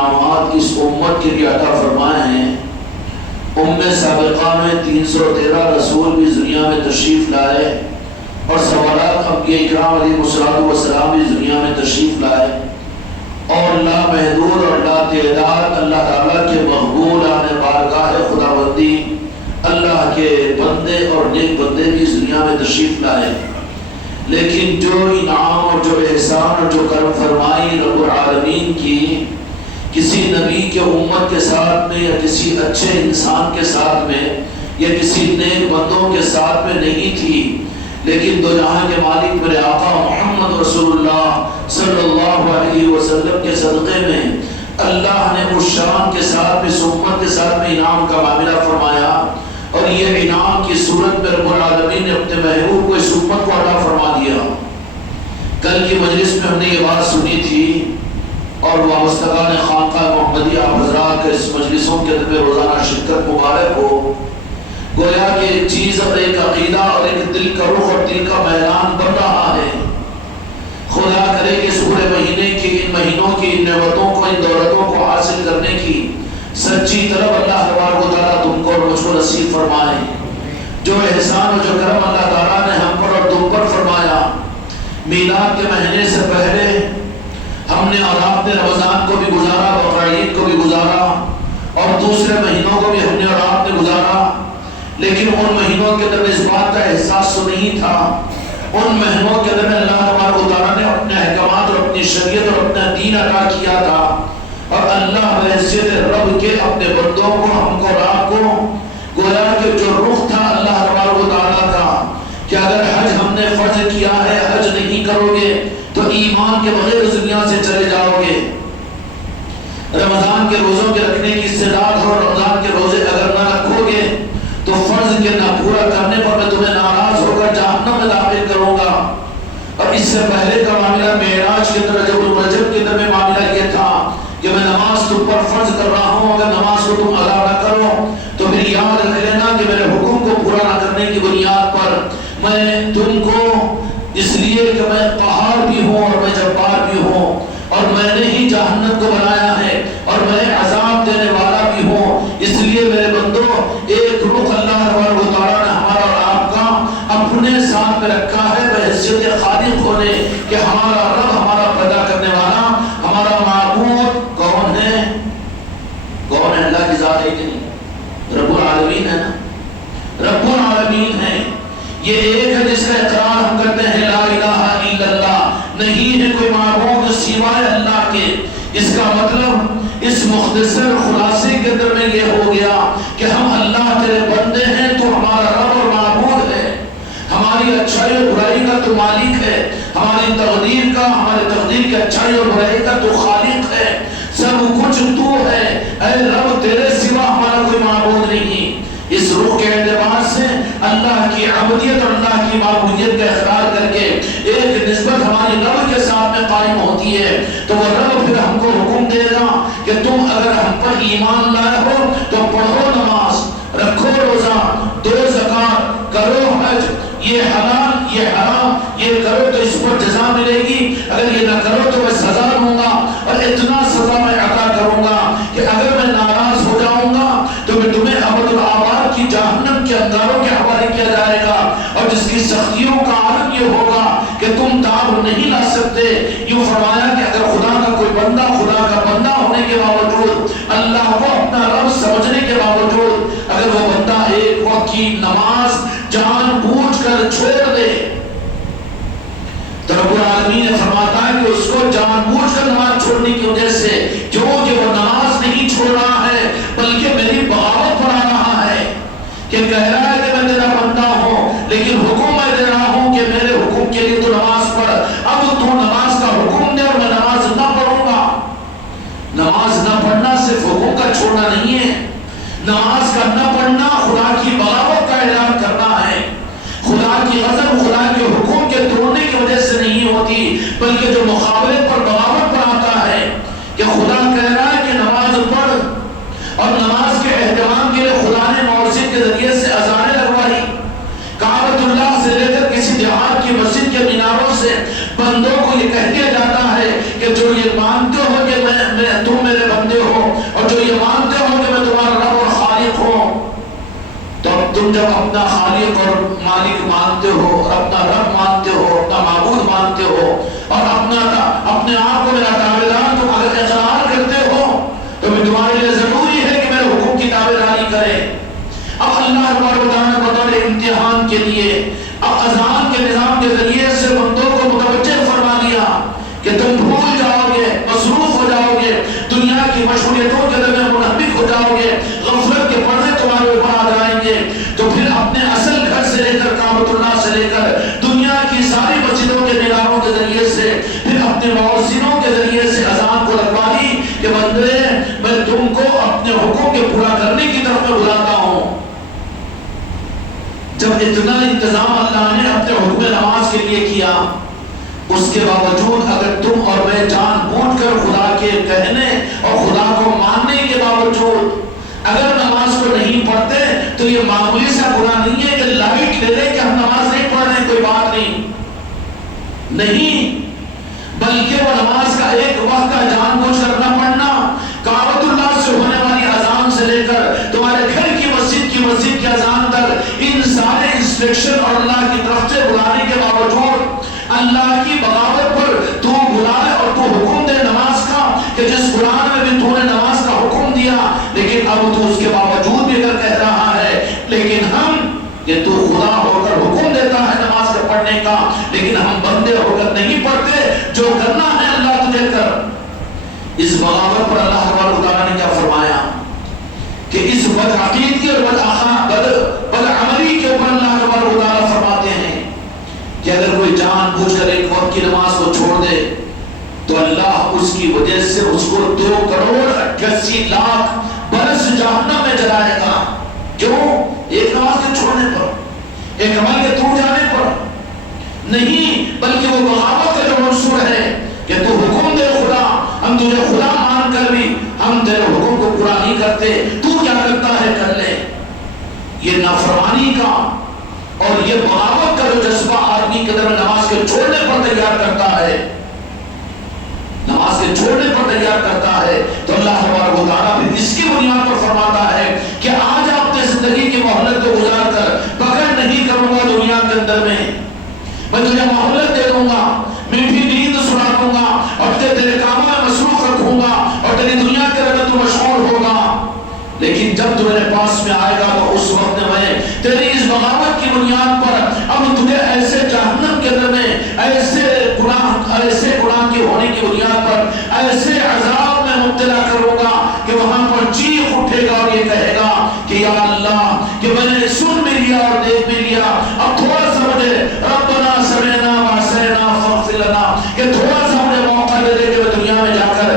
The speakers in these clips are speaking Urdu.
انعامات اس امت کے لیے عطا فرمائے ہیں۔ سابقہ میں 313 رسول بھی دنیا میں تشریف لائے اور سوالات انبیاء اکرام علیہ السلام بھی دنیا میں تشریف لائے، اور لا محدود اور لا تعداد اللہ تعالیٰ کے مقبول بارگاہ خدا بندی اللہ کے بندے اور نیک بندے بھی اس دنیا میں تشریف لائے، لیکن جو انعام اور جو احسان اور جو کرم فرمائی رب العالمین کی کسی نبی کے امت کے ساتھ میں یا کسی اچھے انسان کے ساتھ میں یا کسی نیک بندوں کے ساتھ میں نہیں تھی، لیکن دو جہاں کے مالک میرے آقا محمد رسول اللہ صلی اللہ علیہ وسلم کے صدقے میں اللہ نے اس شان کے ساتھ میں اس امت کے ساتھ میں انعام کا معاملہ فرمایا، اور یہ انعام کی صورت میں رب العالمین نے اپنے محبوب کو اس امت کو عطا فرما دیا۔ کل کی مجلس میں ہم نے یہ بات سنی تھی، اور وابستگان خانقاہ محمدیہ آپ حضرات کے اس مجلسوں کے اندر روزانہ شرکت مبارک ہو، گویا کہ ایک چیز اور ایک عقیدہ اور ایک دل کا رخ اور دل کا میدان بن رہا ہے۔ خدا کرے کہ اس پورے مہینے کی ان مہینوں کی ان نعمتوں کو ان دولتوں کو حاصل کرنے کی سچی طلب اللہ تبارک و تعالیٰ تم کو اور مجھ کو نصیب فرمائے۔ جو احسان اور جو کرم اللہ تعالیٰ نے ہم پر اور تم پر فرمایا، میلاد کے مہینے سے پہلے ہم نے اور آپ نے رمضان کو بھی گزارا، بقرعید کو بھی گزارا، اور دوسرے مہینوں کو بھی ہم نے اور آپ نے گزارا، لیکن ان مہینوں کے اندر اس بات کا احساس تو نہیں تھا۔ ان مہینوں کے اندر اللہ تبارک و تعالیٰ نے اپنے احکامات اور اپنی شریعت اور اپنا دین عطا کیا تھا، اور اللہ بحیثیت رب کے اپنے بندوں کو ہم کو اور آپ کو گویا کہ جو رخ تھا اللہ تبارک و تعالیٰ کا کہ اگر حج ہم نے فرض کیا ہے، حج نہیں کرو گے تو ایمان کے بغیر اس دنیا سے چلے جاؤ گے۔ رمضان کے روزوں کے رکھنے کی استعداد ہو، رمضان کے روزے اگر نہ رکھو گے تو فرض کے نہ پورا کرنے پر میں تمہیں ناراض ہو کر جہنم میں داخل کروں گا۔ اور اس سے پہلے کا معاملہ معراج کے اندر رجب المرجب کے اندر میں معاملہ یہ تھا کہ میں نماز تم پر فرض کر رہا ہوں، اگر نماز کو تم ادا نہ کرو تو پھر یاد رکھ لینا کہ میرے حکم کو پورا نہ کرنے کی بنیاد پر میں تم کو، اس لیے کہ میں قہار بھی ہوں اور میں جبار بھی ہوں، اور میں نے ہی جہنم کو بنایا ہے اور میں عذاب دینے والا بھی ہوں، اس لیے میرے بندو ایک رخ اللہ تبارک و تعالیٰ نے ہمارا اور آپ کا اپنے ساتھ میں رکھا ہے بحیثیت خالق ہونے کہ ہمارا رب، ہمارا پیدا کرنے والا، ہمارا معبود کون ہے؟ کون ہے؟ اللہ کی ذات ہے کہ نہیں؟ رب العالمین ہے نا، رب العالمین ہے۔ یہ ایک ہے جس کا اقرار ہم کرتے ہیں، لا الہ الا اللہ، نہیں ہے کوئی معبود سوائے اللہ کے۔ اس کا مطلب اس مختصر خلاصے کے اندر میں یہ ہو گیا کہ ہم اللہ تیرے بندے ہیں، تو ہمارا رب اور معبود ہے، ہماری اچھائی اور برائی کا تو مالک ہے، ہماری تقدیر کا، ہمارے تقدیر کی اچھائی اور برائی کا تو خالق ہے، سب کچھ تو ہے، اے رب تیرے سوا ہمارا کوئی معبود نہیں۔ اس روح کے اعتبار سے اللہ کی عبودیت اور اللہ کی معبودیت کا اقرار کر کے ایک نسبت ہماری رب کے ساتھ میں قائم ہوتی ہے، تو وہ رب پھر ہم کو حکم دے گا کہ تم اگر ہم پر ایمان لائے ہو تو پڑھو نماز، رکھو روزہ، دو زکات، کرو حج، یہ حلال یہ حرام یہ کرو تو اس پر جزا ملے گی، اگر یہ نہ کرو تو میں سزا دوں گا، اور اتنا سزا میں عطا کروں گا کہ اگر میں ناراض ہو جاؤں گا تو میں تمہیں ابد الآباد کی جہنم کے انگاروں کے حوالے کیا جائے گا، اور جس کی سختیوں کا عالم یہ ہوگا کہ تم تاب نہیں لا سکتے۔ یوں فرمایا کہ اگر خدا کا کوئی بندہ، خدا کا بندہ ہونے کے باوجود، اللہ کو اپنا رب سمجھنے کے باوجود، اگر وہ بندہ ایک وقت کی نماز جان بوجھ کر چھوڑ دے تو رب العالمین نے فرماتا ہے کہ اس کو جان بوجھ کر نماز چھوڑنے کی وجہ سے، کیونکہ وہ نماز نہیں چھوڑ رہا ہے بلکہ میری بغاوت بڑھا رہا ہے، کہ کہہ رہا ہے کہ میں تیرا بندہ ہوں لیکن حکم میں دے رہا ہوں کہ میرے حکم کے لیے تو نماز پڑھ، اب تو نماز کا حکم دے اور میں نماز نہ پڑھوں گا۔ نماز نہ پڑھنا صرف حکم کا چھوڑنا نہیں ہے، نماز کا نہ پڑھنا خدا کی بغاوت کا اعلان کرنا ہے۔ خدا کی غضب خدا کے حکم کے توڑنے کی وجہ سے نہیں ہوتی، بلکہ جو مقابلے پر بغاوت پر آتا ہے کہ خدا کہہ رہا ہے کہ نماز پڑھ، اور نماز کے اہتمام کے لیے خدا نے مؤذن کے ذریعے سے اذانیں لگوائی، کعبۃ اللہ سے لے کر کسی دیہات کی مسجد کے میناروں سے بندوں کو یہ کہہ دیا جاتا ہے کہ جو یہ مانتے ہو کہ تم میرے بندے تم جب اپنا خالق اور مالک مانتے ہو اور اپنا رب مانتے ہو، اپنا معبود مانتے ہو اور اپنے آپ کو میرا تابعدار تم اگر اقرار کرتے ہو تو تمہارے لیے ضروری ہے کہ میرے حکم کی تابعداری کرے۔ اب اللہ تبارک و تعالیٰ نے بطور امتحان کے لیے اب اذان کے نظام کے ذریعے سے بندوں کو متوجہ فرما دیا کہ تم بھول جاؤ گے، مصروف ہو جاؤ گے، دنیا کی مشغولیتوں کے درمیان منہمک ہو جاؤ گے، غفلت کے پردے تمہارے اوپر آ جائیں گے، تو پھر اپنے اصل گھر سے لے کر کعبۃ اللہ سے لے کر دنیا کی ساری مسجدوں کے میناروں کے ذریعے سے پھر اپنے مؤذنوں کے ذریعے سے اذان کو لگوا دی کہ بندے میں تم کو اپنے حکم کے پورا کرنے کی طرف میں بلاتا ہوں۔ جب اتنا انتظام اللہ نے اپنے حکم نماز کے لیے کیا، اس کے باوجود اگر تم اور میں جان بوجھ کر خدا کے کہنے اور خدا کو ماننے کے باوجود اگر نماز کو نہیں پڑھتے تو یہ معمولی سا گناہ نہیں ہے کہ لائٹ لے لے کہ ہم نماز نہیں پڑھ رہے، کوئی بات نہیں، بلکہ وہ نماز کا ایک وقت کا جان بوجھ کر نہ پڑھنا، کعبۃ اللہ سے ہونے والی اذان سے لے کر تمہارے گھر کی مسجد کی اذان تک ان سارے انسٹرکشن اور اللہ کی طرف سے بلانے کے باوجود اللہ کی بغاوت پر تو بلائے اور تو حکم دے نماز کا کہ جس قرآن میں بھی تو نے نماز کا حکم دیا، لیکن اب تو اس کے باوجود بھی اگر کہہ رہا ہے لیکن ہم کہ تو خدا ہو کر حکم دیتا ہے نماز کا پڑھنے کا، لیکن ہم بندے ہو کر نہیں پڑھتے، جو کرنا ہے اللہ تجھے کر۔ اس بغاوت پر اللہ تبارک و تعالیٰ نے کیا فرمایا کہ اس بدعقیدگی اور بدعملی کے اوپر اللہ تبارک و تعالیٰ فرماتے ہیں کہ اگر کوئی جان بوجھ کر ایک وقت کی نماز کو چھوڑ دے تو اللہ اس کی وجہ سے اس کو 2,88,00,000 برس جہنم میں جلائے گا۔ کیوں؟ ایک نماز کے چھوڑنے پر، ایک عمل کے ٹوٹ جانے پر نہیں، بلکہ وہ بغاوت کا جو منصور ہے کہ تو حکم دے خدا، ہم تجھے خدا مان کر بھی ہم تیرے حکم کو پورا نہیں کرتے، تو کیا کرتا ہے کر لے۔ یہ نافرمانی کا اور یہ بغاوت کا جو جذبہ آدمی کے اندر نماز کے چھوڑنے پر تیار کرتا ہے، نماز کے چھوڑنے پر تیار کرتا ہے، تو اللہ تبارک و تعالیٰ بھی اس کی بنیاد پر فرماتا ہے کہ آج آپ نے زندگی کی مہلت کو گزار کر پکڑ نہیں کروں گا دنیا کے اندر میں تجھے مہلت دے دوں گا، میٹھی نیند سنا دوں گا اور تیرے کاموں میں مصروف رکھوں گا اور تیری دنیا کے اندر تو مشغول ہوگا، لیکن جب تو میرے پاس میں آئے گا تو اس وقت میں تیری اس بغاوت کی بنیاد پر اب تجھے ایسے جہنم کے اندر میں ایسے گناہ کی ہونے کی بنیاد پر ایسے عذاب میں مبتلا کروں گا کہ وہاں پر چیخ اٹھے گا اور یہ کہے گا کہ یا اللہ کہ میں نے سن بھی لیا اور دیکھ بھی لیا، اب تھوڑا سا مجھے ربنا سمعنا وعصینا فاغفر لنا کہ تھوڑا سا مجھے موقع دے دے کہ میں دنیا میں جا کر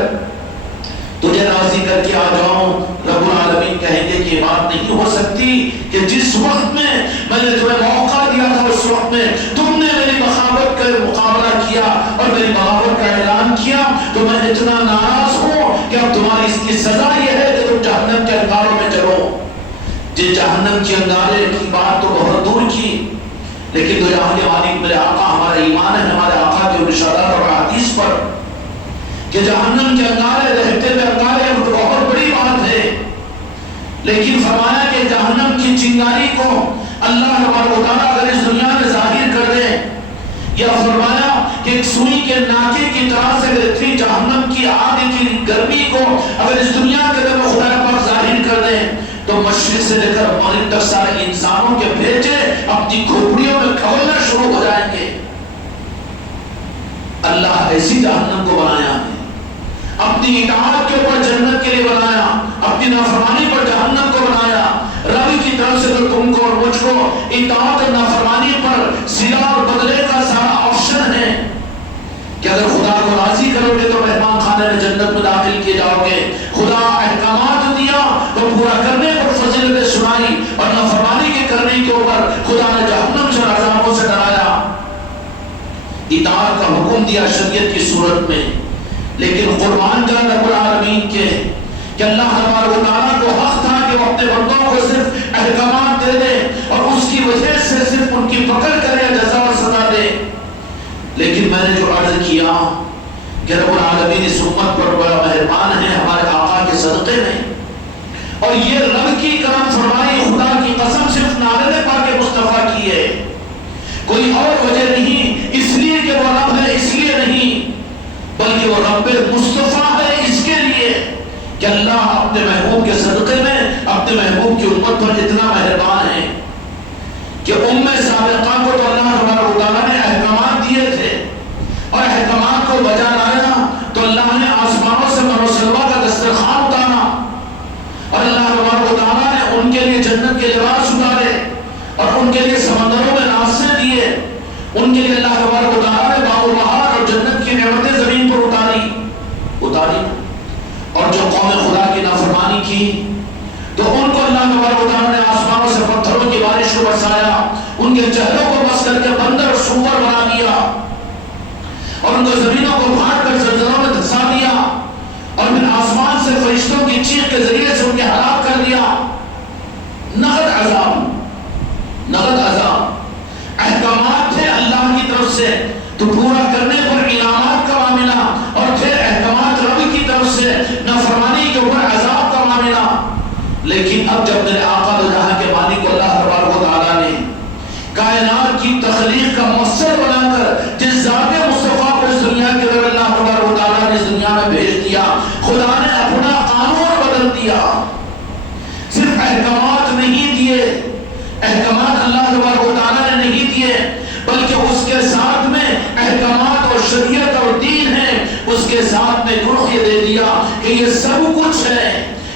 تجھے راضی کر کے آ جاؤں۔ رب العالمین کہیں گے کہ یہ بات نہیں ہو سکتی کہ جس وقت میں نے تمہیں موقع دیا تھا اس وقت میں تم نے میری بغاوت کا مقابلہ کیا اور میری بغاوت کا اعلان کیا، تو میں اتنا ناراض ہوں کہ اب تمہاری اس کی سزا یہ ہے کہ تم جہنم کے انگاروں میں چلو۔ جس جہنم کے انگارے کی بات تو بہت دور کی، لیکن تو جہاں کے مالک میرے آقا، ہمارا ایمان ہے ہمارے آقا کے ارشادات اور احادیث پر کہ جہنم کے انگارے رہتے ہوئے انگارے تو بہت بڑی بات ہے، لیکن فرمایا کہ جہنم کی چنگاری کو اللہ تبارک و تعالیٰ اگر اس دنیا میں ظاہر کر دے، یا فرمایا کہ ایک سوئی کے ناکے کی طرح سے اتنی جہنم کی آگ کی گرمی کو اگر اس دنیا کے اندر خدا پاک ظاہر کر دے تو مشرق سے لے کر مغرب تک سارے انسانوں کے بھیجے اپنی کھوپڑیوں میں کھولنا شروع ہو جائیں گے۔ اللہ ایسی جہنم کو بنایا ہے، اپنی اطاعت کے اوپر جنت کے لیے بنایا، اپنی نافرمانی پر جہنم کو بنایا۔ رب کی طرف سے تو تم کو اور مجھ کو اطاعت اور نافرمانی پر صلہ اور بدلے کا سارا آپشن ہے کہ اگر خدا کو راضی کرو گے تو مہمان خانے میں جنت میں داخل کیے جاؤ گے، خدا احکامات دیا تو پورا کرنے پر فضیلت سنائی اور نافرمانی کے کرنے کے اوپر خدا نے جہنم سے عذابوں سے ڈرایا، اطاعت کا حکم دیا شریعت کی صورت میں، لیکن قربان جان رب العالمین کے کہ اللہ تبارک و تعالیٰ کو حق تھا کہ وہ اپنے بندوں کو صرف احکامات دے دے اور اس کی وجہ سے صرف ان کی پکڑ کرے، جزا اور سزا دے، لیکن میں نے جو عرض کیا کہ رب العالمین اس امت پر بڑا مہربان ہے ہمارے آقا کے صدقے میں، اور یہ رب کی کرم فرمائی خدا کی قسم صرف نالے پاک مصطفیٰ کی ہے، کوئی اور وجہ نہیں، اس لیے کہ وہ رب ہے اس لیے نہیں، بلکہ وہ رب مصطفیٰ ہے اس کے لیے کہ اللہ اپنے محبوب کے صدقے میں اپنے محبوب کی امت پر اتنا مہربان ہے کہ سابقہ کو تو اللہ تبارک و تعالیٰ نے احکامات دیے تھے، اور احکامات کو بجا لایا تو اللہ نے آسمانوں سے من و سلوہ کا دسترخوان اتارا، اور اللہ تبارک و تعالیٰ نے ان کے لیے جنت کے لباس اتارے، اور ان کے لیے سمندروں میں راستے دیے، ان کے لیے اللہ تبارک و تعالیٰ نے باغ و بہار اور جنت کی نعمتیں زمین پر اتاری، اور جو قوم خدا کی نافرمانی کی تو ان کو اللہ تبارک و تعالیٰ نے آسمانوں سے پتھروں کی بارش کو برسایا، ان کے چہروں کو بس کر کے بندر اور سور بنا دیا، اور ان کو زمینوں کو پھاڑ کر زلزلوں میں دھسا دیا، اور پھر آسمان سے فرشتوں کی چیخ کے ذریعے سے ان کے ہلاک کر دیا۔ نقد عذاب احکامات تھے اللہ کی طرف سے، تو پورا کرنے پر انعامات کا معاملہ، اور تھے احکامات رب کی طرف سے نافرمانی کے اوپر عذاب کا معاملہ۔ لیکن اب جب میرے آقا دو جہاں کے مالک اللہ تبارک و تعالیٰ نے کائنات کی تخلیق کا مقصد بنا کر جس ذات مصطفیٰ کو اس دنیا کے اندر اللہ تبارک و تعالیٰ نے اس دنیا میں بھیج دیا، خدا نے اپنا قانون بدل دیا، صرف احکامات نہیں دیے، احکامات اللہ تبارک و تعالیٰ نے نہیں دیے، بلکہ اس کے ساتھ میں احکامات اور شریعت اور دین ہے، اس کے ساتھ میں رخ یہ دے دیا کہ یہ سب کچھ ہے،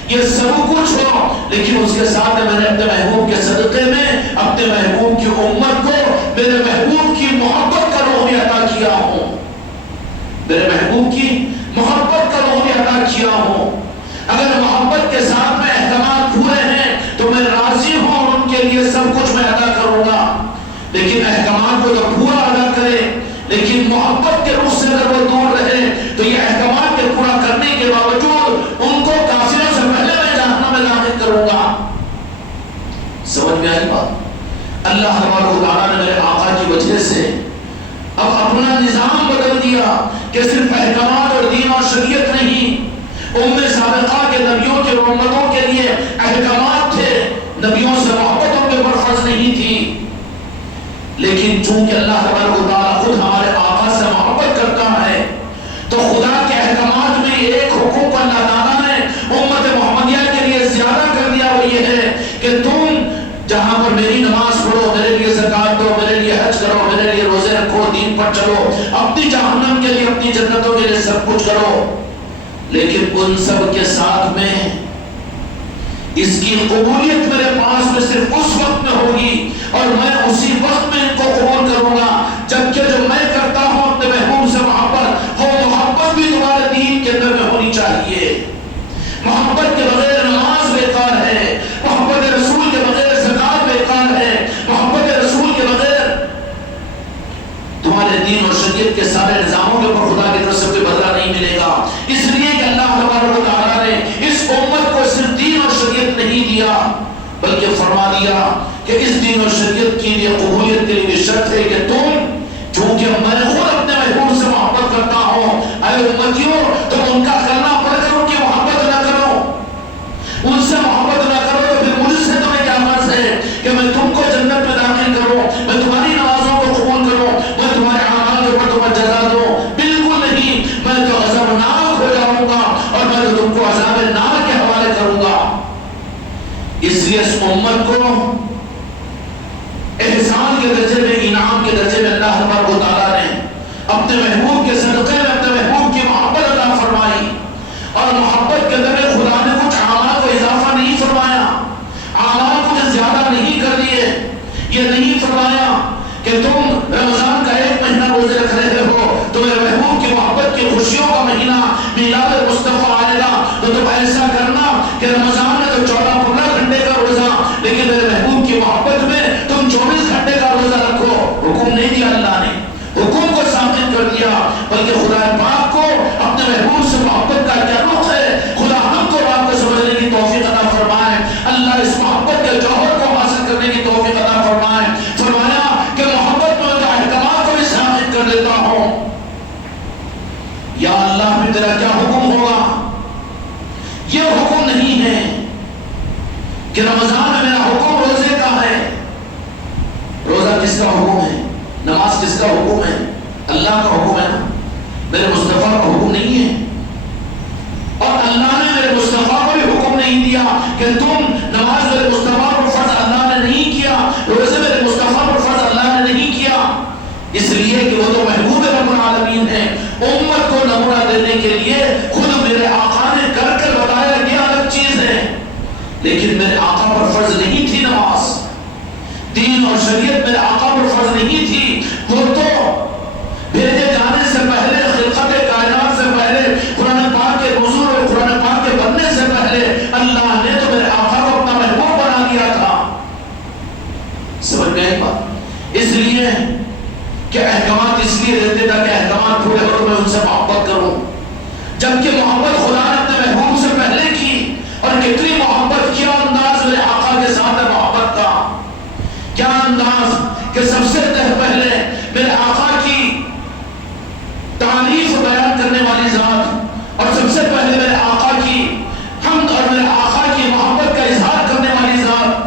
یہ سب کچھ ہو، لیکن اس کے ساتھ میں نے اپنے محبوب کے صدقے میں اپنے محبوب کی امت کو میرے محبوب کی محبت کا روح بھی عطا کیا ہوں، میرے محبوب کی محبت کا روح بھی عطا کیا ہوں۔ اگر محبت کے ساتھ میں احکامات پورے ہیں تو میں راضی ہوں اور ان کے لیے سب کچھ میں ادا کروں گا، لیکن احکامات کو جو پورا ادا کرے لیکن محبت کے روح سے اگر وہ دور رہے تو یہ احکامات کے پورا کرنے کے باوجود ان کو کافروں سے پہلے میں جہنم میں داخل کروں گا۔ سمجھ میں آئی بات؟ اللہ تبارک و تعالیٰ نے میرے آقا کی وجہ سے اب اپنا نظام بدل دیا کہ صرف احکامات اور دین اور شریعت نہیں، سابقہ کے نبیوں کے امتوں کے لیے احکامات تھے، نبیوں سے محبت ان کے پر فرض نہیں تھی، لیکن چونکہ اللہ تبارک و تعالیٰ خود ہمارے آقا سے محبت کرتا ہے تو خدا کے احکامات میں ایک حکم کو اللہ تعالیٰ نے امت محمدیہ کے لیے زیادہ کر دیا، وہ یہ ہے کہ تم جہاں پر میری نماز پڑھو، میرے لیے زکات دو، میرے لیے حج کرو، میرے لیے روزے رکھو، دین پر چلو، اپنی جہنم کے لیے اپنی جنتوں کے لیے سب کچھ کرو، لیکن ان سب کے ساتھ میں اس کی قبولیت میرے پاس میں صرف اس وقت میں ہوگی اور میں اسی وقت میں ان کو قبول کروں گا جبکہ جو میں کرتا ہوں اپنے محبوب سے محبت، وہ محبت بھی تمہارے دین کے اندر میں ہونی چاہیے۔ محبت کے بغیر نماز بیکار ہے، محبت رسول کے بغیر زکات بیکار ہے، محبت رسول کے بغیر تمہارے دین اور شریعت کے سارے نظاموں کے اوپر خدا کی طرف سے کوئی بدلہ نہیں ملے گا۔ اس لیے کہ اللہ تبارک و تعالیٰ نے اس امت کو صرف دین اور شریعت نہیں دیا بلکہ فرما دیا کہ اس دین اور شریعت کے لیے قبولیت کے لیے شرط ہے کہ تم چونکہ میں خود اپنے محبوب سے محبت کرتا ہوں، اے امتیوں تم ان کا کرنا پڑ کر ان کی محبت نہ کرو، ان سے محبت نہ کرو، تو پھر مجھ سے تمہیں کیا مرض ہے کہ میں تم کو جنت میں داخل کروں، میں تمہاری نمازوں کو قبول کروں، میں تمہارے اعمال کے اوپر تمہیں جزا دوں؟ بالکل نہیں، میں تو غضبناک ہو جاؤں گا اور میں تو تم کو عذاب نار کے حوالے کروں گا۔ اس لیے اس امت کو احسان کے درجے میں، انعام کے درجے میں اللہ تبارک و تعالیٰ نے اپنے محبوب کے صدقے میں اپنے محبوب کی محبت عطا فرمائی، اور محبت کے اندر خدا نے کچھ اعمال کو اضافہ نہیں فرمایا، اعمال کچھ زیادہ نہیں کر دیے، یہ نہیں فرمایا کہ تم رمضان کا ایک مہینہ روزے رکھ رہے ہو تو میرے محبوب کی محبت کی خوشیوں کا مہینہ میلاد مصطفیٰ آئے گا تو تم ایسا کرنا کہ رمضان میں تو 14-15 گھنٹے کا روزہ، لیکن میرے محبوب کی محبت میں تم 24 گھنٹے کا روزہ رکھو۔ حکم نہیں دیا اللہ نے، حکم کو ثابت کر دیا، بلکہ خدا پاک کو اپنے محبوب سے محبت کا کیا رخ ہے، خدا ہم کو بات کو سمجھنے کی توفیق عطا فرمائے، اللہ اس محبت کے جوہر کو حاصل کرنے کی توفیق عطا فرمائے۔ فرمایا کہ محبت میں تو احکامات کو بھی ثابت کر دیتا ہوں، یا اللہ بھی تیرا کیا حکم ہوگا؟ یہ حکم نہیں ہے کہ رمضان میں میرا حکم روزے کا کیا ہے؟ روزہ کس کا حکم ہے؟ نماز کس کا حکم ہے؟ اللہ کا حکم ہے نا، میرے مصطفیٰ کا حکم نہیں ہے۔ اور اللہ نے میرے مصطفیٰ کو بھی حکم نہیں دیا کہ تم نماز میرے مصطفیٰ پر فرض اللہ نے نہیں کیا، روزے میرے مصطفیٰ پر فرض اللہ نے نہیں کیا، اس لیے کہ وہ تو محبوب رب العالمین ہے۔ امت کو نمونہ دینے کے لیے خود میرے آقا نے کر کے بتایا، یہ الگ چیز ہے، لیکن میرے آقا پر فرض نہیں تھی نماز، دین اور شریعت میرے آقا پر فرض نہیں تھی۔ وہ تو بھیجے جانے سے پہلے، خلقت کائنات سے پہلے، قرآن پاک کے نزول اور قرآن پاک کے بننے سے پہلے اللہ نے تو میرے آقا کو اپنا محبوب بنا دیا تھا۔ سمجھ گئے بات؟ اس لیے کہ احکامات اس لیے دیتے تھا کہ احکامات پورے ہو تو میں ان سے محبت کروں، جبکہ محبت خدا نے اپنے محبوب سے پہلے کی، اور کتنی محبت، کیا انداز میرے آقا کے ساتھ محبت کا، کیا انداز کہ سب سے پہلے میرے آقا کی تعریف بیان کرنے والی ذات، اور سب سے پہلے میرے آقا کی حمد اور میرے آقا کی محبت کا اظہار کرنے والی ذات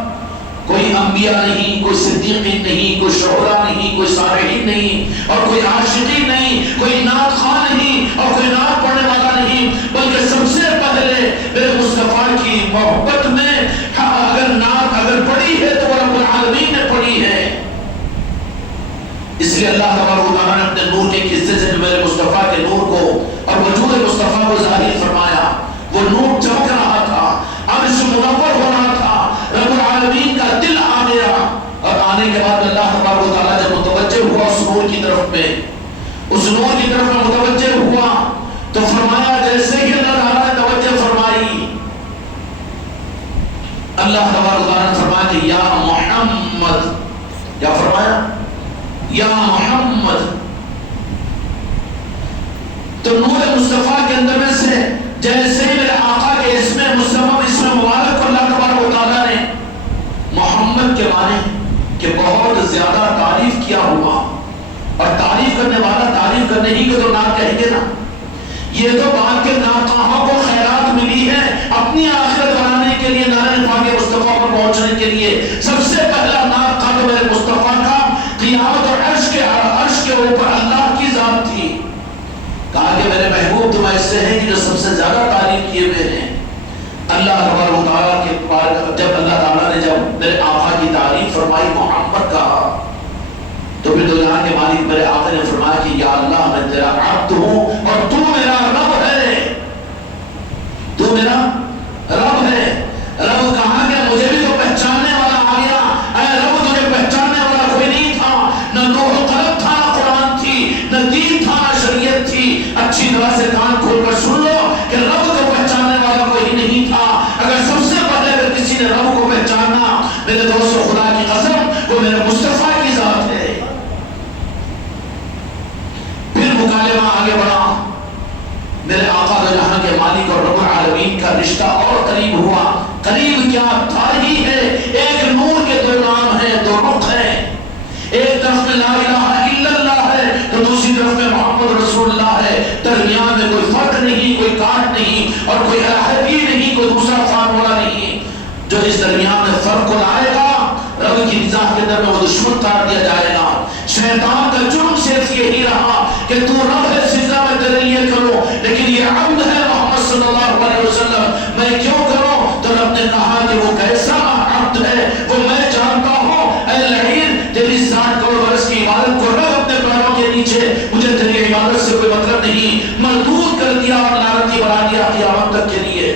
کوئی انبیاء نہیں، کوئی صدیقین نہیں، کوئی شہداء نہیں، کوئی صالحین نہیں، اور کوئی عاشقین نہیں، کوئی نعت خواہ نہیں، اور کوئی نعت پڑھنے والا نہیں، بلکہ سب سے پہلے میرے مصطفیٰ کی محبت میں اگر نعت اگر پڑھی ہے تو وہ رب العالمین نے پڑھی ہے۔ اس لیے اللہ تبارک و تعالیٰ نے اپنے نور کے حصے سے میرے مصطفیٰ کے نور کو اور وجود مصطفیٰ کو ظاہر فرمایا۔ وہ نور چمک رہا تھا، عرش منور ہو رہا تھا، رب العالمین کا دل آ گیا، اور آنے کے بعد اللہ تبارک و تعالیٰ جب متوجہ ہوا اس نور کی طرف میں، اس نور کی طرف میں متوجہ ہوا تو فرمایا، جیسے ہی اللہ تعالیٰ نے توجہ فرمائی، اللہ تبارک و تعالیٰ نے فرمایا کہ یا محمد، کیا فرمایا؟ یا محمد۔ تو نور مصطفیٰ کے اندر میں سے جیسے ہی میرے آقا کے اسم مصطفیٰ، اسم مبارک کو اللہ تبارک و تعالیٰ نے محمد کے معنی کہ بہت زیادہ تعریف کیا ہوا، اور تعریف کرنے والا تعریف کرنے ہی کو تو نعت کہیں گے نا، یہ تو بعد کے ناکاہوں کو خیرات ملی ہے اپنی آخرت بنانے کے لیے، نعرہ پاک مصطفیٰ پر پہنچنے کے لیے۔ سب سے پہلا نعت تھا تو میرے مصطفیٰ کا، قیامت اور عرش کے اوپر اللہ کی ذات تھی، کہا کہ میرے محبوب تم ایسے ہیں کہ جو سب سے زیادہ تعریف کیے ہوئے ہیں۔ اللہ تبارک و تعالیٰ کے پاس جب اللہ تعالیٰ نے جب میرے آقا کی تعریف فرمائی، محمد کہا، تو پھر دو جہاں کے مالک میرے آقا نے فرمایا کہ یا اللہ میں تیرا عبد ہوں اور تو میرا رب ہے، تو میرا رب ہے۔ رب کہا کہ مجھے بھی تو پہچاننے والا آ گیا، اے رب تجھے پہچاننے والا کوئی نہیں تھا، نہ لوح و قلم تھا، نہ قرآن تھی، نہ دین تھا، نہ شریعت تھی۔ اچھی طرح سے کان کھول کر سن لو کہ رب کو پہچاننے والا کوئی نہیں تھا۔ اگر سب سے پہلے اگر کسی نے رب کو پہچانا، میرے دوستو خدا کی قسم، وہ میرے مصطفیٰ کی ذات ہے۔ پھر مکالمہ آگے بڑھا، میرے آقا دو جہاں کے مالک اور رب العالمین کا رشتہ اور قریب ہوا۔ قریب کیا تھا ہی ہے، ایک نور کے دو نام ہیں، دو رخ ہیں، ایک طرف میں لا الہ الا اللہ ہے تو دوسری طرف میں محمد رسول اللہ ہے، درمیان میں کوئی فرق نہیں، کوئی کاٹ نہیں، اور کوئی علیحدگی نہیں، کوئی دوسرا فارمولا نہیں۔ جو اس درمیان میں فرق کو لائے گا، رب کی نظام کے اندر میں وہ دشمن قرار دیا جائے گا۔ شیطان کا جرم صرف یہی رہا کہ تو رب ہے، سجدہ میں تیرے لیے کرو، لیکن یہ عبد ہے محمد صلی اللہ علیہ وسلم، میں کیوں کروں؟ تو رب نے کہا کہ وہ کیسا عبد ہے وہ میں جانتا ہوں، اے لعین تیری 60 کروڑ برس کی عبادت کو رب اپنے پیروں کے نیچے، مجھے تیری عبادت سے کوئی مطلب نہیں، مردود کر دیا اور لعنتی بنا دیا قیامت تک کے لیے۔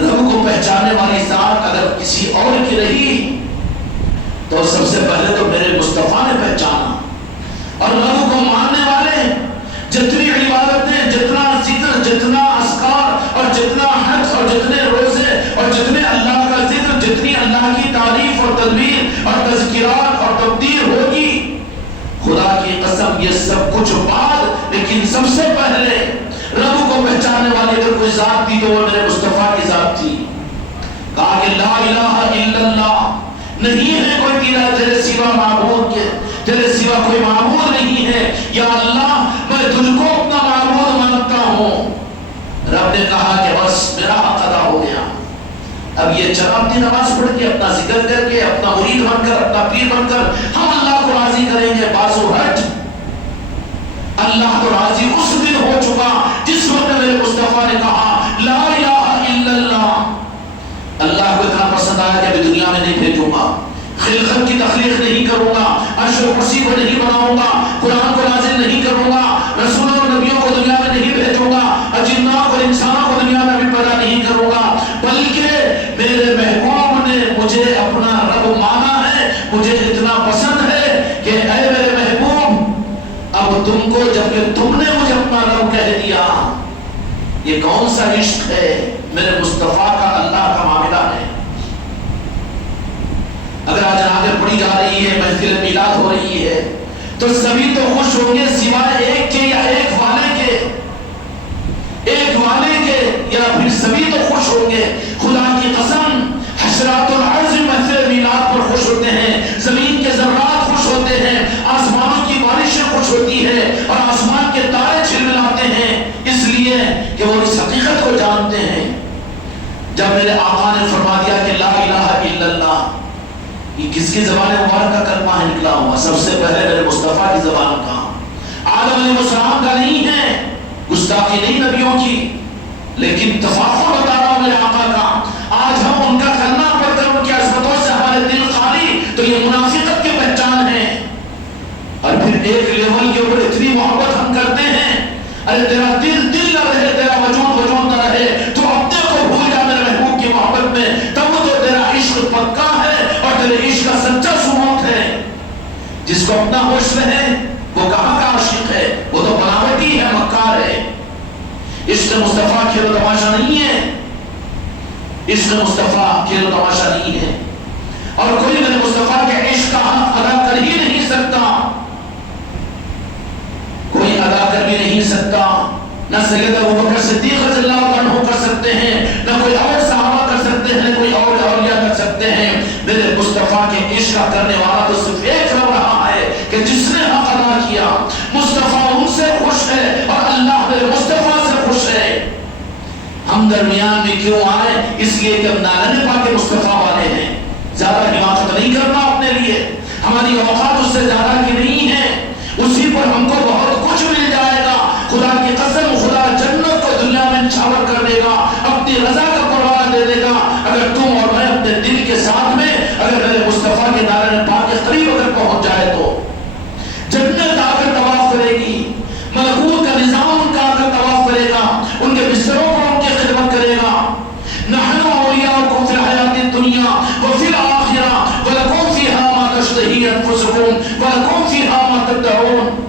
رب کو پہچاننے والی ذات اگر کسی اور کی رہی تو سب سے پہلے تو میرے مصطفیٰ نے پہچانا، اور رب کو ماننے والے جتنی عبادتیں، جتنا ذکر، جتنا اذکار، اور جتنا حج، اور جتنے روزے، اور جتنے اللہ کا ذکر، جتنی اللہ کی تعریف اور تدبیر اور تذکیرات اور تبدیل ہوگی، خدا کی قسم یہ سب کچھ بعد، لیکن سب سے پہلے رب کو پہچاننے والی اگر کوئی ذات تھی تو وہ میرے مصطفیٰ کی ذات تھی۔ کہا کہ لا الہ الا اللہ، نہیں ہے کوئی تیرے سوا معبود کے، تیرے سوا کوئی معبود نہیں ہے، یا اللہ میں تجھ کو اپنا معبود مانتا ہوں۔ رب نے کہا کہ بس میرا حق ادا ہو گیا، اب یہ چراغتی نماز پڑھ کے اپنا ذکر کر کے اپنا مرید بن کر اپنا پیر بن کر ہم اللہ کو راضی کریں گے، بازو ہٹ۔ اللہ کو راضی اس دن ہو چکا جس وقت میرے مصطفیٰ نے کہا لا الہ الا اللہ۔ اللہ کو اتنا پسند آیا کہ ابھی دنیا میں نہیں بھیجوں گا، خلقت کی تخلیق نہیں کروں گا، عرش و کرسی کو نہیں بناؤں گا، قرآن کو نازل نہیں کروں گا، رسولوں اور نبیوں کو دنیا میں نہیں بھیجوں گا، جنات اور انسانوں کو دنیا میں بھی پیدا نہیں کروں گا، بلکہ میرے محبوب نے مجھے اپنا رب مانا ہے، مجھے اتنا پسند ہے کہ اے میرے محبوب اب تم کو جب کہ تم نے مجھے اپنا رب کہہ دیا، یہ کون سا عشق ہے؟ میرے مصطفیٰ کا اللہ کا معاملہ ہے۔ اگر آج آگے پڑھی جا رہی ہے، محفل میلاد ہو رہی ہے، تو سبھی تو خوش ہوں گے سوائے ایک کے یا ایک والے کے، ایک والے کے، یا پھر سبھی تو خوش ہوں گے۔ خدا کی قسم حشرات الارض محفل میلاد پر خوش ہوتے ہیں، زمین کے ذرات خوش ہوتے ہیں، آسمانوں کی بارشیں خوش ہوتی ہے اور آسمان کے تارے چھلملاتے ہیں، اس لیے کہ وہ اس حقیقت کو جانتے ہیں۔ جب میرے آقا نے فرما دیا کہ لا الہ الا اللہ، یہ کس کی زبان مبارکہ کلمہ ہے نکلا ہوا؟ سب سے پہلے میرے مصطفیٰ کی زبان کا، آدم علیہ السلام کا نہیں ہے، گستاخی نہیں نبیوں کی، لیکن تفاخر بتا رہا ہوں میرے آقا کا۔ آج ہم ان کا کلمہ پڑھ کر ان کی عظمتوں سے ہمارے دل خالی، تو یہ منافقت کی پہچان ہے۔ اور پھر ایک لیول کے اوپر اتنی محبت ہم کرتے ہیں، ارے تیرا دل دل نہ رہے، تیرا وجود وجود نہ رہے، تو اپنے کو بھول جا میرے محبوب کی محبت میں، تب تو تیرا عشق پکا ہے اور تیرے عشق کا سچا ثبوت ہے۔ جس کو اپنا ہوش رہے وہ کہاں کا عاشق ہے؟ وہ تو بناوٹی ہے، مکار ہے۔ عشق مصطفیٰ کھیل و تماشا نہیں ہے، عشق مصطفیٰ کھیل و تماشا نہیں ہے، اور کوئی میرے مصطفیٰ کے عشق کا حق ادا کر ہی نہیں سکتا، کوئی ادا کر بھی نہیں سکتا۔ نہ سید ابوبکر صدیق رضی اللہ عنہ کر سکتے ہیں، نہ کوئی اور صحابہ کر سکتے ہیں، نہ کوئی اور اولیاء کر سکتے ہیں۔ میرے مصطفیٰ کے عشق کا کرنے والا تو صرف ایک رب رہا ہے کہ جس نے حق ادا کیا۔ مصطفیٰ ان سے خوش ہے اور اللہ میرے مصطفیٰ سے خوش ہے۔ ہم درمیان میں کیوں آئے؟ اس لیے کہ ہم نالنے پاک مصطفیٰ والے ہیں، زیادہ حماقت نہیں کرنا اپنے لیے، ہماری اوقات اس سے زیادہ کی نہیں ہے، اسی پر ہم کو بہت کچھ مل جائے گا۔ خدا کی قسم خدا جنت کو دنیا میں نچھاور کر دے گا، اپنی رضا کا پروانہ دے دے گا، اگر تم اور میں اپنے دل کے ساتھ میں اگر میرے مصطفیٰ کے دائرے پاک کے قریب اگر پہنچ جائے تو جنت آ کر طواف کرے گی، ملکوت کا نظام ان کا آ کر طواف کرے گا، ان کے بستروں پر ان کی خدمت کرے گا۔ نحن اولیاؤکم فی الحیات الدنیا وفی الآخرہ ولکم فیہا ما تشتہی انفسکم ولکم فیہا ما تدعون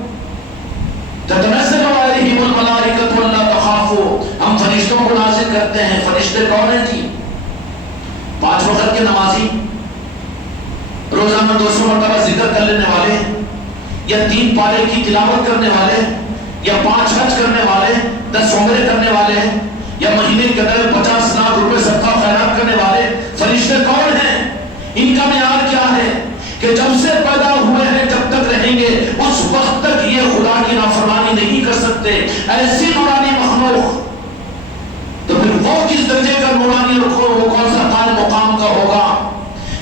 تتنزل علیہم الملائکۃ الا تخافوا۔ ہم فرشتوں کو نازل کرتے ہیں۔ فرشتے کون ہیں جی؟ 5 وقت کے نمازی، روزانہ 200 مرتبہ ذکر کر لینے والے، یا 3 پارے کی تلاوت کرنے والے، یا 5 حج کرنے والے، 10 عمرے کرنے والے، یا مہینے کے اندر 50 لاکھ روپے صدقہ خیرات کرنے والے۔ فرشتے کون ہیں؟ ان کا معیار کیا ہے؟ کہ جب سے پیدا ہوئے ہیں جب تک رہیں گے اس وقت تک یہ خدا کی نافرمانی نہیں کر سکتے۔ ایسی نورانی مخلوق، تو پھر وہ کس درجے کا نورانی رکھو، وہ کون سا قائم مقام کا ہوگا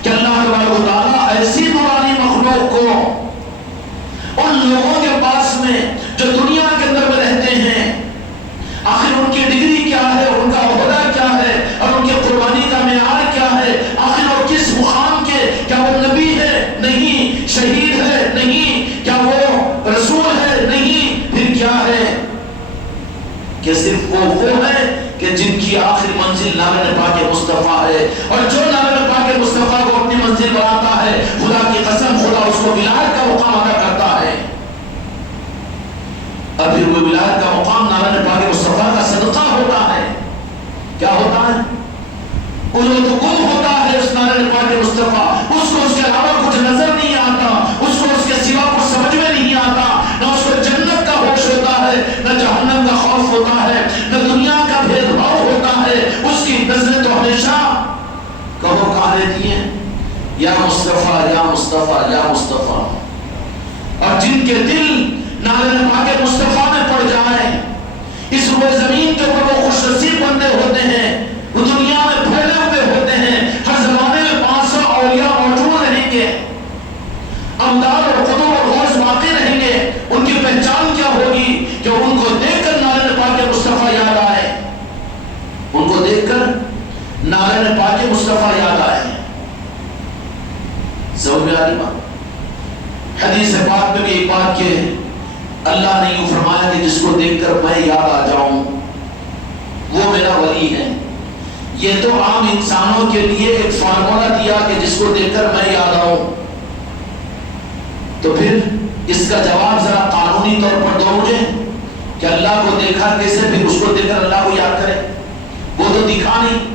کہ اللہ تبارک و تعالیٰ ایسی نورانی مخلوق کو ان لوگوں کے پاس میں جو دنیا کے اندر میں رہتے ہیں، آخر ان کی ڈگری کیا ہے، ان کا عہدہ کیا ہے، اور ان کی قربانی کا معیار کیا ہے، آخر وہ کس مقام کے، کیا وہ نبی ہے؟ نہیں۔ شہید ہے؟ نہیں۔ کیا وہ رسول ہے؟ نہیں۔ پھر کیا ہے؟ کہ صرف وہ ہے کہ جن کی آخری منزل نام پاک مصطفیٰ ہے، اور جو نام پاک مصطفیٰ کو اپنی منزل بناتا ہے، خدا کی قسم خدا اس کو ولایت کا مقام عطا کرتا ہے۔ اور پھر وہ ولایت کا مقام نام پاک مصطفیٰ کا صدقہ ہوتا ہے۔ کیا ہوتا ہے؟ گم ہوتا ہے اس نعرہ پاک مصطفیٰ، اس کو اس کے علاوہ کچھ نظر نہیں آتا، اس کو اس کے سوا کچھ سمجھ میں نہیں آتا، نہ اس کو جنت کا ہوش ہوتا ہے، نہ جہنم کا خوف ہوتا ہے، نہ دنیا کا بھید بھاؤ ہوتا ہے۔ اس کی نظریں تو ہمیشہ کہو کہاں رہتی ہیں؟ یا مصطفیٰ یا مصطفیٰ یا مصطفیٰ۔ اور جن کے دل نعرہ پاک مصطفیٰ میں پڑ جائیں، اس روئے زمین کے اوپر وہ خوش نصیب بندے ہوتے ہیں، وہ دنیا میں پھیلے ہوئے ہوتے ہیں۔ نعرہ پاک مصطفیٰ یاد آئے ہیں. سمجھ میں آ رہی بات؟ حدیث پاک میں بھی ایک بات کہ اللہ نے یوں فرمایا کہ جس کو دیکھ کر میں یاد آ جاؤں وہ میرا ولی ہے. یہ تو عام انسانوں کے لیے ایک فارمولا دیا کہ جس کو دیکھ کر میں یاد آؤں. تو پھر اس کا جواب ذرا قانونی طور پر دو مجھے کہ اللہ کو دیکھا کیسے پھر اس کو دیکھ کر اللہ کو یاد کرے؟ وہ تو دکھا نہیں.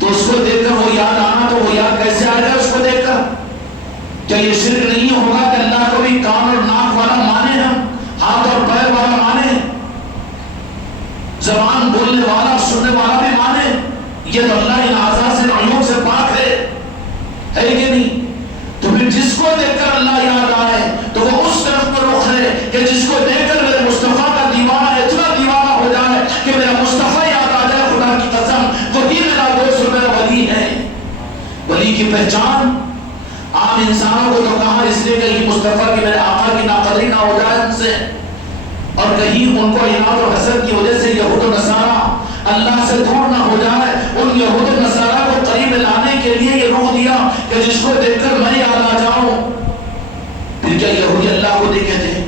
تو اس کو دیکھ کر وہ یاد آنا تو وہ یاد کیسے آ جائے اس کو دیکھ کر؟ کیا یہ شرک نہیں ہوگا کہ اللہ کو بھی کان اور ناک والا مانے، ہم ہاتھ اور پیر والا مانے، زبان بولنے والا سننے والا بھی مانے؟ یہ تو اللہ ان اعضاء سے عیوب سے پاک ہے کہ نہیں؟ تو پھر جس کو دیکھ کر اللہ یاد آئے تو وہ اس طرف پر رخ ہے کہ جس کو دیکھ کر میرے مصطفیٰ کا دیوانہ اتنا دیوانہ ہو جائے کہ میرا مصطفیٰ یاد آ جائے. خدا کی قسم وہی میرا دوست اور میرا ولی ہے. ولی کی پہچان عام انسانوں کو تو کہاں، اس لیے کہ مصطفیٰ کی میرے آقا کی ناقدری نہ ہو جائے ان سے، اور کہیں ان کو عناد اور حسد کی وجہ سے یہود و نصارہ اللہ سے دور نہ ہو جائے. ان یہود و نصارہ کو قریب لانے کے لیے یہ روح دیا کہ جس کو دیکھ کر میں یاد آ جاؤں. پھر کیا یہودی اللہ کو دیکھے تھے؟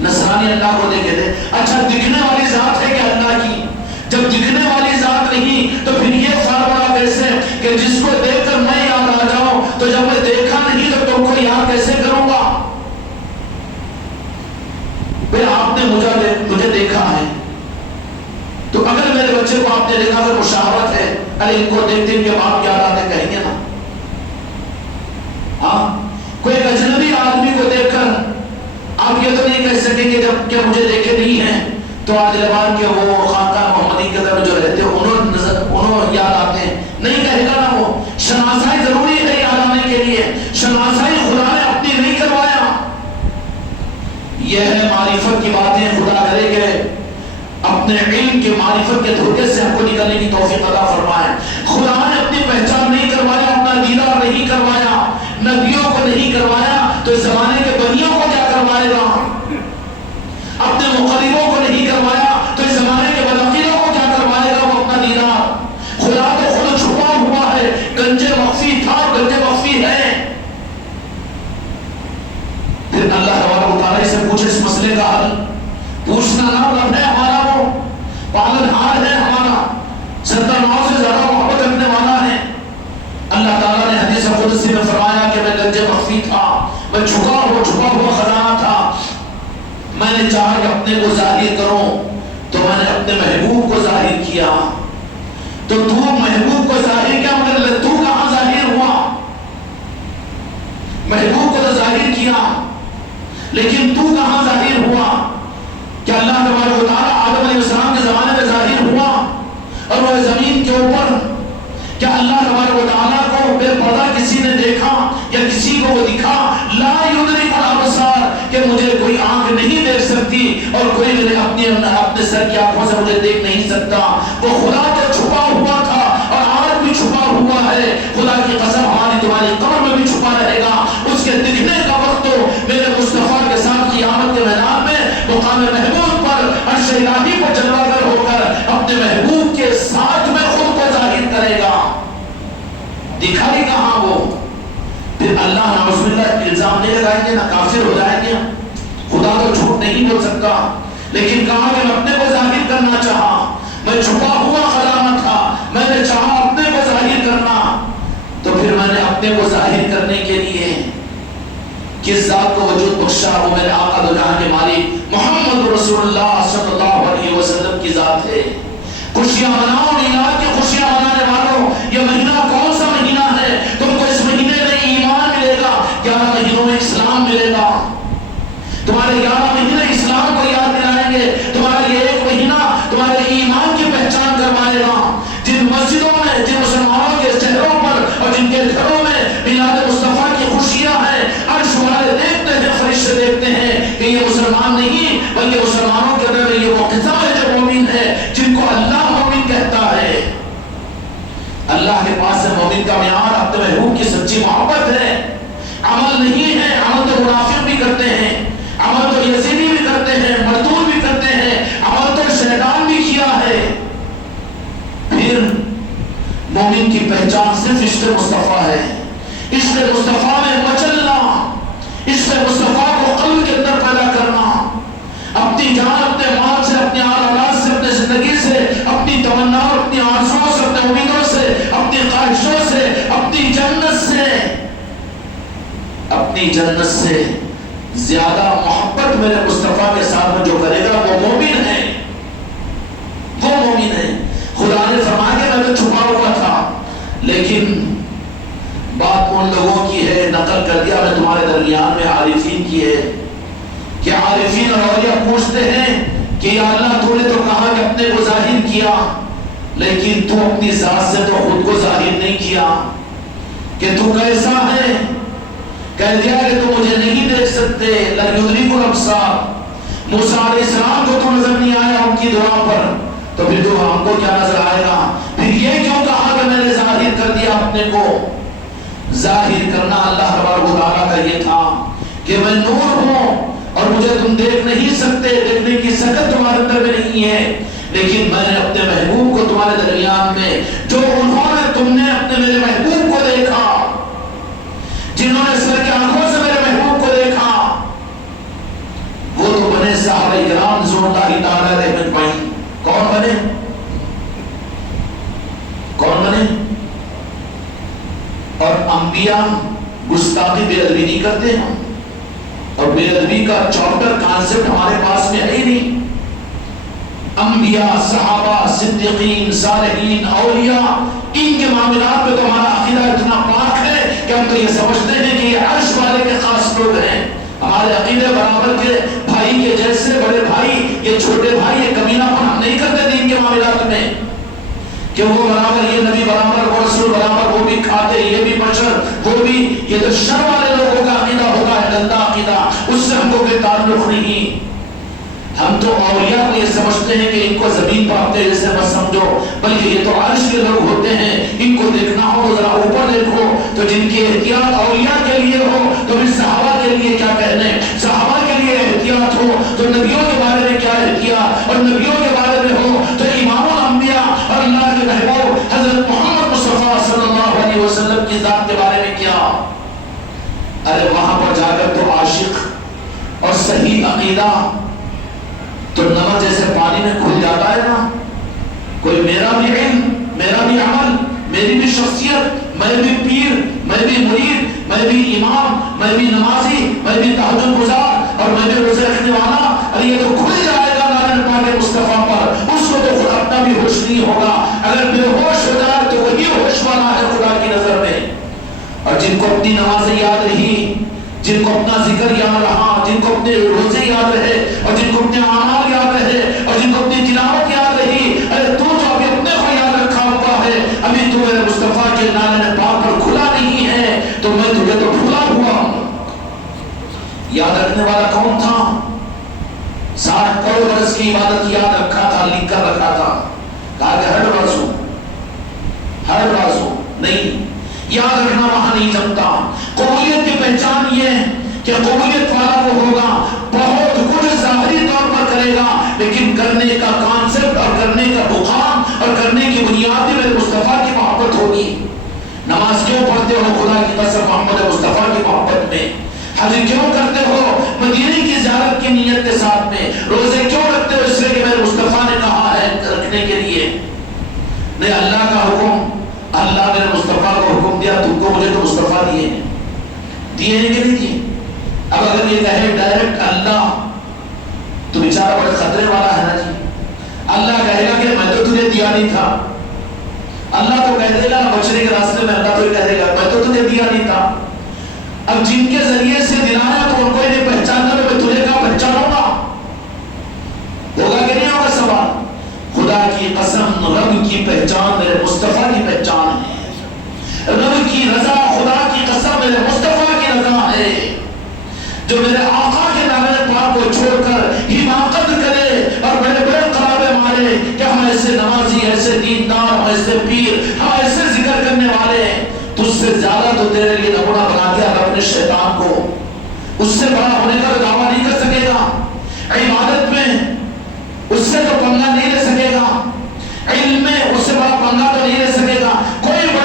نصرانی اللہ کو دیکھے تھے؟ اچھا دکھنے والی ذات ہے کہ اللہ کی؟ جب دکھنے والی ذات نہیں تو پھر یہ فارمولا کیسے کہ جس کو دیکھ کر میں یاد آ جاؤں؟ تو جب میں دیکھا نہیں تو تم کو یاد کیسے کروں گا؟ پھر آپ نے مجھے دیکھا ہے تو اگر میرے بچے کو آپ نے دیکھا اگر مشاورت ہے، ارے ان کو دیکھتے ہیں کہ باپ یاد آتے کہیں گے نا. ہاں کوئی ایک اجنبی آدمی کو دیکھ کر آپ یہ تو نہیں کہہ سکیں کہ جب کہ مجھے دیکھے نہیں ہیں تو عادلان کے وہ خاقہ محمدی کے طرف جو رہتے ہیں انہوں یاد آتے ہیں، نہیں کہے گا نا. وہ شناسائی ضروری ہے یاد آنے کے لیے. شناسائی خدا نے اپنی نہیں کروایا. یہ ہے معرفت کی باتیں. خدا کرے کہ اپنے علم کے معرفت کے دھوکے سے ہم کو نکلنے کی توفیق عطا فرمائے. خدا نے اپنی پہچان نہیں کروایا، اپنا دیدار نہیں کروایا، نبیوں کو نہیں کروایا تو اس زمانے کے بنیوں کو کیا کروائے گا؟ اپنے مقربوں کو نہیں کروایا تو اس زمانے کے بدعقیدوں کو کیا کروائے گا وہ اپنا دیدار؟ خدا تو خود چھپا ہوا ہے، گنج مخفی تھا، گنج مخفی ہے. پھر اللہ تبارک و تعالیٰ سے پوچھے اس مسئلے کا حل. پوچھنا نہ رب ہے ہمارا، وہ پالن ہار ہے ہمارا، 70 سے زیادہ محبت رکھنے والا ہے. اللہ تعالیٰ نے حدیث قدسی میں فرمایا کہ میں گنج مخفی تھا، میں چھپا ہوا خزانہ تھا. میں نے چاہا کہ اپنے کو ظاہر کروں تو میں نے اپنے محبوب کو ظاہر کیا. تو محبوب کو ظاہر کیا مگر تو کہاں ظاہر ہوا؟ محبوب کو تو ظاہر کیا لیکن تو کہاں ظاہر ہوا؟ کہ اللہ تبارک و تعالیٰ آدم علیہ السلام کے زمانے میں ظاہر ہوا اور وہ زمین کے اوپر کیا اللہ تبارک و تعالیٰ کو بے پردہ کسی نے دیکھا یا کسی کو وہ دکھا؟ لا یدرک الابصار کہ مجھے کوئی آنکھ نہیں دیکھ سکتی اور کوئی میرے اپنے سر کی آنکھوں سے مجھے دیکھ نہیں سکتا. وہ خدا تو چھپا ہوا تھا اور آج بھی چھپا ہوا ہے. خدا کی قسم ہماری تمہاری قبر میں بھی چھپا رہے گا. اس کے دکھنے کا وقت تو میرے مصطفیٰ کے ساتھ قیامت کے میدان میں مقام محبوب پر عرش الہی پر جلوہ گر ہو کر اپنے محبوب کے ساتھ میں خود کو ظاہر کرے گا. دکھائی کہاں وہ؟ پھر اللہ نعوذ باللہ الزام نہیں لگائیں گے، نہ کافر ہو جائیں گے. خدا تو جھوٹ نہیں بول سکتا لیکن کہا کہ میں اپنے کو ظاہر کرنا چاہا، میں چھپا ہوا خزانہ تھا، میں نے چاہا اپنے کو ظاہر کرنا. تو پھر میں نے اپنے کو ظاہر کرنے کے لیے کس ذات کو وجود بخشا؟ وہ میرے آقا دو جہاں کے مالک محمد رسول اللہ صلی اللہ علیہ وسلم کی ذات ہے. خوشیاں مناؤ، میلاد کی خوشیاں منانے والوں، یہ مہینہ کون سا مہینہ ہے؟ تم کو اس مہینے میں ایمان ملے گا. 11 مہینوں میں اسلام ملے گا. تمہارے 11 مہینے اسلام کو یاد دلائیں گے. تمہارا یہ ایک مہینہ تمہارے ایمان کی پہچان کروائے گا. جن مسجدوں میں، جن مسلمانوں کے چہروں پر اور جن کے گھروں میں میلاد مصطفیٰ کی خوشیاں ہیں، عرش والے دیکھتے ہیں، فرشتے دیکھتے ہیں کہ یہ مسلمان نہیں بلکہ مسلمانوں کے اندر یہ وہ قسم ہے جو مومن ہے، جن کو اللہ مومن کہتا ہے. اللہ کے پاس سے مومن کا معیار اپنے محبوب کی سچی محبت ہے، عمل نہیں ہے. عمل تو منافق بھی کرتے ہیں، عمل تو یزیدی بھی کرتے ہیں، مردود بھی کرتے ہیں، عمل تو شیطان بھی کیا ہے. پھر مومن کی پہچان صرف عشق مصطفیٰ ہے. عشق مصطفیٰ میں مچلنا، عشق مصطفیٰ کو قلب کے اندر پیدا کرنا، اپنی جان، اپنے مال سے، اپنے آل اولاد سے، اپنے زندگی سے، اپنی تمنا، اپنی آرزوؤں سے، اپنے امیدوں سے، اپنی خواہشوں سے، اپنی جنت سے، اپنی جنت سے زیادہ محبت میرے مصطفیٰ کے ساتھ میں جو کرے گا وہ مومن ہے، وہ مومن ہے. خدا نے فرمایا کہ میں تو چھپا ہوا تھا، لیکن بات ان لوگوں کی ہے، نقل کر دیا میں تمہارے درمیان میں عارفین کی ہے کہ عارفین اور اولیاء پوچھتے ہیں کہ یا اللہ تو نے تو کہا کہ اپنے کو ظاہر کیا، لیکن تو اپنی ذات سے تو خود کو ظاہر نہیں کیا کہ تو کیسا ہے. کہہ دیا کہ تو مجھے نہیں دیکھ سکتے. لن یدرک الابصار، موسیٰ علیہ السلام کو تو نظر نہیں آیا ان کی دعا پر، تو پھر تو ہم کو کیا نظر آئے گا؟ پھر یہ کیوں کہا کہ میں نے ظاہر کر دیا اپنے کو؟ ظاہر کرنا اللہ تبارک و تعالیٰ کا یہ تھا کہ میں نور ہوں اور مجھے تم دیکھ نہیں سکتے، دیکھنے کی سکت تمہارے اندر میں نہیں ہے، لیکن میں نے اپنے محبوب کو تمہارے درمیان میں، جو انہوں نے، تم نے اپنے میرے محبوب کو دیکھا، جنہوں نے سر کے آنکھوں سے میرے محبوب کو دیکھا، وہ تو بنے صحابہ کرام رضوان اللہ تعالی علیہم اجمعین. کون بنے؟ کون بنے؟ اور انبیاء گستاخی بے ادبی نہیں کرتے ہیں، اور بے ادبی کا چاپٹر کانسیپٹ ہمارے پاس میں ہے ہی نہیں. انبیاء، صحابہ، صدیقین، صالحین، اولیاء، ان کے معاملات میں تو ہمارا عقیدہ اتنا پاک ہے کہ ہم تو یہ سمجھتے ہیں کہ یہ عرش والے کے خاص لوگ ہیں. ہمارے عقیدے برابر کے بھائی کے جیسے، بڑے بھائی، یہ چھوٹے بھائی، یہ کمینہ پن ہم نہیں کرتے دین کے معاملات میں کہ وہ برابر، یہ نبی برابر، وہ رسول برابر، وہ بھی کھاتے، یہ بھی بشر، وہ بھی. یہ تو شر والے لوگوں کا عقیدہ ہوتا ہے، گندا عقیدہ، اس سے ہم کو کوئی تعلق نہیں. ہم تو اولیاء کو یہ سمجھتے ہیں کہ ان کو زمین پر اپنے جیسے مت سمجھو، بلکہ یہ تو عرش کے لوگ ہوتے ہیں، ان کو دیکھنا ہو ذرا اوپر دیکھو. تو جن کی احتیاط اولیاء کے لیے ہو تو پھر صحابہ کے لیے کیا کہنے؟ صحابہ کے لیے احتیاط ہو تو نبیوں کے بارے میں کیا احتیاط، اور نبیوں کے بارے میں ہو تو امام الانبیاء اور اللہ کے محبوب حضرت محمد مصطفیٰ صلی اللہ علیہ وسلم کی ذات کے بارے میں کیا. ارے وہاں پر جا کر تو عاشق اور صحیح عقیدہ تو نمک جیسے پانی میں کھل جاتا ہے نا. کوئی میرا بھی علم، میرا بھی عمل، میری بھی شخصیت، میں بھی پیر، میں بھی مرید، میں بھی امام، میں بھی نمازی، میں بھی تہجد گزار، اور میں بھی روزے رکھنے والا. ارے یہ تو کھل جائے گا نام پاک مصطفیٰ پر. اس کو تو خود اپنا بھی ہوش نہیں ہوگا. اگر بے ہوش ہو جائے تو وہی ہوش والا ہے خدا کی نظر میں. اور جن کو اپنی نمازیں یاد رہی، جن کو اپنا ذکر یاد رہا، جن کو اپنے روزے یاد رہے، اور جن کو اپنے اعمال یاد رہے، اور جن کو اپنی تلاوت یاد رہی، ارے تو جو ابھی اپنے کو یاد رکھا ہوا ہے، ابھی تو میرے مصطفیٰ کے نالے پاک پر کھلا نہیں ہے، تو میں تجھے تو بھولا ہوا ہوں. یاد رکھنے والا کون تھا؟ 60 کروڑ برس کی عبادت یاد رکھا تھا، لکھ کر رکھا تھا. کہا کہ ہر رازو نہیں، یاد رکھنا وہاں نہیں جمتا. قبولیت کی پہچان یہ ہے کہ قبولیت والا وہ ہوگا بہت کچھ ظاہری طور پر کرے گا، لیکن کرنے کا کانسیپٹ اور کرنے کا مقام اور کرنے کی بنیاد میرے مصطفیٰ کی محبت ہوگی. نماز کیوں پڑھتے ہو؟ خدا کی قسم محمد مصطفیٰ کی محبت میں. حج کیوں کرتے ہو؟ مدینے کی زیارت کی نیت کے ساتھ میں. روزے کیوں رکھتے ہو؟ اس لیے کہ میرے مصطفیٰ نے کہا ہے رکھنے کے لیے. نہیں اللہ کا حکم، اللہ نے مصطفیٰ کو حکم دیا، تم کو مجھے تو مصطفیٰ دیے ہیں کہ نہیں دیے. اب اگر یہ کہے ڈائریکٹ اللہ تو بیچارہ بڑے خطرے والا ہے نا جی. اللہ کہے گا کہ میں تو تجھے دیا نہیں تھا. اللہ تو کہہ دے گا بچنے کے راستے میں، اللہ تو یہ کہہ دے گا میں تو تجھے دیا نہیں تھا. اب جن کے ذریعے سے دلایا تو ان کو یہ پہچاننا تو میں تجھے کہاں پہچانوں گا؟ ہوگا کہ نہیں ہوگا سوال؟ خدا کی قسم رب کی پہچان میرے مصطفیٰ کی پہچان ہے. رب کی رضا، خدا کی قسم میرے مصطفیٰ کی رضا ہے. جو میرے آقا کے نام پاک کو چھوڑ کر حماقت کرے اور بڑے بڑے قرابے مارے کہ ہم ایسے نمازی، ایسے دیندار، ہم ایسے پیر، ہم ایسے ذکر کرنے والے ہیں، تجھ سے زیادہ تو تیرے لیے نمونہ بنا دیا رب نے شیطان کو. اس سے بڑا ہونے کا دعویٰ نہیں کر سکے گا. عبادت میں اس سے تو پنگا نہیں لے سکے گا، علم میں اس سے بڑا پنگا تو نہیں لے سکے گا. کوئی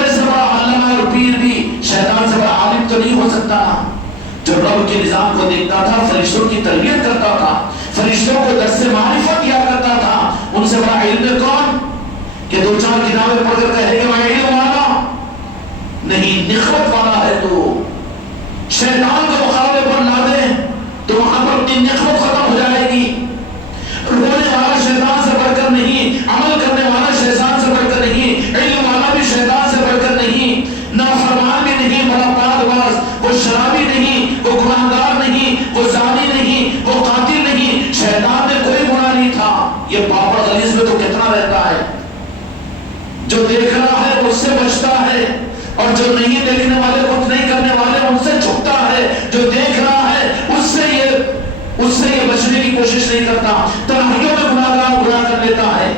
سکتا نا؟ جو رب کے نظام کو دیکھتا تھا، فرشتوں کی تربیت کرتا تھا، فرشتوں کو درس معرفت دیا کرتا تھا، ان سے بڑا علم کون کہ دو چار کتابیں پڑھ کر کہے کہ میں علم والا نہیں، نخوت والا ہے تو شیطان کو مقابلے پر لا دے تو وہاں پر اپنی نخوت ختم ہو جائے گی۔ رونے والا شیطان سے بڑھ کر نہیں، عمل کرنے والا شیطان سے بڑھ کر نہیں، علم والا بھی شیطان سے بڑھ کر نہیں، نافرمان بھی نہیں، بڑا پاک باز، وہ شرابی نہیں، وہ گناہگار نہیں، وہ زانی نہیں، وہ قاتل نہیں، شیطان میں کوئی گناہ نہیں تھا۔ یہ پاپڑ غلیظ میں تو کتنا رہتا ہے، جو دیکھ رہا ہے اس سے بچتا ہے، اور جو نہیں دیکھنے والے، کچھ نہیں کرنے والے، ان سے چھپتا ہے، جو دیکھ رہا ہے اس سے یہ بچنے کی کوشش نہیں کرتا، تنہائیوں میں گناہ کر لیتا ہے،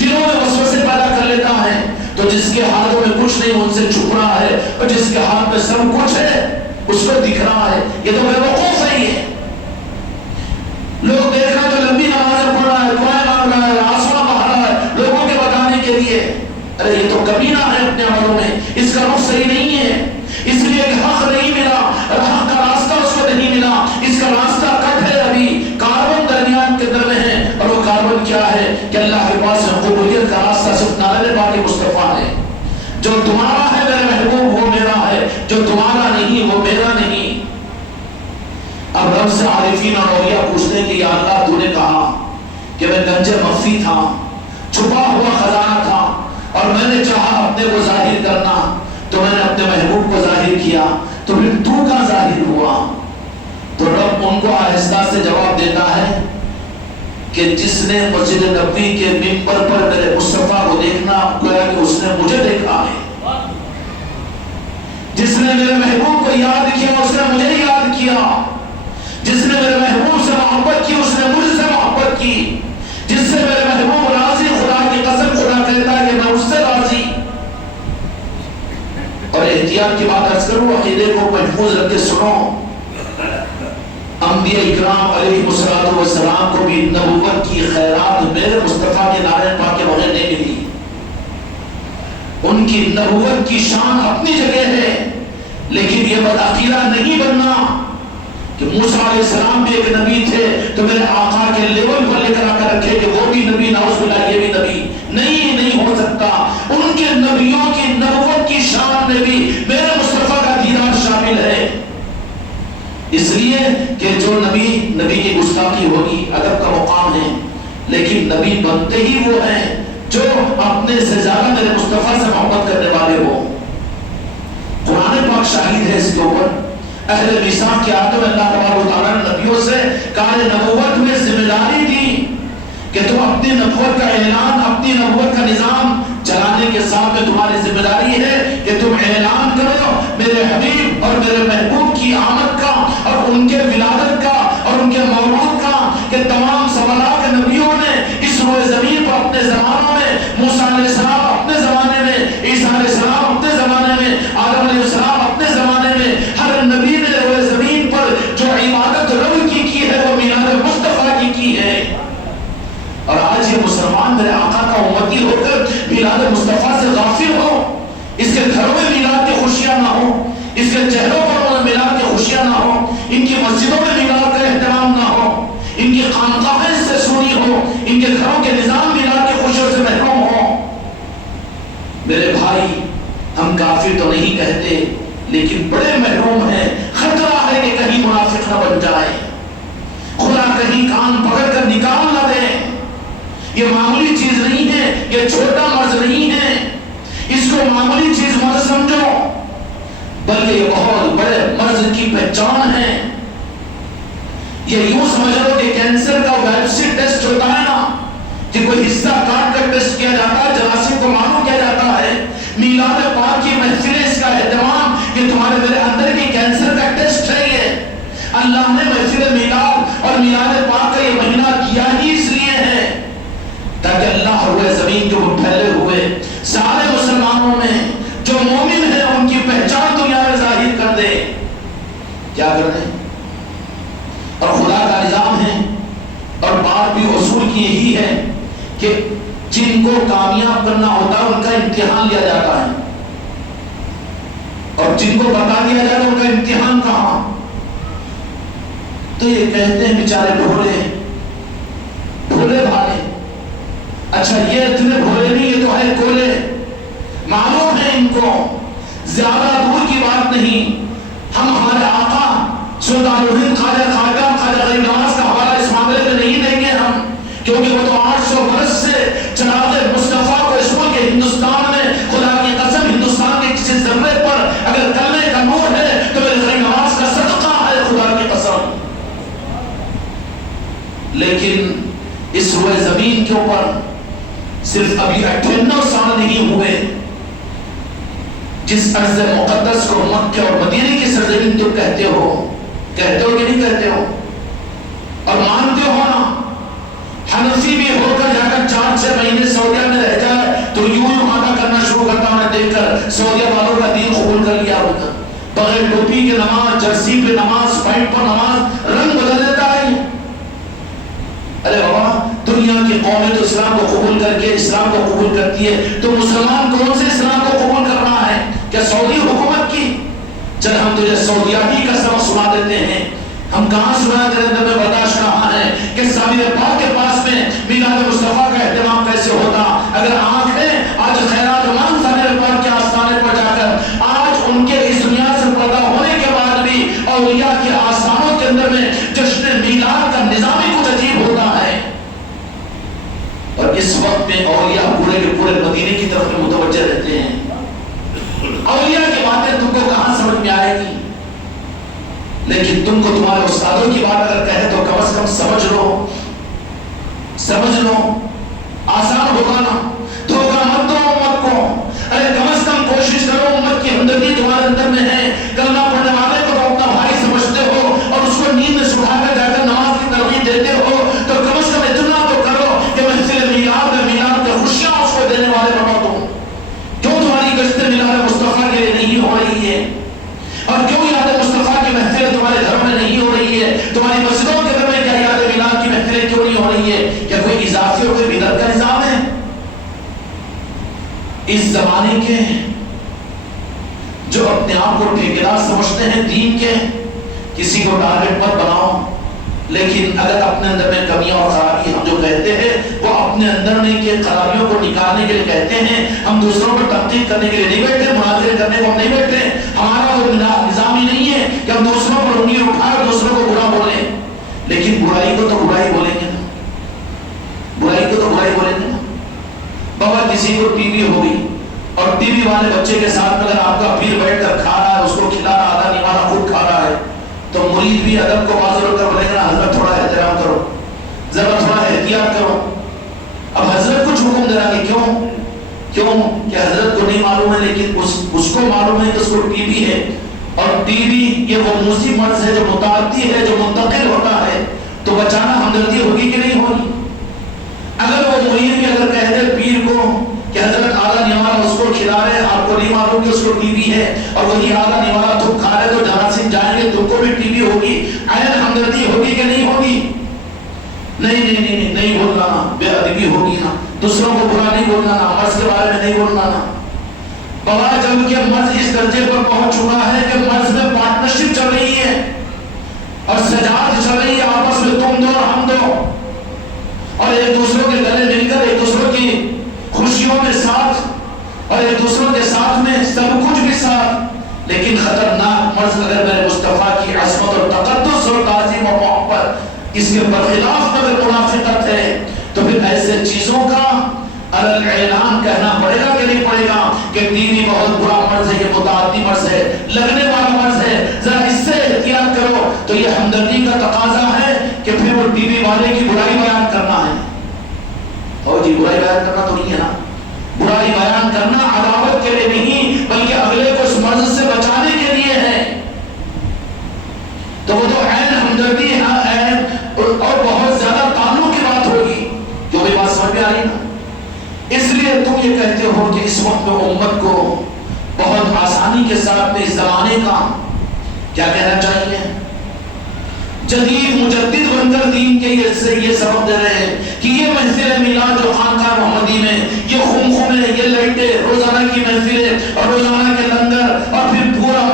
دلوں میں وسوسے پیدا کر لیتا ہے۔ تو جس کے ہاتھوں میں کچھ نہیں ان سے چھپ رہا ہے، اور جس کے ہاتھ میں سب کچھ ہے اس کو دکھ رہا ہے، یہ تو بے وقوف ہے۔ یہ لوگ دیکھ رہا ہے تو لمبی نمازیں پڑھ رہا ہے، دعائیں مانگ رہا ہے، آنسو بہا رہا ہے لوگوں کے بتانے کے لیے، ارے یہ تو کمینہ ہے اپنے عملوں میں، اس کا رخ صحیح نہیں ہے، اس لیے کہ حق نہیں ملا، حق کا راستہ اس کو نہیں ملا، اس کا راستہ کٹ ہے، ابھی کاربن درمیان کے اندر میں ہے، اور وہ کاربن کیا ہے کہ اللہ کے پاس قبولیت کا راستہ صرف نالے پاک مصطفیٰ ہے۔ جو تمہارا ہے میرے محبوب وہ میرا ہے، جو تمہارا نہیں وہ میرا نہیں۔ اب رب سے عارفین اور اولیاء پوچھتے ہیں کہ یا اللہ تو نے کہا کہ میں کنز مخفی تھا، چھپا ہوا خزانہ تھا، اور میں نے چاہا اپنے کو ظاہر کرنا تو میں نے اپنے محبوب کو ظاہر کیا، تو پھر تو کا ظاہر ہوا؟ تو رب ان کو آہستہ سے جواب دیتا ہے کہ جس نے مسجد نبوی کے ممبر پر میرے مصطفیٰ کو دیکھنا گویا کہ اس نے مجھے دیکھا ہے، جس نے میرے محبوب کو یاد کیا اس نے مجھے یاد کیا، جس نے میرے محبوب سے محبت کی اس نے مجھ سے محبت کی، جس سے میرے محبوب راضی، خدا کی قسم خدا کہتا ہے کہ میں اس سے راضی۔ اور احتیاط کی بات عرض کروں، عقیدے کو محفوظ رکھ کے سنو، انبیاء اکرام علیہ السلام کو بھی نبوت کی خیرات میرے مصطفیٰ کے نعرے پاک کے بغیر نہیں ملی۔ ان کی نبوت کی شان اپنی جگہ ہے، لیکن یہ بدعقیدہ نہیں بننا کہ موسیٰ علیہ السلام بھی ایک نبی تھے تو میرے آقا کے لیول پر لے کر آ کر رکھے کہ وہ بھی نبی، نعوذ باللہ یہ بھی نبی نہیں ہو سکتا۔ ان کے نبیوں کی نبوت کی شان میں بھی میرے مصطفیٰ کا دیدار شامل ہے، اس لیے کہ جو نبی کی گستاخی ہوگی، ادب کا مقام ہے، لیکن نبی بنتے ہی وہ ہیں جو اپنے سے زیادہ میرے مصطفیٰ سے محبت کرنے والے ہو۔ قرآن پاک شاہد ہے اس کے اوپر۔ اہل میثاق کے آدم اللہ تبارک و تعالیٰ نے نبیوں سے کار نبوت میں ذمہ داری دی کہ تم اپنی نبوت کا اعلان، اپنی نبوت کا نظام چلانے کے ساتھ میں تمہاری ذمہ داری ہے کہ تم اعلان کرو میرے حبیب اور میرے محبوب کی آمد کا، اور ان کے ولادت کا، اور ان کے مولود کا، کہ تمام سوالات نبیوں نے اس روئے زمین پر اپنے زمانوں میں، موسیٰ علیہ السلام اپنے زمانے میں، عیسیٰ علیہ السلام اپنے زمانے میں، آدم علیہ السلام اپنے زمانے میں، ہر نبی نے روئے زمین پر جو عبادت رب کی ہے وہ میلاد مصطفیٰ کی ہے۔ اور آج یہ مسلمان میرے آقا کا امتی ہو کر میلاد مصطفیٰ سے غافل ہو، اس کے گھروں میں میلاد کی خوشیاں نہ ہو، اس کے چہروں پر میلاد کی خوشیاں نہ ہو، ان کی مسجدوں میں میلاد کا احترام نہ ہو، ان کی خانقاہیں اس سے سونی ہو، ان کے گھروں کے نظام میلاد کی خوشیوں سے محروم ہو۔ میرے بھائی، ہم کافر تو نہیں کہتے، لیکن بڑے محروم ہیں، خطرہ ہے کہ کہیں منافق نہ بن جائے، خدا کہیں کان پکڑ کر نکال نہ دے۔ یہ معمولی چیز نہیں ہے، یہ چھوٹا مرض نہیں ہے، اس کو معمولی چیز مت سمجھو، بلکہ یہ بہت بڑے مرض کی پہچان ہے۔ یہ یوں سمجھ لو کہ کینسر کا وائپسی ٹیسٹ ہوتا ہے نا، کہ کوئی حصہ کاٹ کر ٹیسٹ کیا جاتا ہے، جراثیم کو معلوم کیا جاتا ہے۔ میلاد پاک کی محفلیں اس کا اہتمام کہ تمہارے میرے اندر کی کینسر کا ٹیسٹ ہے۔ یہ اللہ نے محفل میلاد اور میلاد پاک کا یہ مہینہ کیا ہی اس لیے ہے تاکہ اللہ روئے زمین کے وہ پھیلے ہوئے سارے مسلمانوں میں جو مومن ہیں ان کی پہچان دنیا میں ظاہر کر دے۔ کیا کر دیں؟ اور خدا کا نظام ہے اور بات بھی اصول کی یہی ہے کہ جن کو کامیاب کرنا ہوتا ہے ان کا امتحان لیا جاتا ہے، اور اور جن کو بتا دیا جائے ان کا امتحان کہاں؟ تو یہ کہتے ہیں بیچارے بھولے بھولے بھالے. اچھا یہ اتنے بھولے نہیں، یہ تو ہے کولے. معلوم ہے ان کو زیادہ دور کی بات نہیں، ہم ہمارے آقا سلطان الہند خواجہ خاقان خواجہ غریب نواز کا حوالہ اس معاملے میں نہیں دیں گے ہم، کیونکہ وہ تو 800 برس سے چراغ مصطفیٰ کو اس ملک ہندوستان میں، خدا کی قسم ہندوستان کے کسی ذرے پر اگر کلمے کا نور ہے تو میرے غریب نواز کا صدقہ ہے، خدا کی قسم. لیکن اس روئے زمین کے اوپر صرف ابھی 98 سال نہیں ہوئے جس ارض مقدس کو مکہ اور مدینے کی سرزمین تم کہتے ہو کہ نہیں کہتے ہو؟ اور مانتے ہو نا، حنفی بھی ہو کر جا کر 4-6 مہینے سعودیہ میں رہ جائے تو یوں وہاں کرنا شروع کرتا ہوں دیکھ کر سعودیہ والوں کا دین قبول کر لیا ہوتا، بغیر ٹوپی کے نماز، جرسی پہ نماز، پینٹ پر نماز، رنگ بدل دیتا ہے. ارے بابا دنیا کی قومیں تو اسلام کو قبول کر کے اسلام کو قبول کرتی ہے، تو مسلمان کون سے اسلام کو قبول کر رہا ہے؟ کیا سعودی حکومت کی؟ چل ہم تجھے سعودیاتی کا سبق سنا دیتے ہیں. ہم کہاں سنا تیرے اندر میں برداشت کہاں ہے کہ سامع پاک کے پاس میں میلاد مصطفیٰ کا اہتمام کیسے ہوتا؟ اگر آنکھیں آج خیرات مان سامع پاک کے آستانے پر جا کر آج ان کے اس دنیا سے پردہ ہونے کے بعد بھی اولیاء کے آستانوں کے اندر میں جشن میلاد کا نظام ہی کچھ عجیب ہوتا ہے. اور اس وقت میں اولیاء پورے کے پورے مدینے کی طرف میں متوجہ رہتے ہیں. اولیاء کی باتیں تم کو کہاں سمجھ میں آئے گی؟ لیکن تم کو تمہارے استادوں کی بات اگر کہے تو کم از کم سمجھ لو، آسان ہوگا نا. دھوکہ مت دو امت کو. ارے کم از کم کوشش کرو، امت کی ہمدردی تمہارے اندر میں ہے. کلمہ پڑھنے والے کو تو اپنا بھائی سمجھتے ہو اور اس کو نیند میں سٹھا کر جا کر نماز کی ترغیب دیتے ہو، تو کم از کم اتنا تو کرو کہ محفل میلاد کے خوشیاں اس کو دینے والے بنو تم. کیوں تمہاری گشت میلاد مصطفیٰ کے لیے نہیں ہو رہی ہے؟ اور کیوں یاد مصطفیٰ کی محفلیں تمہارے گھر میں نہیں ہو رہی ہے؟ تمہاری مسجدوں کے گھر میں کیا یاد میلاد کی محفلیں کیوں نہیں ہو رہی ہے؟ کیا کوئی اضافی اور کوئی بدعت کا نظام ہے؟ اس زمانے کے جو اپنے آپ کو ٹھیکیدار سمجھتے ہیں دین کے، کسی کو ٹارگٹ مت بناؤ. لیکن اگر اپنے اندر میں کمیاں اور خرابی ہم جو کہتے ہیں وہ اپنے اندر میں کے خرابیوں کو نکالنے کے لیے کہتے ہیں. ہم دوسروں پر تنقید کرنے کے لیے نہیں بیٹھے، مناظرے کرنے کو ہم نہیں بیٹھے. ہمارا وہ نظام ہی نہیں ہے کہ ہم دوسروں پر انگلی اٹھائیں اور دوسروں کو برا بولیں. لیکن برائی کو تو برائی بولیں گے نا، برائی کو تو برائی بولیں گے نا. بابا کسی کو ٹی وی ہو گئی اور ٹی وی والے بچے کے ساتھ اگر آپ کا پیر بیٹھ کر کھا رہا ہے، اس کو کھلا رہا، آدھا نوالا خود کھا رہا ہے، تو مرید بھی ادب کو معذور کر بولے گا حضرت تھوڑا احترام کرو، ذرا تھوڑا احتیاط کرو. اب حضرت کچھ حکم دے رہا ہے، کیوں کہ حضرت کو نہیں معلوم ہے لیکن اس کو معلوم ہے کہ اس کو ٹی وی ہے. اور ٹی وی یہ وہ موسی مرض ہے جو متعدی ہے، جو منتقل ہوتا ہے، تو بچانا ہمدردی ہوگی کہ نہیں ہوگی؟ اگر وہ مرید بھی اگر کہہ دے پیر کو کہ حضرت آدھا نوالا اس کو کھلا رہے، آپ کو نہیں معلوم کہ اس کو ٹی وی ہے، اور وہی آدھا نوالا تم کھا رہے تو جراثیم جائیں گے، تم کو بھی ٹی وی ہوگی، عین ہمدردی ہوگی کہ نہیں ہوگی؟ نہیں بولنا نا، بے ادبی ہوگی نا، دوسروں کو برا نہیں بولنا نا، مرض کے بارے میں نہیں بولنا نا. بابا جب کہ مرض اس درجے پر پہنچ چکا ہے کہ مرض میں پارٹنرشپ چل رہی ہے اور سجاعت چل رہی ہے، آپس میں تم دو اور ہم دو، اور ایک دوسروں کے گلے مل کر ایک دوسروں کی خوشیوں میں ساتھ اور ایک دوسروں کے ساتھ میں سب کچھ بھی ساتھ. لیکن خطرناک مرض اگر میرے مصطفیٰ کی عظمت اور تقدس اور تعظیم اور محبت اس کے برخلاف اگر منافقت ہے تو پھر ایسے چیزوں کا اعلان کہنا پڑے گا کہ نہیں پڑے گا کہ ٹی وی بہت برا مرض ہے، یہ متعدی مرض ہے، لگنے والا مرض ہے، ذرا اس سے احتیاط کرو. تو یہ ہمدردی کا تقاضا ہے کہ پھر وہ ٹی وی والے کی برائی بیان کرنا ہے. اور جی برائی بیان کرنا تو نہیں ہے نا، برائی بیان کرنا عداوت کے لیے نہیں بلکہ اگلے کو اس مرض سے بچانے کے لیے ہے. تو وہ تو عین ہمدردی ہے اور بہت زیادہ تعلق کی بات ہوگی. جو بھی بات سمجھ میں آ رہی نا، اس لیے تم یہ کہتے ہو کہ اس وقت میں امت کو بہت آسانی کے ساتھ میں اس زمانے کا کیا کہنا چاہیے، جدید مجدد بن کر دین کے یہ سبب دے رہے ہیں کہ یہ محفل میلاد جو خانقاہ محمدی میں یہ خمخمے، یہ لائٹیں، روزانہ کی محفلیں اور روزانہ کے لنگر اور پھر پورا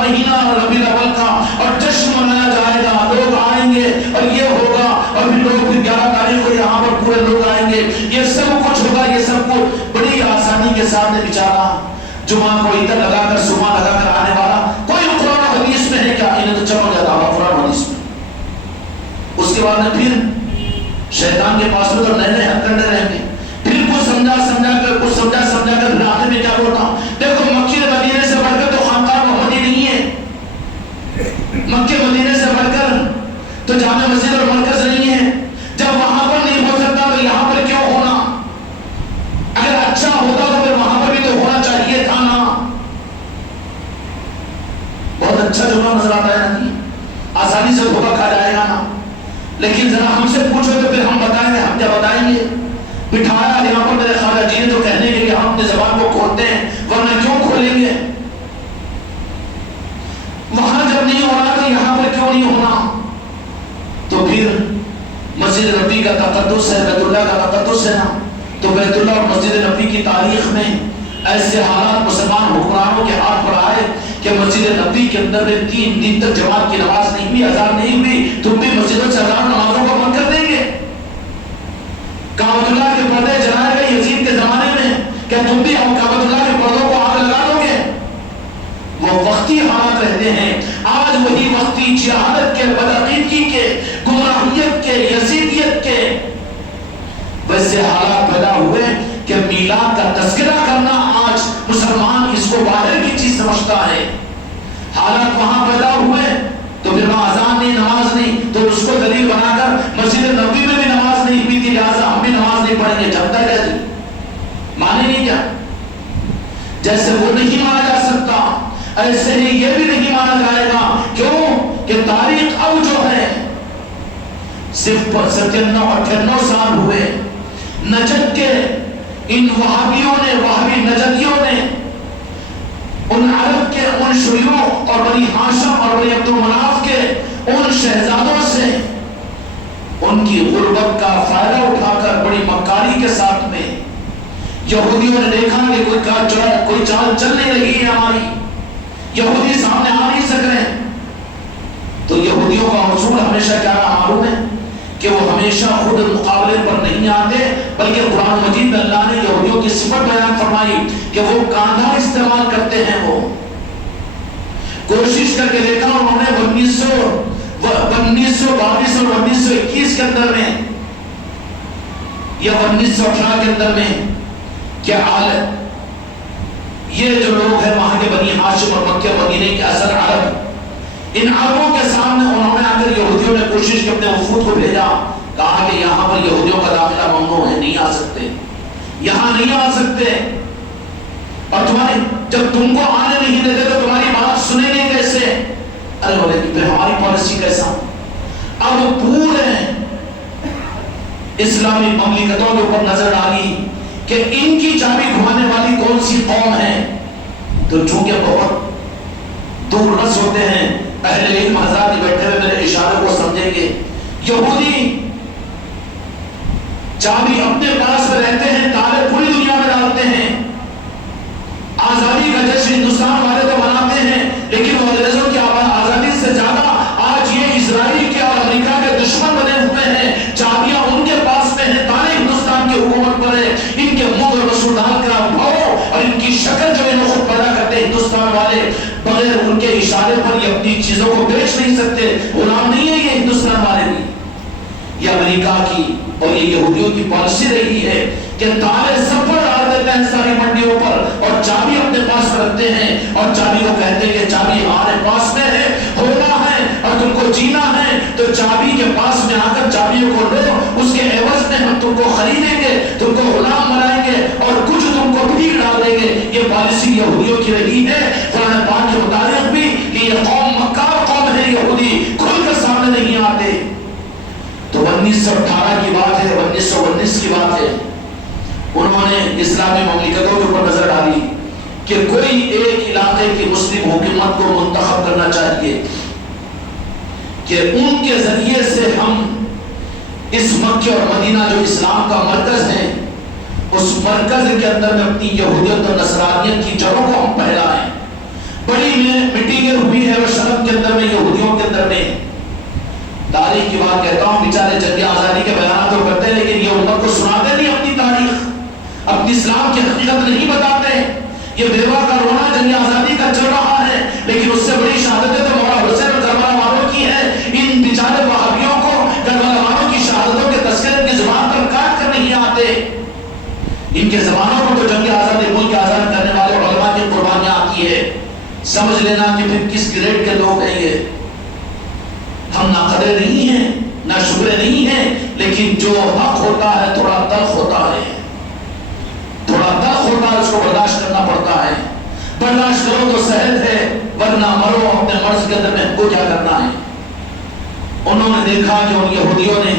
صاحب نے بیچارہ جمعہ کو ادھر لگا کر صبح لگا کر آنے والا، کوئی قرآن حدیث میں ہے کیا؟ انہیں تو چمک جاتا ہوا قرآن حدیث میں۔ اس کے بعد میں پھر شیطان کے پاس میں تو نئے نئے حق کرنے رہیں گے، پھر کچھ سمجھا کر پھر آخر میں کیا بولتا ہوں، دیکھو مکے مدینے سے بڑھ کر تو خانقاہ محمدی نہیں ہے، مکے مدینے سے بڑھ کر تو جامع مسجد اور مرکز نہیں ہے، جب وہاں پر نہیں ہو سکتا تو یہاں پر کیوں ہونا؟ اگر اچھا ہوتا تو پھر وہاں پر بھی تو ہونا چاہیے تھا نا۔ بہت اچھا جملہ نظر آتا ہے نا، آسانی سے دھوکہ کھا جائے گا نا، لیکن ذرا ہم سے پوچھو تو پھر ہم بتائیں گے، ہم کیا بتائیں گے؟ بٹھایا یہاں پر میرے خواجہ جی نے تو کہنے کے لیے ہم اپنی زبان کو کھولتے ہیں، ورنہ کیوں کھولیں گے؟ وہاں جب نہیں ہو رہا تو یہاں پر کیوں نہیں ہونا؟ تو پھر مسجد نبی کا تقدس ہے، بیت اللہ کا تقدس ہے نا، تو بیت اللہ اور مسجد نبی کی تاریخ میں ایسے حالات مسلمان حکمرانوں کے ہاتھ پر آئے کہ مسجد نبی کے اندر 3 دن تک جماعت کی نماز نہیں ہوئی، اذان نہیں ہوئی، تم بھی مسجدوں سے ہزاروں نمازوں کو بند کر دیں گے؟ کعبۃ اللہ کے پردے جلائے گئے یزید کے زمانے میں، کیا تم بھی کعبۃ اللہ کے پردوں کو آگ لگا دو گے؟ وہ وقتی حالات رہتے ہیں، آج وہی وقتی جہالت کے، بدعقیدگی کے، گمراہیت کے، یزیدیت کے ویسے حالات پیدا ہوئے کہ میلاد کا تذکرہ کرنا آج مسلمان اس کو باہر کی چیز سمجھتا ہے۔ حالات وہاں پیدا ہوئے تو پھر وہاں اذان نہیں، نماز نہیں، تو اس کو دلیل بنا کر مسجد نبی میں بھی نماز نہیں ہوئی تھی، لہٰذا ہم بھی نماز نہیں پڑھیں گے۔ جمتا کیا جی؟ مانے نہیں کیا؟ جیسے وہ نہیں مانا جا سکتا ایسے ہی یہ بھی نہیں مانا جائے گا، کیوں کہ تاریخ اب جو ہے صرف 97-98 سال ہوئے، نجد کے ان وہابیوں نے، وہابی نجدیوں نے ان عرب کے ان شیوعیوں اور بنی ہاشم اور بنی عبد المناف کے ان شہزادوں سے ان کی غربت کا فائدہ اٹھا کر بڑی مکاری کے ساتھ میں یہودیوں نے دیکھا کہ کوئی چال چل نہیں رہی ہے ہماری، یہودی سامنے آ نہیں سک رہے، تو یہودیوں کا اصول ہمیشہ کیا رہا معلوم ہے کہ وہ ہمیشہ خود مقابلے پر نہیں آتے، بلکہ قرآن مجید میں اللہ نے یہودیوں کی صفت بیان فرمائی کہ وہ کاندھا استعمال کرتے ہیں۔ وہ کوشش کر کے دیکھا انہوں نے 1922 اور 1921 کے اندر میں یا 1918 کے اندر میں کیا حال ہے، یہ جو لوگ ہیں وہاں کے بنی ہاشم اور مکہ مدینے کے اصل عرب، ان عربوں کے سامنے انہوں نے آ کر یہودیوں نے کوشش کی اپنے وفود کو بھیجا، کہا کہ یہاں پر یہودیوں کا داخلہ ممنوع ہے، نہیں آ سکتے، یہاں نہیں آ سکتے، اور تمہاری جب تم کو آنے نہیں دیتے تو تمہاری بات سنیں گے کیسے؟ ارے بولے کہ پھر ہماری پالیسی کیسا؟ اب پورے اسلامی مملکتوں کے اوپر نظر ڈالی کہ ان کی چابی گھمانے والی کون سی قوم ہے، تو چونکہ بہت دور رس ہوتے ہیں، اہل علم حضرات بیٹھے ہوئے میرے اشارے کو سمجھیں گے، یہودی چابی اپنے پاس میں رہتے ہیں، تالے پوری دنیا میں ڈالتے ہیں، آزادی کا جشن ہندوستان والے تو مناتے ہیں، لیکن وہ انگریزوں کی آزادی سے زیادہ آج یہ اسرائیل کے اور امریکہ کے دشمن بنے ہوئے ہیں، چابیاں ان کے پاس میں ہیں، تالے ہندوستان کی حکومت پر ہے، ان کے منہ اور مسور ڈال کر آپ بھاؤ، اور ان کی شکل جو انہوں خود پیدا کرتے ہیں ہندوستان والے، بغیر ان کے اشارے پر یہ اپنی چیزوں کو بیچ نہیں سکتے، غلام نہیں ہے یہ ہندوستان والے بھی۔ یہ امریکہ کی اور یہ یہودیوں کی پالیسی رہی ہے کہ تالے سب پر ڈال دیتے ہیں ساری منڈیوں پر، اور چابی اپنے پاس رکھتے ہیں، اور چابی کو کہتے ہیں کہ چابی ہمارے پاس میں ہے، ہونا ہے اور تم کو جینا ہے تو چابی کے پاس میں آ کر چابیوں کو لو، اس کے عوض میں ہم تم کو خریدیں گے، تم کو غلام بنائیں گے اور کچھ تم کو بھیک ڈال دیں گے۔ یہ پالیسی یہودیوں کی رہی ہے، قرآن پاک کے مطابق بھی کہ یہ قوم مکار قوم ہے، یہودی کھل کر سامنے نہیں آتے۔ تو 1918 کی بات ہے، 1919 کی بات ہے، انہوں نے اسلامی مملکتوں کے اوپر نظر ڈالی کہ کوئی ایک علاقے کی مسلم حکومت کو منتخب کرنا چاہیے کہ ان کے ذریعے سے ہم اس مکہ اور مدینہ جو اسلام کا مرکز ہے، اس مرکز کے اندر میں اپنی یہودیت اور نصرانیت کی جڑوں کو ہم پھیلائیں۔ بڑی میٹنگیں ہوئی ہے شرم کے اندر میں، یہودیوں کے اندر میں۔ تاریخ کی بات کہتا ہوں، بیچارے جنگ آزادی کے بیانات تو کرتے ہیں لیکن یہ امت کو سناتے نہیں اپنی تاریخ۔ اب اپنی اسلام کی حقیقت نہیں بتاتے. یہ بیوہ کا رونا جنگ آزادی کا چل رہا ہے، لیکن اس سے بڑی شہادتیں تو مولا حسین اور کربلا والوں کی ہے. ان بیچارے وہابیوں کو کربلا والوں کی شہادتوں کے تذکرے کی زبان پر کاٹ کر نہیں آتے. ان کے زبانوں پر تو جنگ آزادی، ملک آزاد کرنے والے علماء کی قربانیاں آتی ہے. سمجھ لینا کہ پھر کس گریڈ کے لوگ ہیں یہ. ہم نہ قدرے نہیں ہیں، نہ شکرے نہیں ہیں، لیکن جو حق ہوتا ہے تھوڑا تلخ ہوتا ہے، تھوڑا تلخ ہوتا ہے، اس کو برداشت کرنا پڑتا ہے. برداشت کرو تو صحت ہے، ورنہ مرو اپنے مرض کے اندر میں ہم کو کیا کرنا ہے. انہوں نے دیکھا کہ ان یہودیوں نے،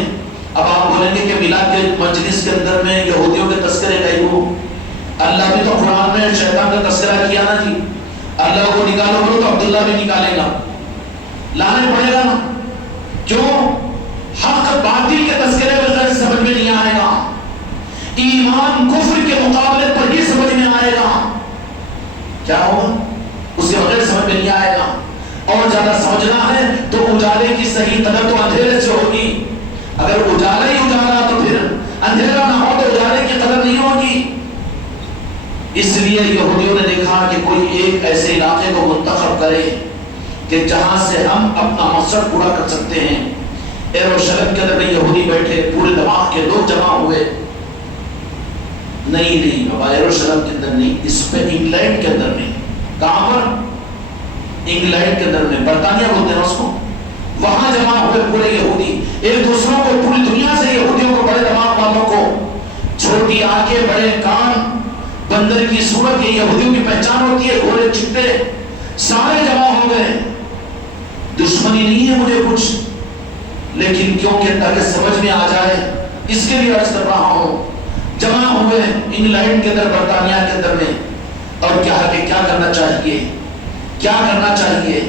اب آپ بولیں گے کہ میلاد کے مجلس کے اندر میں یہودیوں کے تذکرے گئے ہو. اللہ بھی تو قرآن میں شیطان کا تذکرہ کیا نا جی. اللہ کو نکالو کرو تو عبداللہ بھی نکالے گا، لانے پڑے گا نا. کیوں؟ حق باطل کے تذکرے بغیر سمجھ میں نہیں آئے گا. ایمان کفر کے مقابلے پر ہی سمجھ میں آئے گا. کیا ہوگا؟ اس کے بغیر سمجھ میں نہیں آئے گا. اور زیادہ سمجھنا ہے تو اجالے کی صحیح قدر تو اندھیرے سے ہوگی. اگر اجالا ہی اجالا تو پھر اندھیرا نہ ہو تو اجالے کی قدر نہیں ہوگی. اس لیے یہودیوں نے دیکھا کہ کوئی ایک ایسے علاقے کو منتخب کرے کہ جہاں سے ہم اپنا مقصد پورا کر سکتے ہیں. یروشلم کے اندر یہودی بیٹھے، پورے دماغ کے لوگ جمع ہوئے. نہیں بابا، یروشلم کے اندر نہیں، اس پہ انگلینڈ کے اندر نہیں. کہاں پر؟ انگلینڈ کے اندر میں، برطانیہ بولتے ہیں اس کو. وہاں جمع ہوئے پورے یہودی، ایک دوسروں کو، پوری دنیا سے یہودیوں کو، بڑے دماغ والوں کو، چھوٹی آنکھیں بڑے کان، بندر کی صورت، یہ یہودیوں کی پہچان ہوتی ہے، گھوڑے چٹے، سارے جمع ہو گئے. دشمنی نہیں ہے مجھے کچھ، لیکن کیونکہ تاکہ سمجھ میں آ جائے اس کے لیے عرض کر رہا ہوں. جمع ہوئے انگلینڈ کے اندر، برطانیہ کے اندر میں، اور کیا کرنا چاہیے، کیا کرنا چاہیے.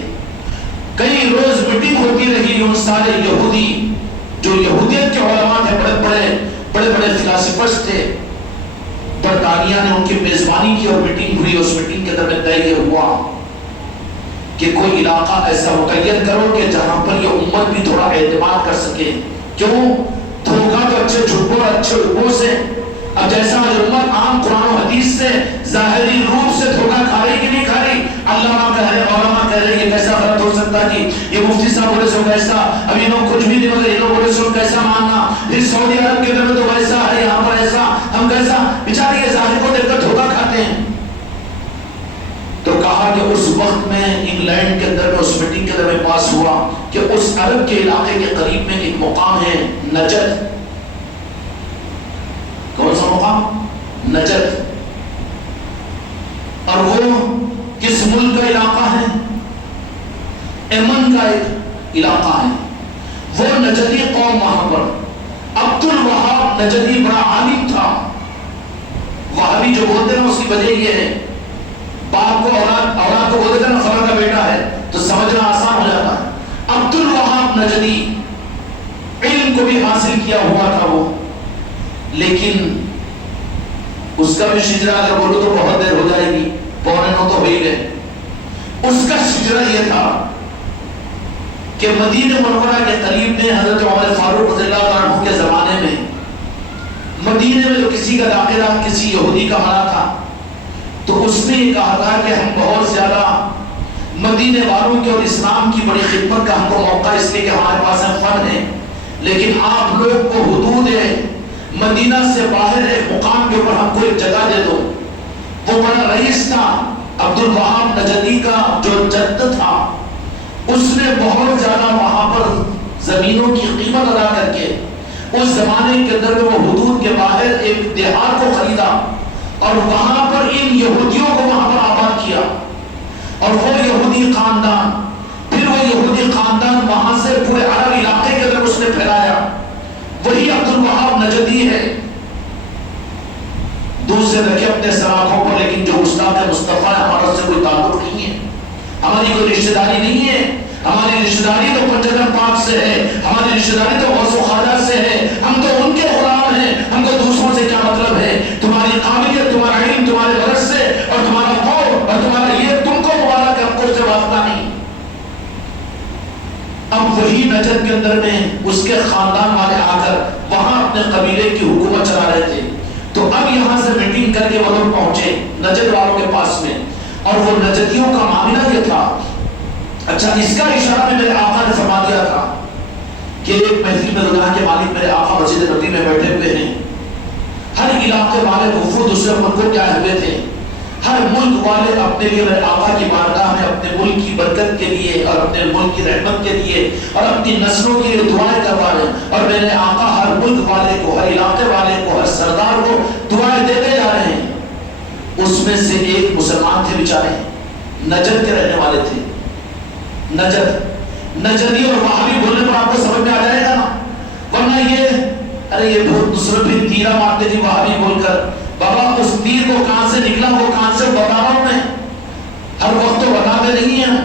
کئی روز میٹنگ ہوتی رہی. ان سارے یہودی جو یہودیت کے علماء تھے، بڑے بڑے فلاسفرز تھے، برطانیہ نے ان کی میزبانی کی اور میٹنگ ہوئی. اس میٹنگ کے اندر میں طے یہ ہوا کہ کوئی علاقہ ایسا مقید کرو کہ جہاں پر یہ امت بھی تھوڑا اعتماد کر سکے. کیوں؟ دھوکہ تو اچھے جھوٹوں اور اچھے علموں سے. اب جیسا امت عام قرآن و حدیث سے ظاہری روپ سے دھوکہ کھا رہی کہ نہیں کھا رہی. علامہ کہہ رہے، علماء کہہ رہے، یہ کیسا غلط ہو سکتا ہے کہ یہ مفتی صاحب بولے سو کیسا، اب یہ لوگ کچھ بھی نہیں مگر یہ لوگ بولے سو کیسا ماننا، پھر سعودی عرب کے اندر میں تو ویسا ہے، یہاں پر ایسا، ہم کیسا. بیچارے یہ ظاہر کو دیکھ کر دھوکہ کھاتے ہیں. تو کہا کہ اس وقت میں انگلینڈ کے اندر میں اس میٹنگ کے اندر میں پاس ہوا کہ اس عرب کے علاقے کے قریب میں ایک مقام ہے نجد. کون سا مقام؟ نجد. اور وہ کس ملک کا علاقہ ہے؟ ایمن کا ایک علاقہ ہے. وہ نجدی قوم وہاں پر، عبد الوہاب نجدی بڑا عالم تھا. وہابی جو بولتے ہیں اس کی وجہ یہ ہے، باپ کو اولاد کو بولتے تھے نا فلاں کا بیٹا ہے تو سمجھنا آسان ہو جاتا ہے. عبد الوہاب نجدی علم کو بھی حاصل کیا ہوا تھا وہ، لیکن اس کا بھی شجرہ اگر بولو تو بہت دیر ہو جائے گی، 8:45 تو ہو ہی گئے. اس کا شجرہ یہ تھا کہ مدینہ منورہ کے قریب میں حضرت عمر فاروق رضی اللہ عنہ کے زمانے میں مدینے میں جو کسی کا داخلہ کسی یہودی کا بنا تھا تو اس نے یہ کہا تھا کہ ہم بہت زیادہ مدینے والوں کے اور اسلام کی بڑی خدمت کا ہم کو موقع، اس لیے کہ ہمارے پاس فن ہے، لیکن آپ لوگ کو حدود مدینہ سے باہر ایک مقام کے اوپر ہم کو ایک جگہ دے دو. وہ بڑا رئیس تھا عبد الوہاب نجدی کا جو جد تھا، اس نے بہت زیادہ وہاں پر زمینوں کی قیمت ادا کر کے اس زمانے کے اندر وہ حدود کے باہر ایک دیہات کو خریدا اور وہاں پر ان یہودیوں کو وہاں پر آباد کیا. اور وہ یہودی خاندان، پھر وہ یہودی خاندان وہاں سے پورے عرب علاقے کے اندر اس نے پھیلایا. وہی عبد الوہاب نجدی ہے. دوسرے رکھے اپنے سراخوں پر، لیکن جو گستاخ مصطفیٰ ہے ہمارا اس سے کوئی تعلق نہیں ہے، ہماری کوئی رشتہ داری نہیں ہے. ہماری رشتہ داری تو پنجتن پاک سے ہے، ہماری رشتہ داری تو غوث و خواجہ سے ہے. ہم تو ان کے غلام ہیں، ہم کو دوسروں سے کیا مطلب ہے. تمہاری قابلیت، تمہارا علم تمہارے برس سے اور تمہارا قول اور تمہارا یہ تم کو مبارک ہے، ہم کو اس سے واسطہ نہیں. اب وہی نجد کے اندر میں اس کے خاندان والے آ کر وہاں اپنے قبیلے کی حکومت چلا رہے تھے. تو اب یہاں سے میٹنگ کر کے وہ لوگ پہنچے نجد والوں کے پاس میں، اور وہ نجدیوں کا معاملہ یہ تھا. اچھا اس کا اشارہ بھی میرے آقا نے فرما دیا تھا کہ ایک محفل میں دنیا کے مالک میرے آقا مسجد نبی میں بیٹھے ہوئے ہیں. ہر علاقے والے وفود دوسرے ملکوں کے آئے ہوئے تھے. ہر ملک والے اپنے لیے میرے آقا کی بارگاہ میں اپنے ملک کی برکت کے لیے اور اپنے ملک کی رحمت کے لیے اور اپنی نسلوں کے لیے دعائیں کروا رہے ہیں. اور میرے آقا ہر ملک والے کو، ہر علاقے والے کو، ہر سردار کو دعائیں دیتے جا رہے ہیں. اس میں سے ایک مسلمان تھے بیچارے، نجد کے رہنے والے تھے. نجدی اور وہابی بولنے پر آپ کو سمجھ میں آ جائے گا نا، ورنہ یہ بہت دوسرے بھی تیرا مارتے تھے وہابی بول کر. بابا اس تیر کو کہاں سے نکلا، وہ کہاں سے بتا رہا ہوں میں. ہر وقت تو بتاتے نہیں ہیں،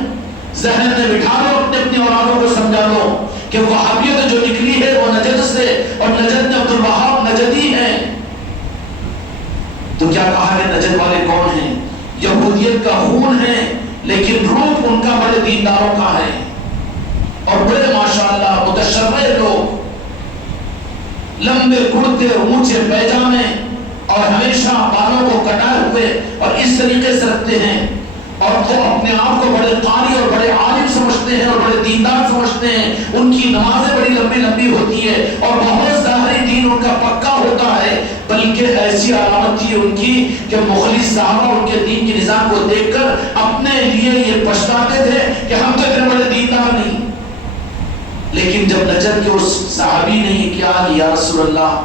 ذہن میں بٹھا لو، اپنی اولادوں کو سمجھا لو کہ وہابیت جو نکلی ہے وہ نجد سے، اور نجد میں عبد الوہاب نجدی ہیں. تو کیا کہا ہے نجد والے کون ہیں؟ یہودیت کا خون ہے، لیکن روح ان کا بڑے دینداروں کا ہے اور بڑے ماشاءاللہ متشرع لوگ، لمبے کرتے اونچے پیجامے اور ہمیشہ بالوں کو کٹائے ہوئے اور اس طریقے سے رکھتے ہیں، اور وہ اپنے آپ کو بڑے قاری اور بڑے عالم سمجھتے ہیں اور بڑے دیندار سمجھتے ہیں. ان کی نمازیں بڑی لمبی لمبی ہوتی ہے اور بہت ظاہری دین ان کا پکا ہوتا ہے. بلکہ ایسی علامت تھی ان کی کہ مخلص صحابہ ان کے دین کے نظام کو دیکھ کر اپنے لیے یہ پچھتاتے تھے کہ ہم تو اتنے بڑے دیندار نہیں. لیکن جب نجد کے اس صحابی نے یہ کیا کہ یا رسول اللہ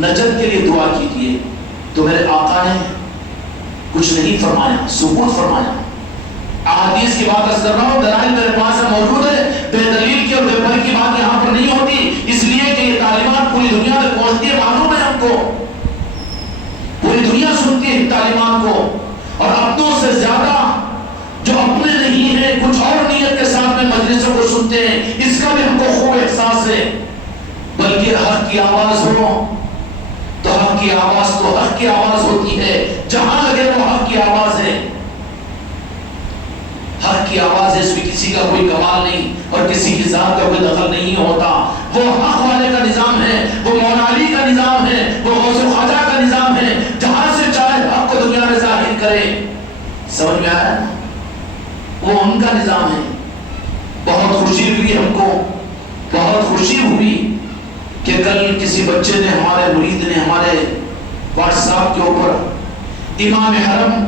نجد کے لیے دعا کیجیے، تو میرے آقا نے کچھ نہیں فرمایا، سکوت فرمایا. احادیث کی بات کر رہا ہوں، دلائل میرے پاس موجود ہے. بے دلیل کی اور بے پر کی بات یہاں پر نہیں ہوتی، اس لیے کہ یہ تعلیمات پوری دنیا میں پہنچتی ہے. معلوم ہے ہم کو، پوری دنیا سنتی ہے ان تعلیمات کو، اور اپنوں سے زیادہ جو اپنے نہیں ہیں کچھ اور نیت کے ساتھ میں مجلسوں کو سنتے ہیں، اس کا بھی ہم کو خوب احساس ہے. بلکہ حق کی آواز ہو تو حق کی آواز تو حق کی آواز ہوتی ہے، جہاں لگے وہ حق کی آواز ہے. حق کی آواز ہے، اس میں کسی کا کوئی کمال نہیں اور کسی کی ذات کا کوئی دخل نہیں ہوتا. وہ حق والے کا نظام ہے، وہ مولا علی کا نظام ہے، وہ غوث و خواجہ کا نظام ہے، جہاں سے چاہے حق کو دنیا میں ظاہر کرے. سمجھ میں آیا؟ وہ ان کا نظام ہے. بہت خوشی ہوئی ہم کو، بہت خوشی ہوئی کہ کل کسی بچے نے، ہمارے مرید نے ہمارے واٹس ایپ کے اوپر امام حرم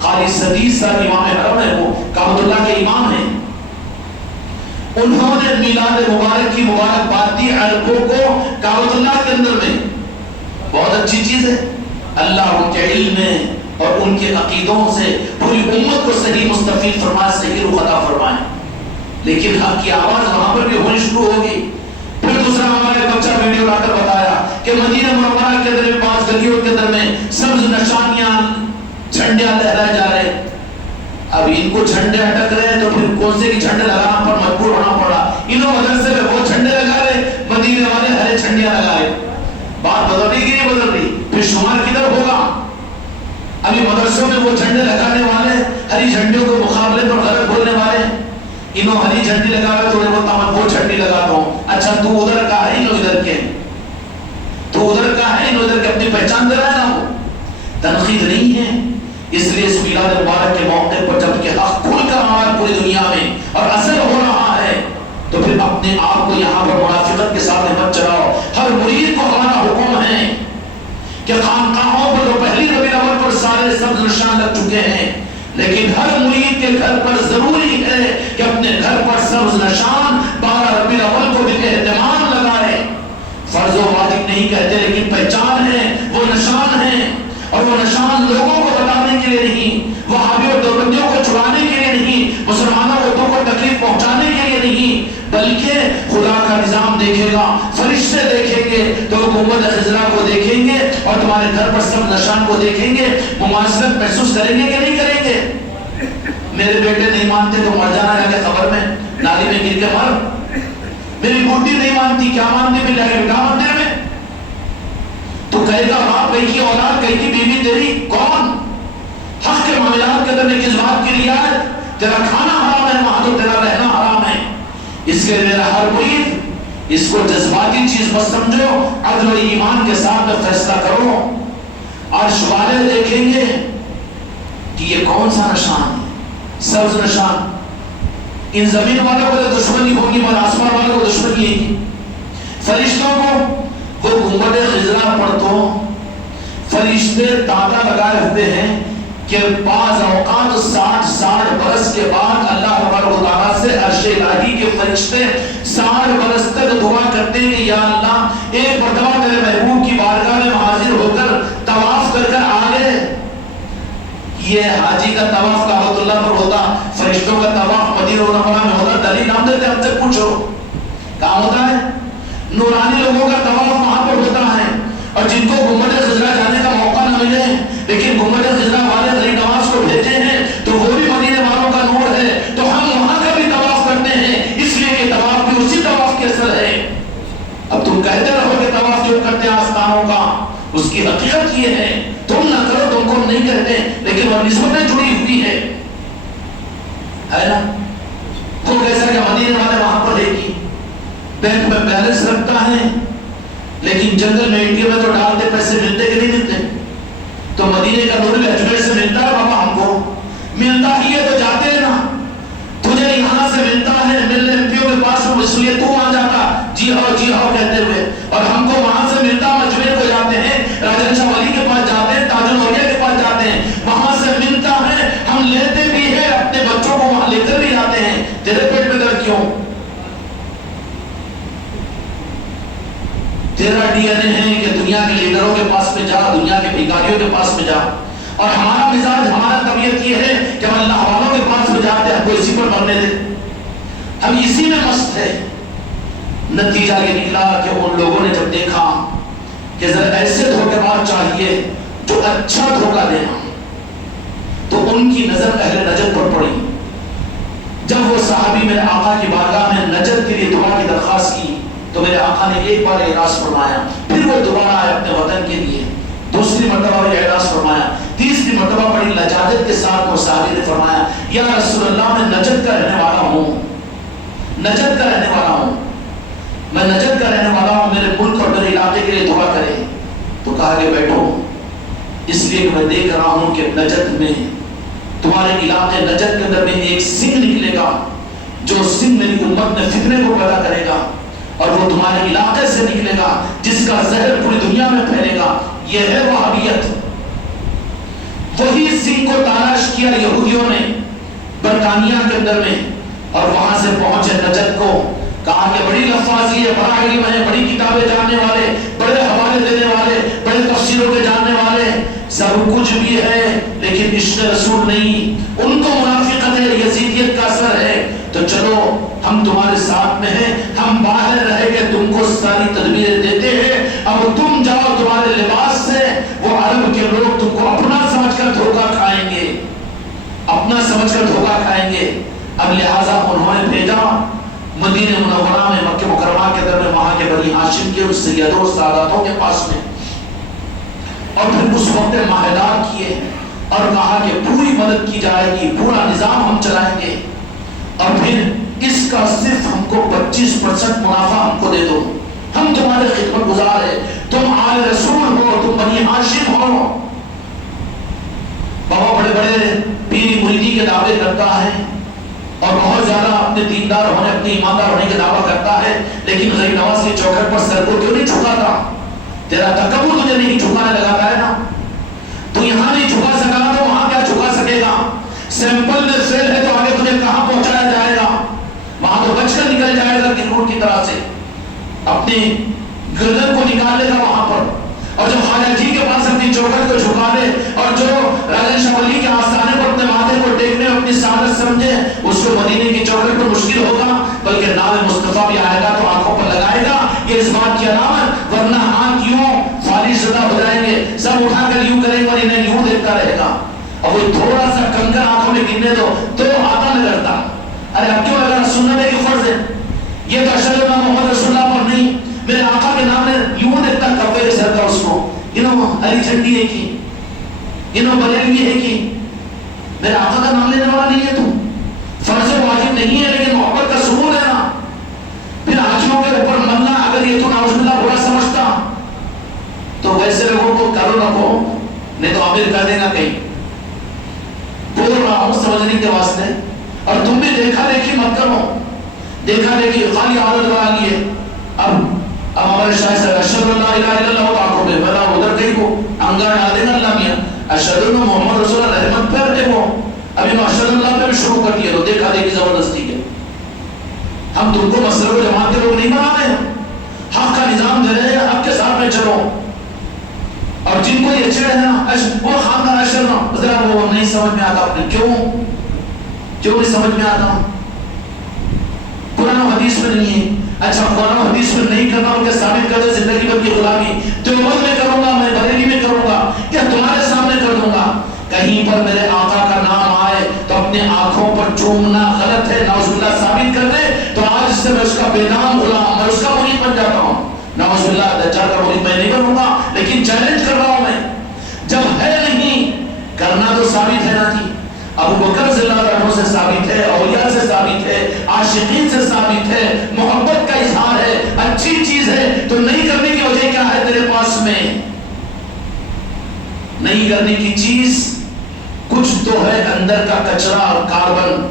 قاضی سدیس صاحب امام حرم ہے، وہ کعبۃ اللہ کے امام ہیں، انہوں نے میلاد مبارک کی مبارکباد دی عربوں کو کعبۃ اللہ کے اندر میں. بہت اچھی چیز ہے. اللہ ان کے علم میں اور ان کے عقیدوں سے پوری امت کو صحیح مستفید فرمائے، صحیح رخ عطا فرمائے. لیکن حق کی آواز وہاں پر بھی ہونی شروع ہوگی. پھر دوسرا ہمارا ایک بچہ ویڈیو لا کر بتایا کہ مدینہ منورہ کے اندر 5 گلیوں کے اندر میں سبز نشانیاں، جھنڈیاں لہرائے جا رہے. اب ان کو جھنڈے اٹک رہے ہیں تو پھر کون سے کی جھنڈے لگانا پر مجبور ہونا پڑا. انہوں مدرسے میں وہ جھنڈے لگا رہے، مدینے والے ہرے جھنڈیاں لگا رہے. بات بدل رہی کہ نہیں بدل رہی؟ پھر شمار کدھر ہوگا؟ ابھی مدرسوں میں وہ جھنڈے لگانے والے ہری جھنڈیوں کو مقابلے پر غلط بولنے والے، انہوں ہری جھنڈی لگا رہے تو انہیں بولتا میں وہ جھنڈی لگاتا ہوں. اچھا تو ادھر کا ہے، انہوں ادھر کے، تو ادھر کا ہے، انہوں ادھر کے، اپنی پہچان دے رہا ہے نا. وہ تنقید نہیں ہے. اس لیے اس میلاد مبارک کے موقع پر جب کہ حق کھل کر آ پوری دنیا میں اور اثر ہو رہا ہے تو پھر اپنے آپ کو یہاں پر منافقت کے ساتھ مت چلاؤ. ہر مرید کو ہمارا حکم ہے کہ خانقاہوں پر تو پہلی ربیع الاول پر سارے سبز نشان لگ چکے ہیں، لیکن ہر مرید کے گھر پر ضروری ہے کہ اپنے گھر پر سبز نشان 12 ربیع الاول کو بھی اہتمام لگائے. فرض و واجب نہیں کہتے، لیکن پہچان ہے، وہ نشان ہے. اور وہ نشان لوگوں کو بتانے کے لیے نہیں، وہابی اور دیوبندیوں کو چھڑانے کے لیے نہیں، مسلمانوں کو تکلیف پہنچانے کے لیے نہیں، بلکہ خدا کا نظام دیکھے گا، فرشتے دیکھیں گے تو حکومت خضرا کو دیکھیں گے اور تمہارے گھر پر سب نشان کو دیکھیں گے. مماثلت محسوس کریں گے کہ نہیں کریں گے؟ میرے بیٹے نہیں مانتے تو مر جانا جا کے قبر میں نالی میں گر کے مر. میری بوٹی نہیں مانتی، کیا مانتی؟ میں جا کے بٹا مندر میں. تو کہے گا باپ کہیں کی اولاد، کہیں کی بیوی تیری کون؟ حق کے معاملات کے اندر کس بات کی رعایت؟ تیرا کھانا حرام ہے وہاں تو تیرا رہنا حرام ہے. اس کے لیے میرا ہر مرید اس کو جذباتی چیز مت سمجھو، عدل و ایمان کے ساتھ میں فیصلہ کرو۔ عرش والے دیکھیں گے کہ یہ کون سا نشان ہے، سبز نشان۔ ان زمین والوں کو تو دشمنی ہوگی اور آسمان والوں کو دشمنی ہے۔ فرشتوں کو وہ گنبد خضرا پر تو فرشتے تالا لگائے ہوئے ہیں کہ بعض اوقات 60 برس کے بعد اللہ تبارک و تعالیٰ سے عرش الہی کے فرشتے 60 برس تک دعا کرتے ہیں کہ یا اللہ ایک مرتبہ تیرے محبوب کی بارگاہ میں حاضر ہو کر طواف کر کر آگے۔ یہ حاجی کا طواف کعبۃ اللہ پر ہوتا، فرشتوں کا طواف مدینہ منورہ میں ہوتا۔ دلیل نام دیتے ہم سے پوچھو کہاں ہوتا ہے؟ نورانی لوگوں کا طواف وہاں پر ہوتا ہے، اور جن کو گنبد خضرا جانے کا موقع نہ ملے لیکن گنبد خضرا والے غریب نواز کو بھیجے ہیں تو وہ بھی مدینے والوں کا نور ہے، تو ہم وہاں کا بھی طواف کرتے ہیں، اس لیے کہ طواف بھی اسی طواف کے اثر ہے۔ اب تم کہتے رہو کہ طواف جو کرتے ہیں آستانوں کا، اس کی حقیقت یہ ہے تم نہ کرو، تم کو نہیں کہتے، لیکن وہ نسبتیں جڑی ہوئی ہے نا۔ تو کیسا کہ مدینے والے وہاں پر ایک ہی بینک میں بیلنس رکھتا ہے، لیکن جنگل میں انڈیا میں تو ڈالتے پیسے ملتے کہ نہیں ملتے؟ تو مدینے کا نور اجمیر سے ملتا ہے بابا، ہم کو ملتا ہی ہے تو جاتے ہیں نا۔ تجھے یہاں سے ملتا ہے، ملنے امپیوں کے پاس میں، اس لیے تو وہاں جاتا جی ہاؤ کہتے ہوئے، اور ہم کو وہاں سے ملتا، ہم اجمیر کو جاتے ہیں، راجن شاہ ولی کے پاس جاتے ہیں، تاج المولیہ کے پاس جاتے ہیں، وہاں سے ملتا ہے، ہم لیتے بھی ہیں، اپنے بچوں کو وہاں لے کر بھی جاتے ہیں۔ تیرے پیٹ میں درد کیوں؟ تیرا ڈی این اے ہے کہ دنیا کے لیڈروں کے پاس میں جا، دنیا کے بھکاریوں کے پاس میں جا، اور ہمارا مزاج، ہمارا طبیعت یہ ہے کہ ہم اللہ والوں کے پاس میں جاتے ہیں، ہم کو اسی پر مرنے دے، ہم اسی میں مست ہے۔ نتیجہ یہ نکلا کہ ان لوگوں نے جب دیکھا کہ ذرا ایسے دھوکے باز چاہیے جو اچھا دھوکہ دینا، تو ان کی نظر اہل نجد پر پڑی۔ جب وہ صحابی میرے آقا کی بارگاہ میں نجد کے لیے دعا کی درخواست کی تو میرے آقا نے ایک بار اعراض فرمایا، پھر وہ دوبارہ آئے اپنے وطن کے لیے، دوسری مرتبہ وہ اعراض فرمایا، تیسری مرتبہ بڑی لجاجت کے ساتھ وہ صحابی نے فرمایا یا رسول اللہ میں نجد کا رہنے والا ہوں، نجد کا رہنے والا ہوں، میں نجد کا رہنے والا ہوں، میرے ملک اور میرے علاقے کے لیے دعا کریں۔ تو کہا کہ بیٹھو، اس لیے کہ میں دیکھ رہا ہوں کہ نجد میں، تمہارے علاقے نجد کے اندر میں ایک سنگ نکلے گا، جو سنگ میری امت میں فتنے کو پیدا کرے گا، اور وہ تمہارے علاقے سے نکلے گا جس کا زہر پوری دنیا میں پھیلے گا، یہ ہے وہابیت۔ وہی سنگ کو تلاش کیا یہودیوں نے برطانیہ کے اندر میں، اور وہاں سے پہنچے نجد کو، کہا کہ بڑی لفاظی ہے، بڑا علم ہے، بڑی کتابیں جاننے والے، بڑے حوالے دینے والے، بڑے تفسیروں کے جاننے والے، سب کچھ بھی ہے لیکن عشق رسول نہیں، ان کو منافقت ہے، یزیدیت کا اثر ہے، تو چلو ہم تمہارے ساتھ میں ہیں، ہم باہر رہ کے تم کو ساری تدبیریں دیتے ہیں، اب تم جاؤ، تمہارے لباس سے وہ عرب کے لوگ تم کو اپنا سمجھ کر دھوکہ کھائیں گے، اپنا سمجھ کر دھوکہ کھائیں گے۔ اب لہٰذا انہوں نے بھیجا مدینہ منورہ میں، مکہ مکرمہ کے اندر میں، وہاں کے بنی ہاشم کے سیدوں و ساداتوں کے پاس میں، اور پھر اس وقت معاہدات کیے اور کہا کہ پوری مدد کی جائے گی، پورا نظام ہم چلائیں گے، اور پھر اس کا صرف ہم کو 25% منافع ہم کو دے دو، ہم تمہارے خدمت گزار ہیں، تم آل رسول ہو، تم بنی ہاشم ہو۔ بابا بڑے بڑے پیری مریدی کے دعوے کرتا ہے اور بہت زیادہ اپنے دیندار ہونے، اپنے ایماندار ہونے کے دعویٰ کرتا ہے، لیکن غریب نواز کی چوکھٹ پر سر کو کیوں نہیں جھکاتا؟ تیرا تکبر تجھے نہیں جھکانے لگاتا ہے نا، تو یہاں نہیں جھکا سکا تو وہاں کیا جھکا سکے گا؟ سیمپل میں فیل ہے تو آگے تجھے کہاں پہنچایا جائے گا؟ وہاں تو بچ کر نکل جائے گا گرگور کی طرح سے، اپنی گردن کو نکال لے گا وہاں پر، اور جو خواجہ جی کے پاس اپنی چوکھٹ کو جھکا دے، اور جو راجن شاہ ولی کے آستانے پر اپنے ماتھے کو ٹیکنے اپنی سعادت سمجھے، اس کو مدینے کی چوکھٹ پر مشکل ہوگا، بلکہ نام مصطفیٰ بھی آئے گا تو آنکھوں پر لگائے گا، یہ اس بات کی علامت، ورنہ آنکھ یوں فالش زدہ ہو جائیں گے، سب اٹھا کر یوں کریں گے اور انہیں یوں دیکھتا رہے گا، اور وہ تھوڑا سا کنکر آنکھوں میں گرنے دو تو آتا نہ کرتا، ارے اب کیوں لگا سنت ہے کہ فرض ہے؟ یہ تو اشہد ان محمد رسول اللہ پر نہیں، میرے آقا کے نام نے یوں دیکھتا کبے کے سر کا اس کو، انہوں علی جھنڈی ہے کی، انہوں بریلوی ہے کی، میرے آقا کا نام لینے والا نہیں ہے تو فرض واجب نہیں ہے، لیکن محبت کا سرور ہے نا۔ پھر آنکھوں کے اوپر من یہی تو نعوذ باللہ برا سمجھتا، تو ویسے لوگوں کو کرو نہ کہو، نہیں تو عامر کر دے گا کہیں. بول رہا ہوں سمجھنے کے واسطے. اور تم بھی دیکھا دیکھی مت کرو، دیکھا دیکھی خالی عادت بنا لیے. اب ہمارے شاید سے اشہد اللہ الہ الا اللہ تو آنکھوں میں بنا ادھر کہیں کو انگار ڈال دے گا اللہ میاں، اشہد اللہ محمد رسول اللہ رحمت پھیر دے وہ ابھی اشہد اللہ پہ بھی شروع کر دیا. تو دیکھا دیکھی زبردستی ہے. ہم تم کو مسئلہ و جماعت کے لوگ نہیں بنا رہے ہیں، حق کا نظام دے رہے ہیں، حق کے ساتھ میں چلو. اور جن کو یہ چڑھ ہے نا وہ خاندان اشر ذرا وہ نہیں سمجھ میں آتا اپنے کیوں نہیں سمجھ میں آتا. قرآن و حدیث میں نہیں ہے. اچھا قرآن و حدیث میں نہیں کرنا ان کے ثابت کر دے زندگی بھر کی غلامی، دیوبند میں کروں گا، میں بریلی میں کروں گا، یا تمہارے سامنے کر دوں گا. کہیں پر میرے آقا کا نام آئے تو اپنے آنکھوں پر چومنا غلط ہے، نعوذ باللہ ثابت کر دے تو آج سے میں اس کا بے نام غلام، میں اس کا مرید بن جاتا ہوں. نعوذ باللہ دجال کا مرید میں نہیں بنوں گا، لیکن چیلنج کر رہا ہوں میں. جب ہے نہیں کرنا تو ثابت ہے نا جی. ابو بکر رضی اللہ عنہ سے ثابت ہے، اولیاء سے ثابت ہے، عاشقین سے ثابت ہے، محبت کا اظہار ہے، اچھی چیز ہے. تو نہیں کرنے کی وجہ کیا ہے تیرے پاس میں؟ نہیں کرنے کی چیز کچھ تو ہے اندر کا کچرا اور کاربن.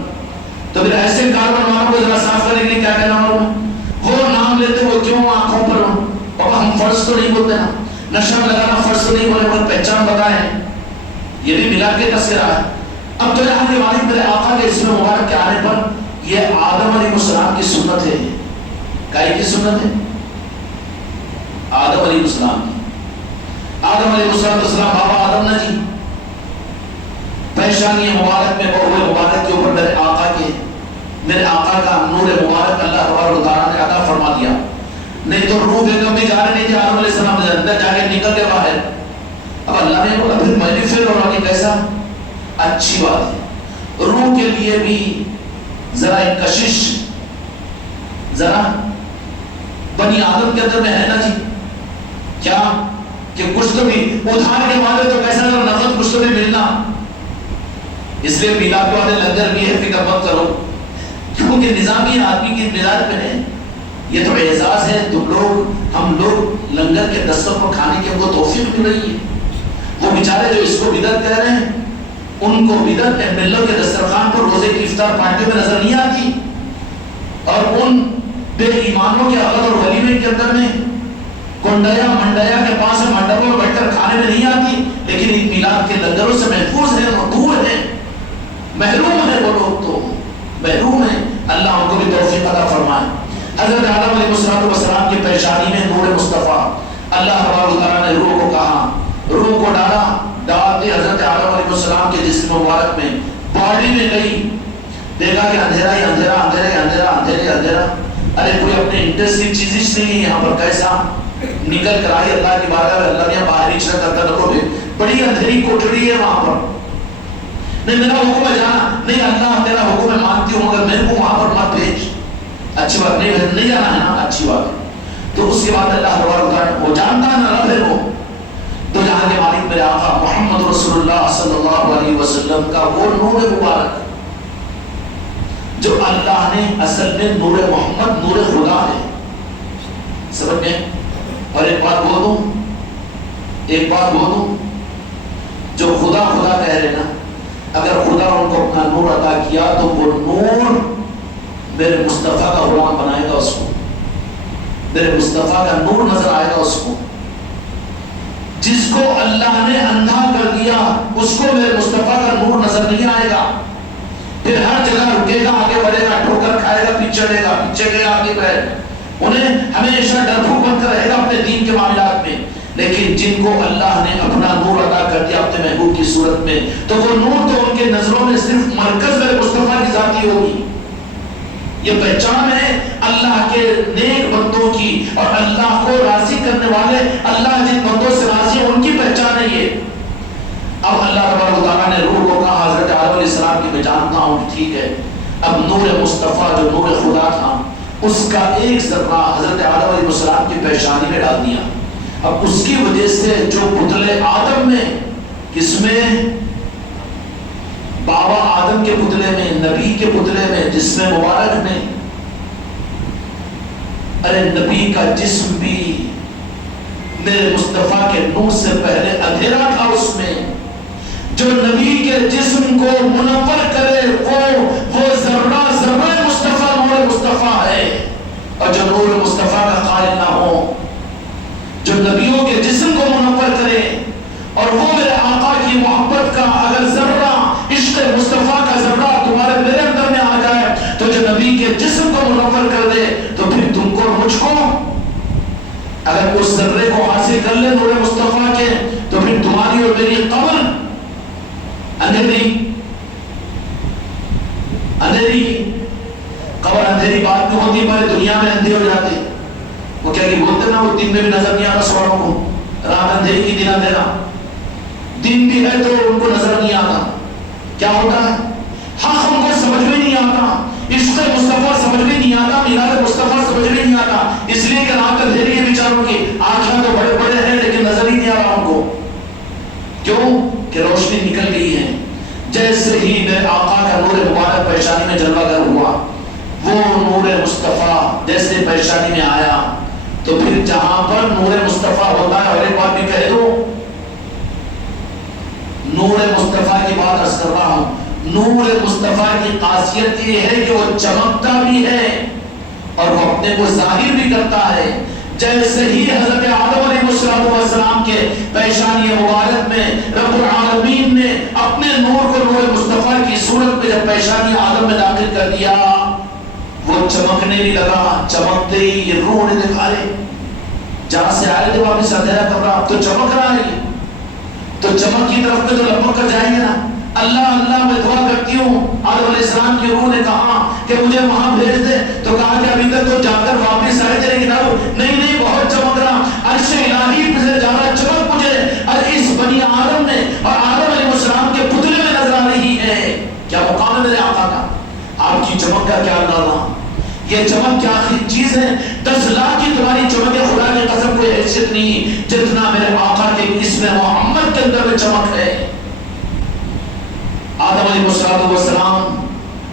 تو پھر ایسے کاربن والوں کو ذرا صاف کرنے کے لیے کیا کہنا معلوم؟ وہ نام لیتے وہ کیوں آنکھوں پر بابا ہم فرض تو نہیں بولتے نا، نشہ لگانا فرض تو نہیں بولے، مگر پہچان بتائیں. یہ بھی ملا کے تذکرہ ہے. اب تو یہاں کے والد میرے آقا کے اسم مبارک کے آنے پر یہ آدم علیہ السلام کی سنت ہے. کائی کی سنت ہے؟ آدم علیہ السلام کی. آدم علیہ السلام بابا آدم نہ جی، پیشانی مبارک میں بہو مبارک کے اوپر میرے آقا کا نور مبارک اللہ تبارک و تعالیٰ نے عطا فرما دیا. نہیں تو روح بیگم بھی جا رہے نہیں تھے آدم علیہ السلام اندر جا کے نکل گئے باہر. اب اللہ نے بولا پھر میں بھی پھر رہا کہ کیسا اچھی بات ہے. روح کے لیے بھی ذرا ایک کشش ذرا بنی آدم کے اندر میں ہے نا جی. کیا کہ کچھ تو بھی ادھار کے والے تو کیسا نظر کچھ تو بھی ملنا. اس لیے میلاد والے لنگر بھی ہے، فکر مت کرو، کیونکہ نظامی آدمی کی میلاد میں ہے. یہ تو اعزاز ہے. ہم لوگ لنگر کے دستوں پر کھانے کی ہم کو توفیق مل رہی ہے. وہ بیچارے جو اس کو بدعت کہہ رہے ہیں ان کو بدعت ایم ایل او کے دسترخوان پر روزے کی افطار پارٹی میں نظر نہیں آتی، اور ان بے ایمانوں کے عقد اور ولیمے کے اندر میں کنڈیا منڈیا کے پاس منڈپوں میں بیٹھ کر کھانے میں نہیں آتی. لیکن ان میلاد کے لنگروں سے محفوظ ہیں، وہ دور ہیں، محروم ہیں. وہ لوگ تو محروم ہیں. اللہ ان کو بھی توفیق عطا فرمائے. حضرت آدم علیہ السلام کی پیشانی میں نور مصطفیٰ، اللہ تبارک و تعالیٰ نے روح کو کہا، روح کو ڈالتے حضرت آدم علیہ السلام کے جسم مبارک میں باڈی میں گئی. دیکھا کہ اندھیرا ہی اندھیرا، اندھیرے اندھیرا، اندھیرے اندھیرا. ارے کوئی اپنے انٹرسٹ کی چیز نہیں ہے یہاں پر. کیسا نکل کر آئی اللہ کی بارگاہ میں. اللہ نے باہر ہی کرتا رکھو بھی بڑی اندھیری کوٹڑی ہے وہاں پر. نہیں میرا حکم ہے جانا، نہیں اللہ تیرا حکم ہے مانتی ہوں مگر میرے کو وہاں پر مت بھیج. اچھی بات نہیں جانا ہے نا، اچھی بات ہے. تو اس کے بعد اللہ تبارک و تعالیٰ وہ جانتا ہے نا رب ہے وہ. تو جہاں کے مالک میرے آقا محمد رسول اللہ صلی اللہ علیہ وسلم کا وہ نور مبارک جو اللہ نے اصل میں نور محمد نور خدا ہے. سمجھ میں؟ اور ایک بات بول دوں، جو خدا کہہ رہے نا، اگر خدا ان کو اپنا نور عطا کیا تو وہ نور میرے مصطفیٰ کا غلام بنائے گا اس کو. میرے مصطفیٰ کا نور نظر آئے گا اس کو. جس کو اللہ نے اندھا کر دیا اس کو میرے مصطفیٰ کا نور نظر نہیں آئے گا. پھر ہر جگہ رکے گا، آگے بڑھے گا، ٹھوکر کھائے گا، پیچھے چڑھے گا، پیچھے گئے آگے بڑھے. انہیں ہمیشہ ڈرپوک بن کر رہے گا اپنے دین کے معاملات میں. لیکن جن کو اللہ نے اپنا نور عطا کر دیا اپنے محبوب کی صورت میں، تو وہ نور تو ان کے نظروں میں صرف مرکز میرے مصطفیٰ کی ذاتی ہوگی. یہ پہچان ہے اللہ کے نیک بندوں کی، اور اللہ کو راضی کرنے والے، اللہ جن بندوں سے راضی ہے ان کی پہچان ہے یہ. اب اللہ تبارک و تعالیٰ نے روح کو کہا حضرت آدم علیہ السلام کی میں جانتا ہوں کہ ٹھیک ہے. اب نور مصطفیٰ جو نور خدا تھا اس کا ایک ذرہ حضرت آدم علیہ السلام کی پیشانی میں ڈال دیا. اب اس کی وجہ سے جو پتلے آدم میں، کس میں؟ بابا آدم کے پتلے میں، نبی کے پتلے میں، جسم مبارک میں ارے نبی کا جسم بھی میرے مصطفیٰ کے نور سے پہلے اندھیرا تھا، اس میں جو نبی کے جسم کو منور کرے وہ ذرہ ذرہ مصطفیٰ نور مصطفیٰ ہے، اور جو نور مصطفیٰ کا قائل نہ ہو، جو نبیوں کے جسم کو منور کرے، اور وہ میرے آقا کی محبت کا اگر ذرہ عشق مصطفیٰ کا ذرہ تمہارے میرے اندر میں آ جائے تو جو نبی کے جسم کو منور کر دے تو پھر تم کو اور مجھ کو اگر اس ذرے کو حاصل کر لے نور مصطفیٰ کے تو پھر تمہاری اور میری قبر اندھیری قبر اندھیری بات نہیں ہوتی، ہماری دنیا میں اندھے ہو جاتے. وہ کیا کہ بولتے نا وہ دن میں بھی نظر نہیں آتا سواروں کو، رات اندھیری کی دن اندھیرا، دن بھی ہے تو ان کو نظر نہیں آتا. کیا ہوتا ہے؟ حق ان کو سمجھ میں نہیں آتا، عشق مصطفیٰ سمجھ میں نہیں آتا، میلاد مصطفیٰ سمجھ میں نہیں آتا، اس لیے کہ رات اندھیری ہے بیچاروں کی، آنکھیں تو بڑے بڑے ہیں لیکن نظر ہی نہیں آ رہا ان کو. کیوں کہ روشنی نکل گئی ہے. جیسے ہی میرے آقا کا نور مبارک پیشانی میں جلوہ گر ہوا، وہ نور مصطفیٰ جیسے پیشانی میں آیا تو پھر جہاں پر نور مصطفیٰ ہوتا ہے، اور ایک بات بھی کہہ دو، نور مصطفیٰ کی بات عرض کر رہا ہوں، نور مصطفیٰ کی خاصیت یہ ہے کہ وہ چمکتا بھی ہے اور وہ اپنے کو ظاہر بھی کرتا ہے. جیسے ہی حضرت آدم علیہ السلام کے پیشانی مبارک میں رب العالمین نے اپنے نور کو نور مصطفیٰ کی صورت میں جب پیشانی آدم میں داخل کر دیا، وہ چمکنے بھی لگا. چمکتے ہی یہ روح نے دکھا رہے جہاں سے آئے تھے واپس اندھیرا کر رہا، اب تو چمک رہا ہے، تو چمک کی طرف میں تو لپک کر جائیں گے نا. اللہ اللہ میں دعا کرتی ہوں. آدم علیہ السلام کی روح نے کہا کہ مجھے وہاں بھیج دے، تو کہا کہ ابھی تک تو جا کر واپس آئے تھے، لیکن اب نہیں بہت چمک رہا، عرش الہی سے زیادہ چمک مجھے اور اس بنی آدم نے اور آدم علیہ السلام کے پتلے میں نظر آ رہی ہے. کیا مقام ہے میرے آقا کا؟ آپ کی چمک کا کیا اندازہ؟ یہ چمک کیا آخری چیز ہے؟ 10 لاکھ کی تمہاری چمک ہے، خدا کی قسم کوئی حیثیت نہیں جتنا میرے آقا کے اسم محمد کے اندر میں چمک ہے. آدم علیہ السلام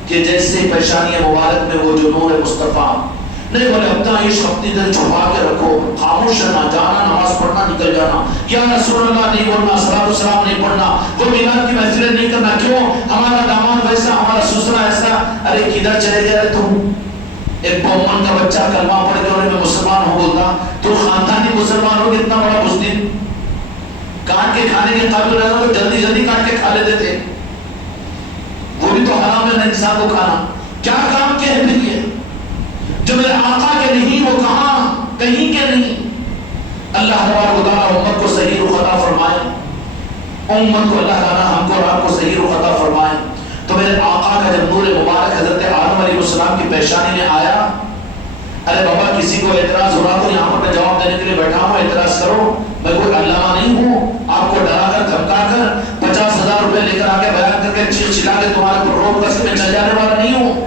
کے جیسے پیشانی مبارک میں وہ جو نور مصطفیٰ نہیں بولے اپنا عشق اپنی دل چھپا کے رکھو، خاموش رہنا، جانا نماز پڑھنا، نکل جانا، یا رسول اللہ نہیں بولنا، صلاۃ والسلام نہیں پڑھنا، وہ میلاد کی محفلیں نہیں کرنا. کیوں؟ ہمارا داماد ویسا، ہمارا سسرا ایسا. ارے کدھر چلے گئے تم؟ ایک بومن کا بچہ کلمہ پڑھ کے اور میں مسلمان ہوں بولتا، تو خاندانی مسلمان ہو کتنا بڑا بزدل، کاٹ کے کھانے کے قابل رہنا تو جلدی جلدی کاٹ کے کھا لیتے تھے. وہ بھی تو حرام ہے انسان کو کھانا. کیا کام کے ہیں پھر یہ جو میرے آقا کے نہیں، وہ کہاں کہیں کے نہیں. اللہ تبارک و تعالیٰ امت کو صحیح رخ عطا فرمائے، امت کو اللہ تعالیٰ ہم کو اور آپ کو صحیح رخ عطا فرمائے. تو میرے آقا کا جب نور مبارک حضرت آدم علیہ السلام کی پیشانی میں آیا، ارے بابا کسی کو اعتراض ہو رہا تو یہاں پر میں جواب دینے کے لیے بیٹھا ہوں، اعتراض کرو. میں کوئی علامہ نہیں ہوں آپ کو ڈرا کر دھمکا کر 50,000 روپے لے کر آ کے بیان کر کے چیخ چلا کے تمہارے پر روب کس میں چل جانے والا نہیں ہوں.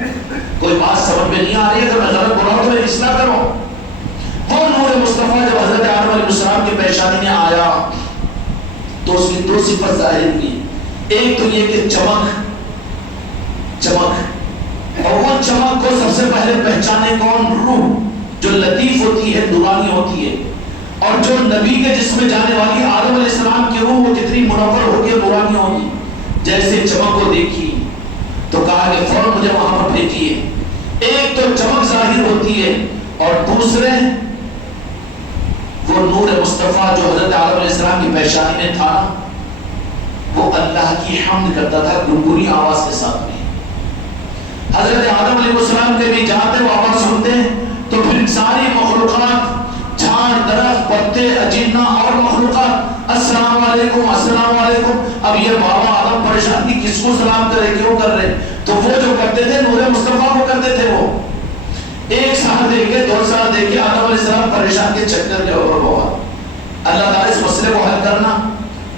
کوئی بات سمجھ میں نہیں آ رہی ہے، اگر میں غلط بول رہا ہوں تو میں اصلاح کروں. وہ نور مصطفیٰ جب حضرت آدم علیہ السلام کی پیشانی میں آیا تو اس کی 2 صفت ظاہر ہوئی. ایک تو یہ کہ چمک، اور وہ چمک کو سب سے پہلے پہچانے کون؟ روح جو لطیف ہوتی ہے، نورانی ہوتی ہے. اور جو نبی کے جسم میں جانے والی آدم علیہ السلام کی روح وہ کتنی منور ہوگی، نورانی ہوگی. جیسے چمک کو دیکھی تو کہا کہ فوراً مجھے وہاں پر بھیجیے. ایک تو چمک ظاہر ہوتی ہے، اور دوسرے وہ نور مصطفیٰ جو حضرت آدم علیہ السلام کی پیشانی میں تھا، وہ اللہ کی حمد کرتا تھا گنگنی آواز کے ساتھ. حضرت آدم علیہ السلام کے بھی جاتے وہ آواز سنتے تو پھر ساری مخلوقات، جھاڑ درخت پتے اجنہ اور مخلوقات السلام علیکم السلام علیکم. اب یہ بابا آدم پریشان کی کس کو سلام کرے، کیوں کر رہے؟ تو وہ جو کرتے تھے نور مصطفیٰ کو کرتے تھے. وہ 1 سال دیکھے 2 سال دیکھے آدم علیہ السلام پریشان کے چکر کے اوپر بہت اللہ تعالیٰ اس مسئلے کو حل کرنا.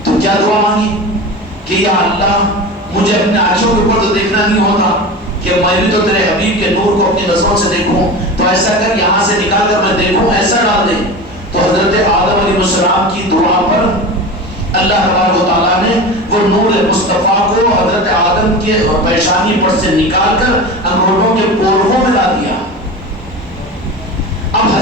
تو کیا دعا مانگی کہ یا اللہ مجھے اپنے آنکھوں کے اوپر تو دیکھنا نہیں ہوتا کہ میں بھی تو تیرے حبیب کے نور کو اپنی نظروں سے دیکھوں، تو ایسا کر یہاں سے نکال کر میں دیکھوں، ایسا ڈال دے. تو حضرت آدم علیہ السلام کی دعا پر اللہ تبارک و تعالیٰ نے وہ نور مصطفیٰ کو حضرت آدم کے پیشانی پر سے نکال کر انگوٹھوں کے پوروں میں لا دیا. اب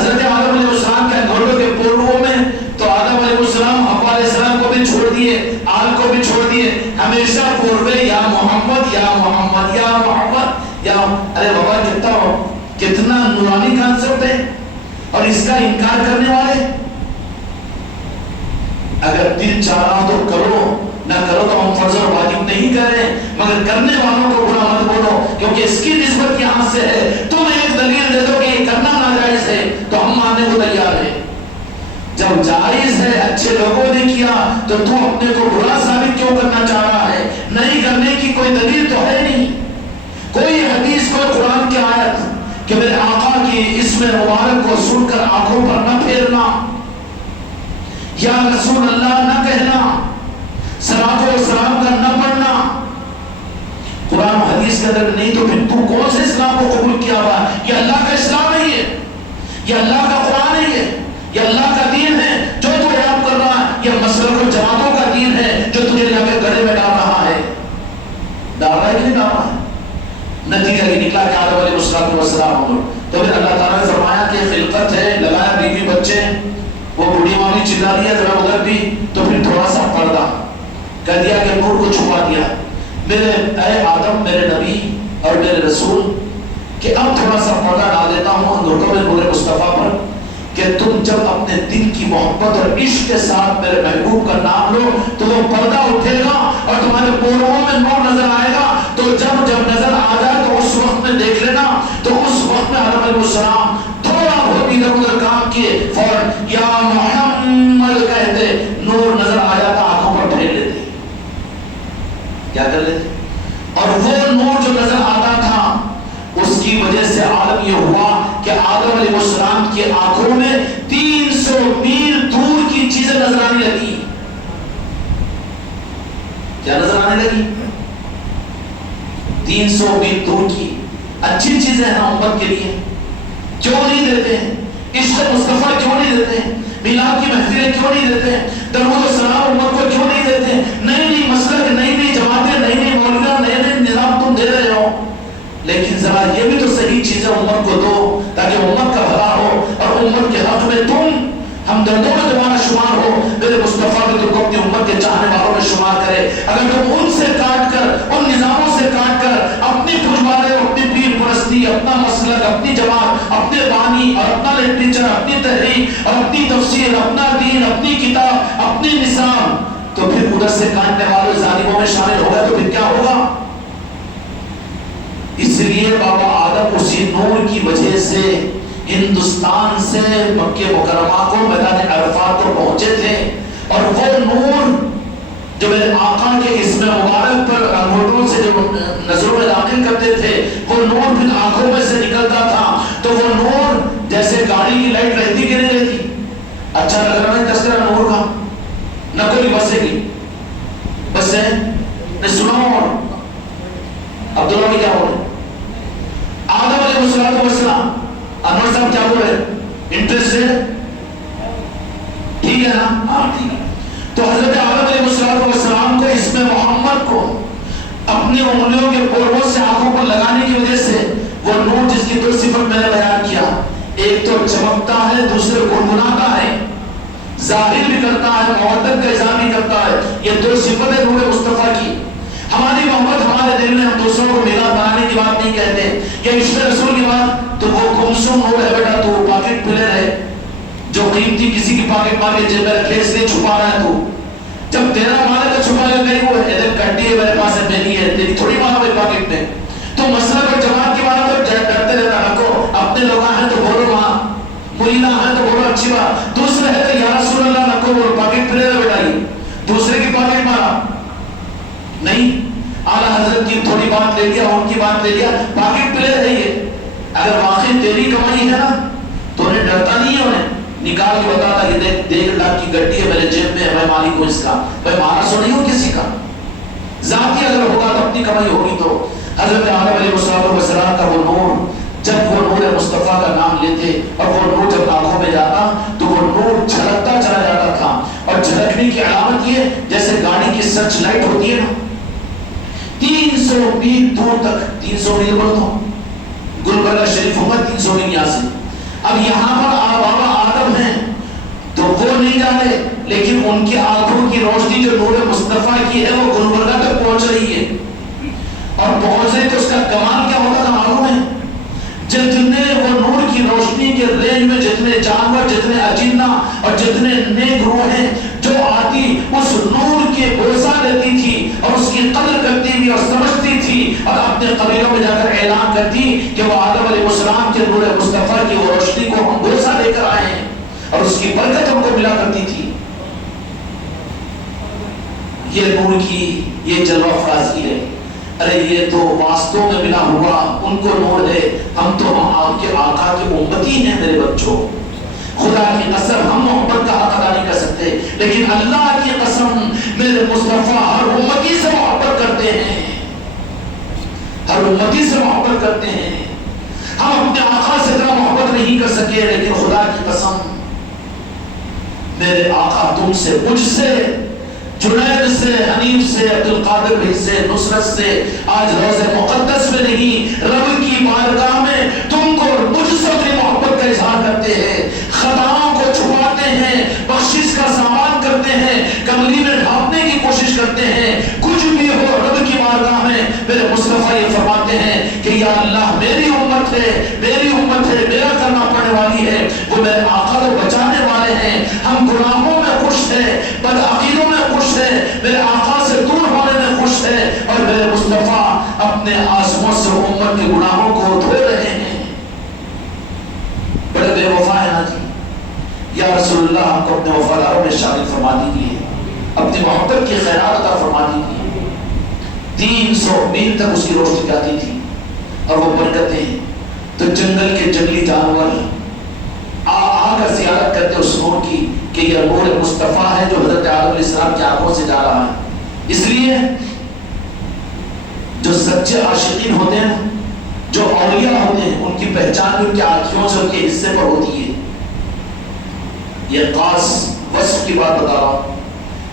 انگوٹھوں کے پوروں میں، تو آدم علیہ السلام حوا علیہ السلام کو بھی چھوڑ دیے، آل کو بھی چھوڑ دیے، ہمیشہ پورے یا محمد یا محمد یا محمد یا ارے بابا کتنا نورانی کانسیپٹ ہے، اور اس کا انکار کرنے والے۔ اگر دل چاہ رہا تو کرو، نہ کرو تو ہم فرض اور واجب نہیں کر رہے، مگر کرنے والوں کو برا مت بولو، کیونکہ اس کی نسبت یہاں سے ہے۔ تم ایک دلیل دے دو کہ یہ کرنا ناجائز ہے تو ہم ماننے کو تیار ہیں۔ جب جائز ہے، اچھے لوگوں نے کیا، تو تو اپنے کو برا ثابت کیوں کرنا چاہ رہا ہے؟ نہیں کرنے کی کوئی دلیل تو ہے نہیں، کوئی حدیث کوئی قرآن کی آیت کہ میرے آقا کی اسم مبارک کو سن کر آنکھوں پر نہ پھیرنا، یا رسول اللہ نہ کہنا، صلاۃ و سلام کا نہ پڑھنا، قرآن و حدیث کے اندر نہیں، تو پھر تو کون سے اسلام کو قبول کیا ہوا؟ یہ اللہ کا اسلام ہے، یہ اللہ کا قرآن ہے، یہ اللہ کا دین ہے جو تو یاد کر رہا ہے، یہ مسلک و جماعتوں کا دین ہے جو تجھے لا کے گڑے میں ڈال رہا ہے۔ ڈال رہا ہے کہ نہیں ڈال رہا ہے؟ نتیجہ یہ نکلا کہ آدم علیہ السلام، تو پھر اللہ تعالیٰ نے فرمایا کہ خلقت ہے، لگایا بیوی بچے، وہ بوڑھی ماں بھی چلا رہی ہے ذرا ادھر بھی، تو پھر تھوڑا سا پردہ کہہ دیا کہ نور کو چھپا دیا، میرے اے آدم میرے نبی اور میرے رسول، کہ اب تھوڑا سا پردہ ڈال دیتا ہوں انگوٹھوں میں نور مصطفیٰ پر، کہ تم جب اپنے دل کی محبت اور عشق کے ساتھ میرے محبوب کا نام لو تو وہ پردہ اٹھے گا اور تمہارے پوروں میں نور نظر آئے گا، تو جب نظر آ جائے تو اس وقت میں دیکھ لینا۔ تو اس وقت میں آدم علیہ السلام تھوڑا بہت ادھر ادھر کام کیے، فوراً یا محمد کہتے، نور نظر آ جاتا، آنکھوں پر پھیر لیتے، کیا کر لیتے، اور وہ نور جو نظر آتا تھا اس کی وجہ سے عالم یہ ہوا کہ آدم علیہ السلام کی آنکھوں میں 300 میل دور کی چیزیں نظر آنے لگی۔ کیا نظر آنے لگی؟ 300 میل دور کی اچھی چیزیں ہیں امت کے لیے، کیوں نہیں دیتے ہیں؟ عشق مصطفیٰ کیوں نہیں دیتے ہیں؟ میلاد کی محفلیں کیوں نہیں دیتے ہیں؟ درود و سلام امت کو کیوں نہیں دیتے ہیں؟ نئی نئی مسلک، نئی نئی جماعتیں، نئی نئی مولویاں، نئے نئے نظام تم دے رہے ہو، لیکن ذرا یہ بھی تو صحیح چیزیں امت کو دو تاکہ امت کا بھلا ہو، اور امت کے حق میں تم ہمدردوں میں تمہارا شمار ہو، میرے مصطفیٰ بھی تم کو اپنی امت کے چاہنے والوں میں شمار کرے۔ اگر تم ان سے کاٹ کر، ان نظاموں سے کاٹ کر اپنی پجوارے، اپنی پیر پرستی، اپنا مسلک، اپنی جماعت، اپنے بانی اور اپنا لٹریچر، اپنی تحریک اور اپنی تفسیر، اپنا دین، اپنی کتاب، اپنی نظام، تو پھر ادھر سے کاٹنے والے ظالموں میں شامل ہو گئے تو پھر کیا ہوگا؟ اس لیے بابا آدم اسی نور کی وجہ سے ہندوستان سے مکہ مکرمہ کو میدان عرفات کو پہنچے تھے، اور وہ نور جو میرے آقا کے اسم مبارک پر انگوٹھوں سے جو نظروں میں داخل کرتے تھے، وہ نور پھر آنکھوں میں سے نکلتا تھا، تو وہ نور جیسے گاڑی کی لائٹ رہتی کہ نہیں رہتی، اچھا لگ رہا ہے تذکرہ نور کا، نہ کوئی بسیں گی، بسیں نے سنا، اور عبداللہ بھی کیا ہو رہے آدم علیہ السلام، انور صاحب کیا بول رہے؟ انٹرسٹڈ؟ ٹھیک ہے نا؟ ہاں ٹھیک ہے۔ تو حضرت آدم علیہ السلام کو اسم محمد کو اپنی انگلیوں کے پوروں سے آنکھوں پر لگانے کی وجہ سے وہ نور جس کی دو صفت میں نے بیان کیا، ایک تو چمکتا ہے، دوسرے گنگناتا ہے، ظاہر بھی کرتا ہے، محبت کا اظہار بھی کرتا ہے، یہ دو صفت ہے نور مصطفیٰ کی۔ ہماری محبت ہمارے دل میں، ہم دوسروں کو میلاد بنانے کی بات نہیں کہتے، یہ عشق رسول کی بات، تو وہ گمسم نور ہے بیٹا، تو وہ پاکٹ پلر ہے جو قیمتی کسی کی پاکٹ مار کے جیب میں رکھے، اس لیے چھپا رہا ہے۔ تو جب تیرا مال ہے تو چھپا کے نہیں، وہ ادھر کٹی ہے میرے پاس ہے، میری ہے، تیری تھوڑی مال ہے پاکٹ میں۔ تو مسلک اور جماعت کی بات تو ڈرتے رہنا، رکھو اپنے لوگ ہیں تو بولو، وہاں مریدہ ہیں تو بولو، اچھی بات، دوسرے ہے تو یا رسول اللہ رکھو، بولو پاکٹ پلر ہے بیٹا، یہ دوسرے کی پاکٹ مارا نہیں، اعلیٰ حضرت کی تھوڑی بات لے لیا، ان کی بات لے لیا، پاکٹ پلر ہے یہ۔ اگر واقعی تیری کمائی ہے نا تو انہیں ڈرتا نہیں ہے، انہیں نکال کے بتاتا کہ دیکھ 1.5 لاکھ کی گڈی ہے میرے جیب میں، میں مالک ہوں اس کا، میں مارا سو نہیں ہوں کسی کا، ذاتی اگر ہوگا تو اپنی کمائی ہوگی۔ تو حضرت آدم علیہ السلام کا وہ نور، جب وہ نور مصطفیٰ کا نام لیتے اور وہ نور جب آنکھوں میں جاتا تو وہ نور جھلکتا چلا جاتا تھا، اور جھلکنے کی علامت یہ جیسے گاڑی کی سرچ لائٹ ہوتی ہے نا، 300 میل دور تک، 300 میل بول دو، گلبرگہ شریف ہوگا 300 میل یہاں سے۔ اب یہاں پر بابا آدم ہیں، نہیں جا رہے، لیکن ان کی آنکھوں کی روشنی جو نور مصطفیٰ کی ہے وہ گلبرگہ تک پہنچ رہی ہے، اور پہنچ رہی تو اس کا کمال کیا ہوتا تھا معلوم ہے؟ جتنے وہ نور کی روشنی کے رینج میں جتنے جانور، جتنے اجنہ اور جتنے نیک روح ہیں، جو آتی اس نور کے بوسہ لیتی تھی اور اس کی قدر کرتی تھی اور سمجھتی تھی اور اپنے قبیلوں میں جا کر اعلان کرتی کہ وہ آدم علیہ السلام کے نور مصطفیٰ کی وہ روشنی کو ہم بوسہ لے کر آئے ہیں اور اس کی برکت ہم کو ملا کرتی تھی۔ یہ نور کی یہ جلوہ افرازی ہے۔ ارے یہ تو واسطوں میں ملا ہوا، ان کو نور ہے، ہم تو آپ کے آقا کے امتی ہیں میرے بچوں۔ خدا کی قسم ہم محبت کا حق ادا نہیں کر سکتے، لیکن اللہ کی قسم میرے مصطفیٰ ہر امتی سے محبت کرتے ہیں، ہر امتی سے محبت کرتے ہیں۔ ہم اپنے آقا سے اتنا محبت نہیں کر سکے، لیکن خدا کی قسم میرے آقا تم سے، مجھ سے، جنید سے، حنیف سے، عبدالقادر بھائی سے، نصرت سے، آج روضہ مقدس میں نہیں رب کی بارگاہ میں تم کو مجھ سے اپنی محبت کا اظہار کرتے ہیں، خطاؤں کو چھپاتے ہیں، بخشش کا سامان کرتے ہیں، کملی میں ڈھانپنے کی کوشش کرتے ہیں۔ کچھ بھی ہو رب کی بارگاہ میں میرے مصطفیٰ یہ فرماتے ہیں کہ یا اللہ میری امت ہے، میری امت ہے، میرا کرنا پڑنے والی ہے، وہ میرے آقا کو بچانے والے ہیں۔ ہم گناہوں میں خوش ہیں، بدعقیدوں میں خوش ہیں، میرے آقا سے دور ہونے میں خوش ہیں، اور میرے مصطفیٰ اپنے آنسوؤں سے امت کے گناہوں کو دھو رہے ہیں۔ بڑے بے وفا ہے نا جی۔ یا رسول اللہ ہم کو اپنے وفاداروں میں شامل فرما دیجیے، اپنی محبت کی خیرات عطا فرما دیجیے۔ 300 میل تک اس کی روشنی جاتی تھی اور وہ برکتیں، تو جنگل کے جنگلی جانور آ کر زیارت کرتے اس نور کی کہ یہ نور مصطفیٰ ہے جو حضرت آدم علیہ السلام کی آنکھوں سے جا رہا ہے۔ اس لیے جو سچے عاشقین ہوتے ہیں، جو اولیاء ہوتے ہیں، ان کی پہچان بھی ان کی آنکھوں سے، ان کے حصے پر ہوتی ہے۔ یہ خاص وصف کی بات بتا رہا ہوں،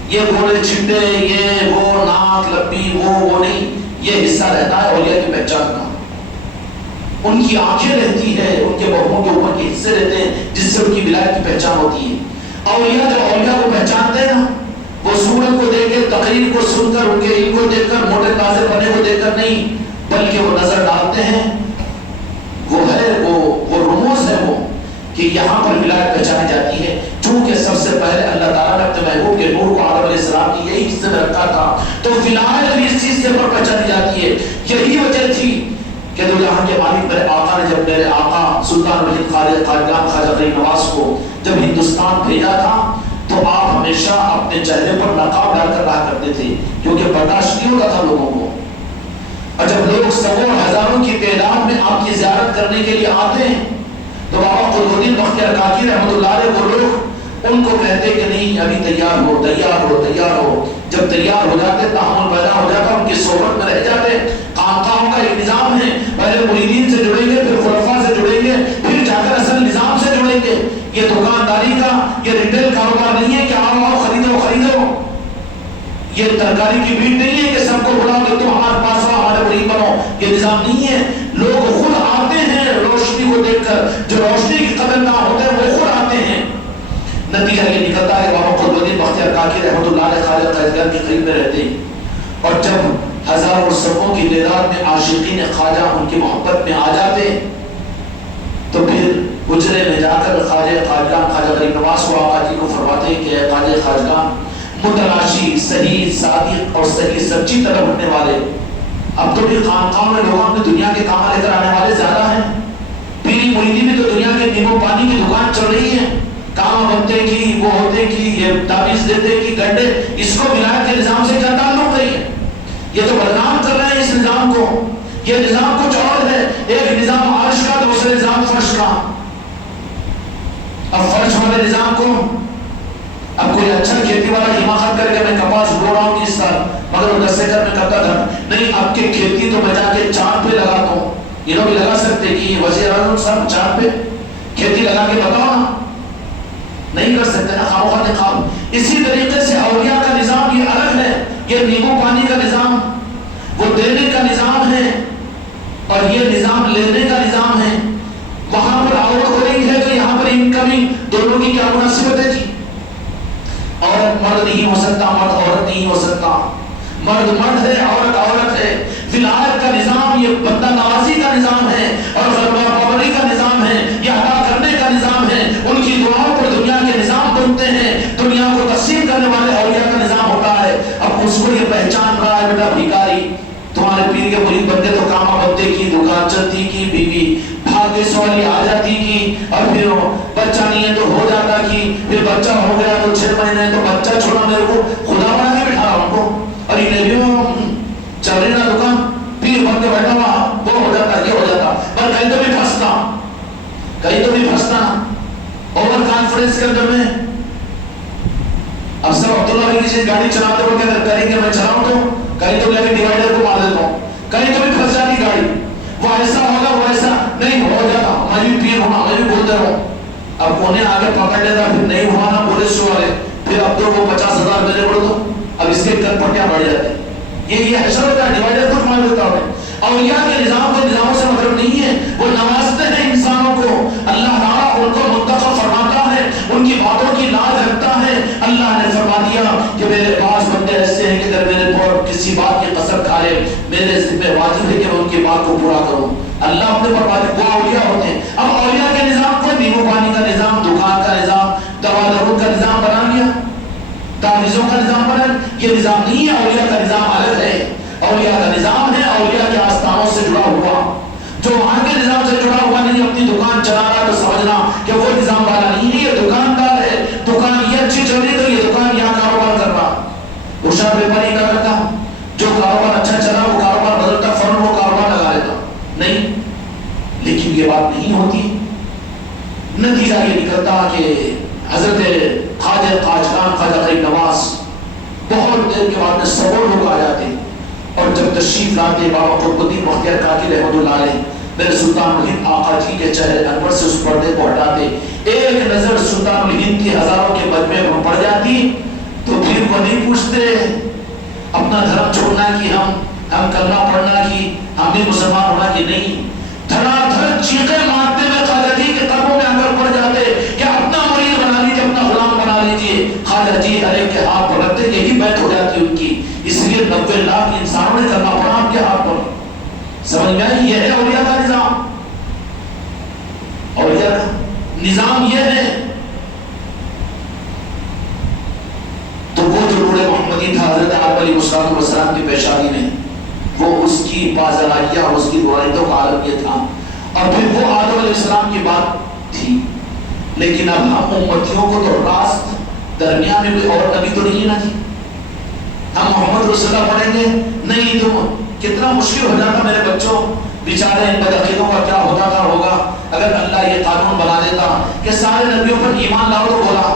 یہ گھوڑے چھٹے، یہ وہ ناک لبی وہ نہیں، یہ حصہ رہتا ہے اولیاء کی پہچان کا۔ ان کی آنکھیں رہتی ہے، ان کے بہوؤں کے اوپر کے حصے رہتے ہیں جس سے ان کی ولایت کی پہچان ہوتی ہے۔ اولیاء جو اولیاء کو پہچانتے ہیں نا، وہ سورت کو دیکھ کے، تقریر کو سن کر، ان کے علم کو دیکھ کر، موٹے تازے بنے کو دیکھ کر نہیں، بلکہ وہ نظر ڈالتے ہیں، وہ ہے وہ رموز ہے وہ کہ یہاں پر ولایت پہچانی جاتی ہے۔ چونکہ سب سے پہلے اللہ تعالیٰ نے اپنے محبوب کے نور کو آدم علیہ السلام کی یہی حصے میں رکھا تھا، تو ولایت بھی اس چیز سے پر پہچانی جاتی ہے۔ یہی وجہ تھی کہ تو یہاں کے مالک میرے آقا نے جب میرے آقا سلطان وحید خواجہ غریب نواز کو جب ہندوستان بھیجا تھا، تو آپ ہمیشہ اپنے چہرے پر نقاب ڈال کر رہا کرتے تھے، کیونکہ برداشت نہیں ہوتا تھا لوگوں کو۔ اور جب لوگ سووں ہزاروں کی تعداد میں آپ کی زیارت کرنے کے لیے آتے ہیں، تو بابا قطب الدین بختیار کاکی رحمۃ اللہ علیہ وہ لوگ ان کو کہتے کہ نہیں ابھی تیار ہو تیار ہو تیار ہو۔ جب تیار ہو جاتے، تحمل پیدا ہو جاتا، ان کی صحبت میں رہ جاتے۔ خانقاہوں کا ایک نظام ہے، پہلے مریدین سے جڑیں گے، پھر خلفاء سے جڑیں گے، پھر جا کر اصل نظام سے جڑیں گے۔ یہ دکانداری کا، یہ ریٹیل کاروبار نہیں ہے کہ آؤ خریدو خریدو۔ یہ ترکاری کی بھیڑ نہیں ہے کہ سب کو بلاؤ کہ تم ہمارے پاس آؤ، ہمارے مرید بنو۔ یہ نظام نہیں ہے۔ لوگ خود آتے ہیں روشنی کو دیکھ کر، جو روشنی کی قدر نہ ہوتے ہیں وہ خود آتے ہیں۔ نتیجہ یہ نکلتا ہے بابا قطب الدین بختیار کاکی رحمۃ اللہ علیہ خواجہ قیصر کے قریب میں رہتے ہیں، اور جب ہزاروں سبوں کی تعداد میں عاشقین خواجہ ان کی محبت میں آ جاتے، تو پھر حجرے میں جا کر خواجہ غریب نواز کو آقا جی کو فرماتے ہیں کہ اے خواجہ خواجگان، متلاشی صحیح صادق اور صحیح سچی طرف رکھنے والے، اب تو بھی خانقاہوں میں لوگوں میں دنیا کے کام لے کر آنے والے زیادہ ہیں۔ پیری مریدی میں تو دنیا کے نیمو پانی کی دکان چل رہی ہے، کام بنتے کی، وہ ہوتے کی، یہ تعویذ دیتے کی، گنڈے، اس کو ولایت کے نظام سے کیا تعلق نہیں ہے؟ یہ تو بدنام کر رہے ہیں اس نظام کو۔ یہ نظام کچھ اور ہے، ایک نظام عرش کا، دوسرے نظام فرش کا۔ اب فرش والے نظام کو، اب کوئی اچھا کھیتی والا حماقت کر کے میں کپاس بو رہا ہوں اس سال، مگر وہ 10 ایکڑ میں کرتا تھا، نہیں اب کی کھیتی تو میں جا کے چاند پہ لگاتا ہوں۔ یہ لوگ لگا سکتے کہ وزیر اعظم صاحب چاند پہ کھیتی لگا کے بتاؤ نا، نہیں کر سکتے نا، خاموخواہ نقاب۔ اسی طریقے سے اولیاء کا نظام یہ الگ ہے، یہ نیمو پانی کا نظام وہ دینے کا نظام ہے، اور یہ نظام لینے کا نظام ہے۔ وہاں پر آؤٹ گوئنگ ہے تو یہاں پر انکمنگ، دونوں کی کیا مناسبت ہے جی؟ مرد نہیں ہو سکتا، مرد عورت نہیں ہو سکتا، مرد مرد ہے، عورت عورت ہے۔ ولایت کا نظام یہ بندہ نوازی کا نظام ہے، اور غلبہ پروری کا نظام ہے، یہ ادا کرنے کا نظام ہے۔ ان کی دعاؤں پر دنیا کے نظام بنتے ہیں، دنیا کو تقسیم کرنے والے اولیاء کا نظام ہوتا ہے۔ اب اس کو یہ پہچان رہا ہے بیٹا بھیکاری، تمہارے پیر کے مرید بندے تو کاما بندے کی دکان چلتی کی، بیوی بھاگے سوالی آ جاتی کی، اور پھر بچہ نہیں ہے تو ہو جاتا کی، پھر بچہ ہو گیا تو 6 مہینے تو بچہ چھوڑا، میرے کو خدا بنا کے بٹھا رہا ہوں کو، اور یہ بھی چل رہی نا دکان، پیر بن کے بیٹھا ہوا، وہ ہو جاتا یہ ہو جاتا، پر کہیں تو بھی پھنستا، کہیں تو بھی پھنستا اوور کانفیڈنس کے اندر میں۔ اب سب عبداللہ بھائی کسی گاڑی چلاتے ہوئے کیا کریں گے، میں چلاؤں تو کہیں تو لے کے ڈیوائڈر کو مار دیتا ہوں، کہیں تو بھی پھنس جاتی گاڑی، وہ ایسا ہوگا وہ ایسا نہیں ہو جاتا، میں بھی پیر ہوں میں بھی بولتے رہوں۔ اب انہیں آگے پکڑ لیتا، پھر نہیں ہوا نا پولیس والے، پھر اب تو وہ 50,000 میرے پڑ دو، اب اس کے کن پٹیاں بڑھ جاتی، یہ حشر ہوتا ہے، ڈیوائڈر کچھ مار دیتا ہے۔ اولیاء کے نظام کے نظاموں سے مطلب نہیں ہے، وہ نوازتے ہیں انسانوں کو، اللہ تعالیٰ ان کو منتخب فرماتا ہے، ان کی باتوں کی لاج رکھتا ہے۔ اللہ نے فرما دیا کہ میرے پاس بندے ایسے ہیں کہ اگر میرے پر کسی بات کی قسم کھا لے، میرے ذمہ واجب ہے کہ میں ان کی بات کو پورا کروں۔ اللہ اپنے پر واجب، وہ اولیاء ہوتے ہیں۔ اب اولیاء کے نظام کو نیمو پانی کا نظام، دکان کا نظام، دوا دارو کا نظام بنا لیا، تعویذوں کا نظام بنا، یہ نظام نہیں ہے، اولیاء کا نظام الگ ہے۔ اولیاء کا نظام ہے اولیاء کے آستانوں سے جڑا ہوا، جو وہاں کے نظام سے جڑا ہوا نہیں، اپنی دکان چلا رہا تو سمجھنا کہ وہ نظام والا نہیں ہے، یہ دکاندار ہے، دکان یہ اچھی چل رہی تو یہ دکان یہاں کاروبار کر رہا، ہوشیار بیپاری کا کرتا، جو کاروبار اچھا چلا وہ کاروبار بدلتا، فوراً وہ کاروبار لگا لیتا نہیں۔ لیکن یہ بات نہیں ہوتی، نتیجہ یہ نکلتا کہ حضرت خواجہ قاجگان خواجہ غریب نواز بہت دیر کے بعد میں 100 لوگ آ جاتے، اور جب تشریف لاتے بابا قطب الدین بختیار کاکی رحمۃ اللہ علیہ میرے سلطان الہند آقا جی کے چہرے انور سے اس پردے کو ہٹاتے، ایک نظر سلطان الہند کی ہزاروں کے مجمع پر پڑ جاتی تو پھر وہ نہیں پوچھتے اپنا دھرم چھوڑنا کہ ہم کرنا پڑھنا کہ ہم بھی مسلمان ہونا کہ نہیں، دھڑا دھڑ چیخیں مارتے ہوئے خواجہ جی کے قدموں میں اندر پڑ جاتے کہ اپنا مرید بنا لیجیے، اپنا غلام بنا لیجیے۔ خواجہ جی علیہ کے ہاتھ پکڑتے، یہی بیعت ہو جاتی ان کی، اس لیے 90 لاکھ انسانوں نے کرنا پڑا آپ کے ہاتھ پر۔ سمجھ میں آئی؟ یہ ہے اولیاء کا نظام، اولیاء کا نظام یہ ہے۔ تو وہ جو نور محمدی تھا حضرت آدم علیہ السلام کی پیشانی میں، وہ اس کی بازرائیہ اور اس کی روایتوں کا عالم یہ تھا، اور پھر وہ آدم علیہ السلام کی بات تھی۔ لیکن اب ہم امتیوں کو تو راست درمیان میں کوئی اور نبی تو نہیں نا جی، ہم محمد رسول اللہ پڑھیں گے نہیں تو کتنا مشکل ہو جاتا میرے بچوں، بیچارے ان بدعقیدوں کا کیا ہوتا تھا ہوگا اگر اللہ یہ قانون بنا دیتا کہ سارے نبیوں پر ایمان لاؤ تو بولا،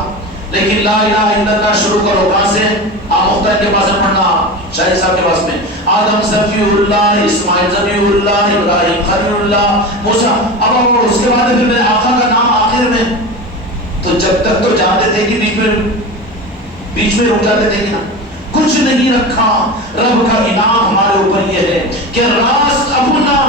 لیکن لا الہ الا اللہ شروع کرو کہاں سے؟ مختار کے پاس پڑھنا، شاہد صاحب کے پاس میں آدم ذبیح اللہ، اسماعیل ذبیح اللہ، ابراہیم خلیل اللہ، موسیٰ، اب اس کے بعد پھر میرے آقا کا نام آخر میں، تو جب تک تو جانتے تھے کہ بیچ میں رک جاتے تھے کہ نا کچھ نہیں رکھا۔ رب کا انعام ہمارے اوپر یہ ہے کہ راست اپنا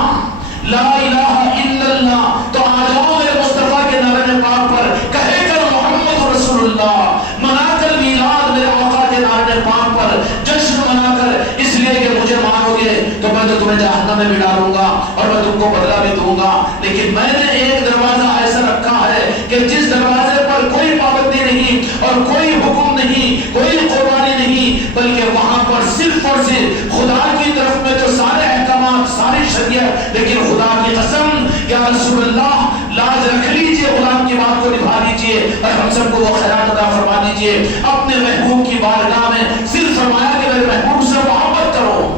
لا الہ الا اللہ، تو آ جاؤ میرے مصطفیٰ کے نعرہ پاک پر، کہے کر محمد رسول اللہ، منا کر میلاد میرے آقا کے نعرہ پاک پر، جشن منا کر، اس لیے کہ مجھے مانو گے تو میں تو تمہیں جہنم میں بھی ڈالوں گا اور میں تم کو بدلہ بھی دوں گا۔ لیکن میں نے ایک دروازہ ایسا رکھا ہے کہ جس دروازے پر کوئی پابندی نہیں اور کوئی حکم نہیں، کوئی قربانی نہیں، بلکہ وہاں پر صرف اور صرف خدا کی طرف میں تو سارے احکامات، ساری شریعت، لیکن خدا کی قسم یا رسول اللہ لاج رکھ لیجئے، غلام کی بات کو نبھا لیجئے، اور ہم سب کو وہ خیرات عطا فرما دیجئے۔ اپنے محبوب کی بارگاہ میں صرف فرمایا کہ میرے محبوب سے محبت کرو۔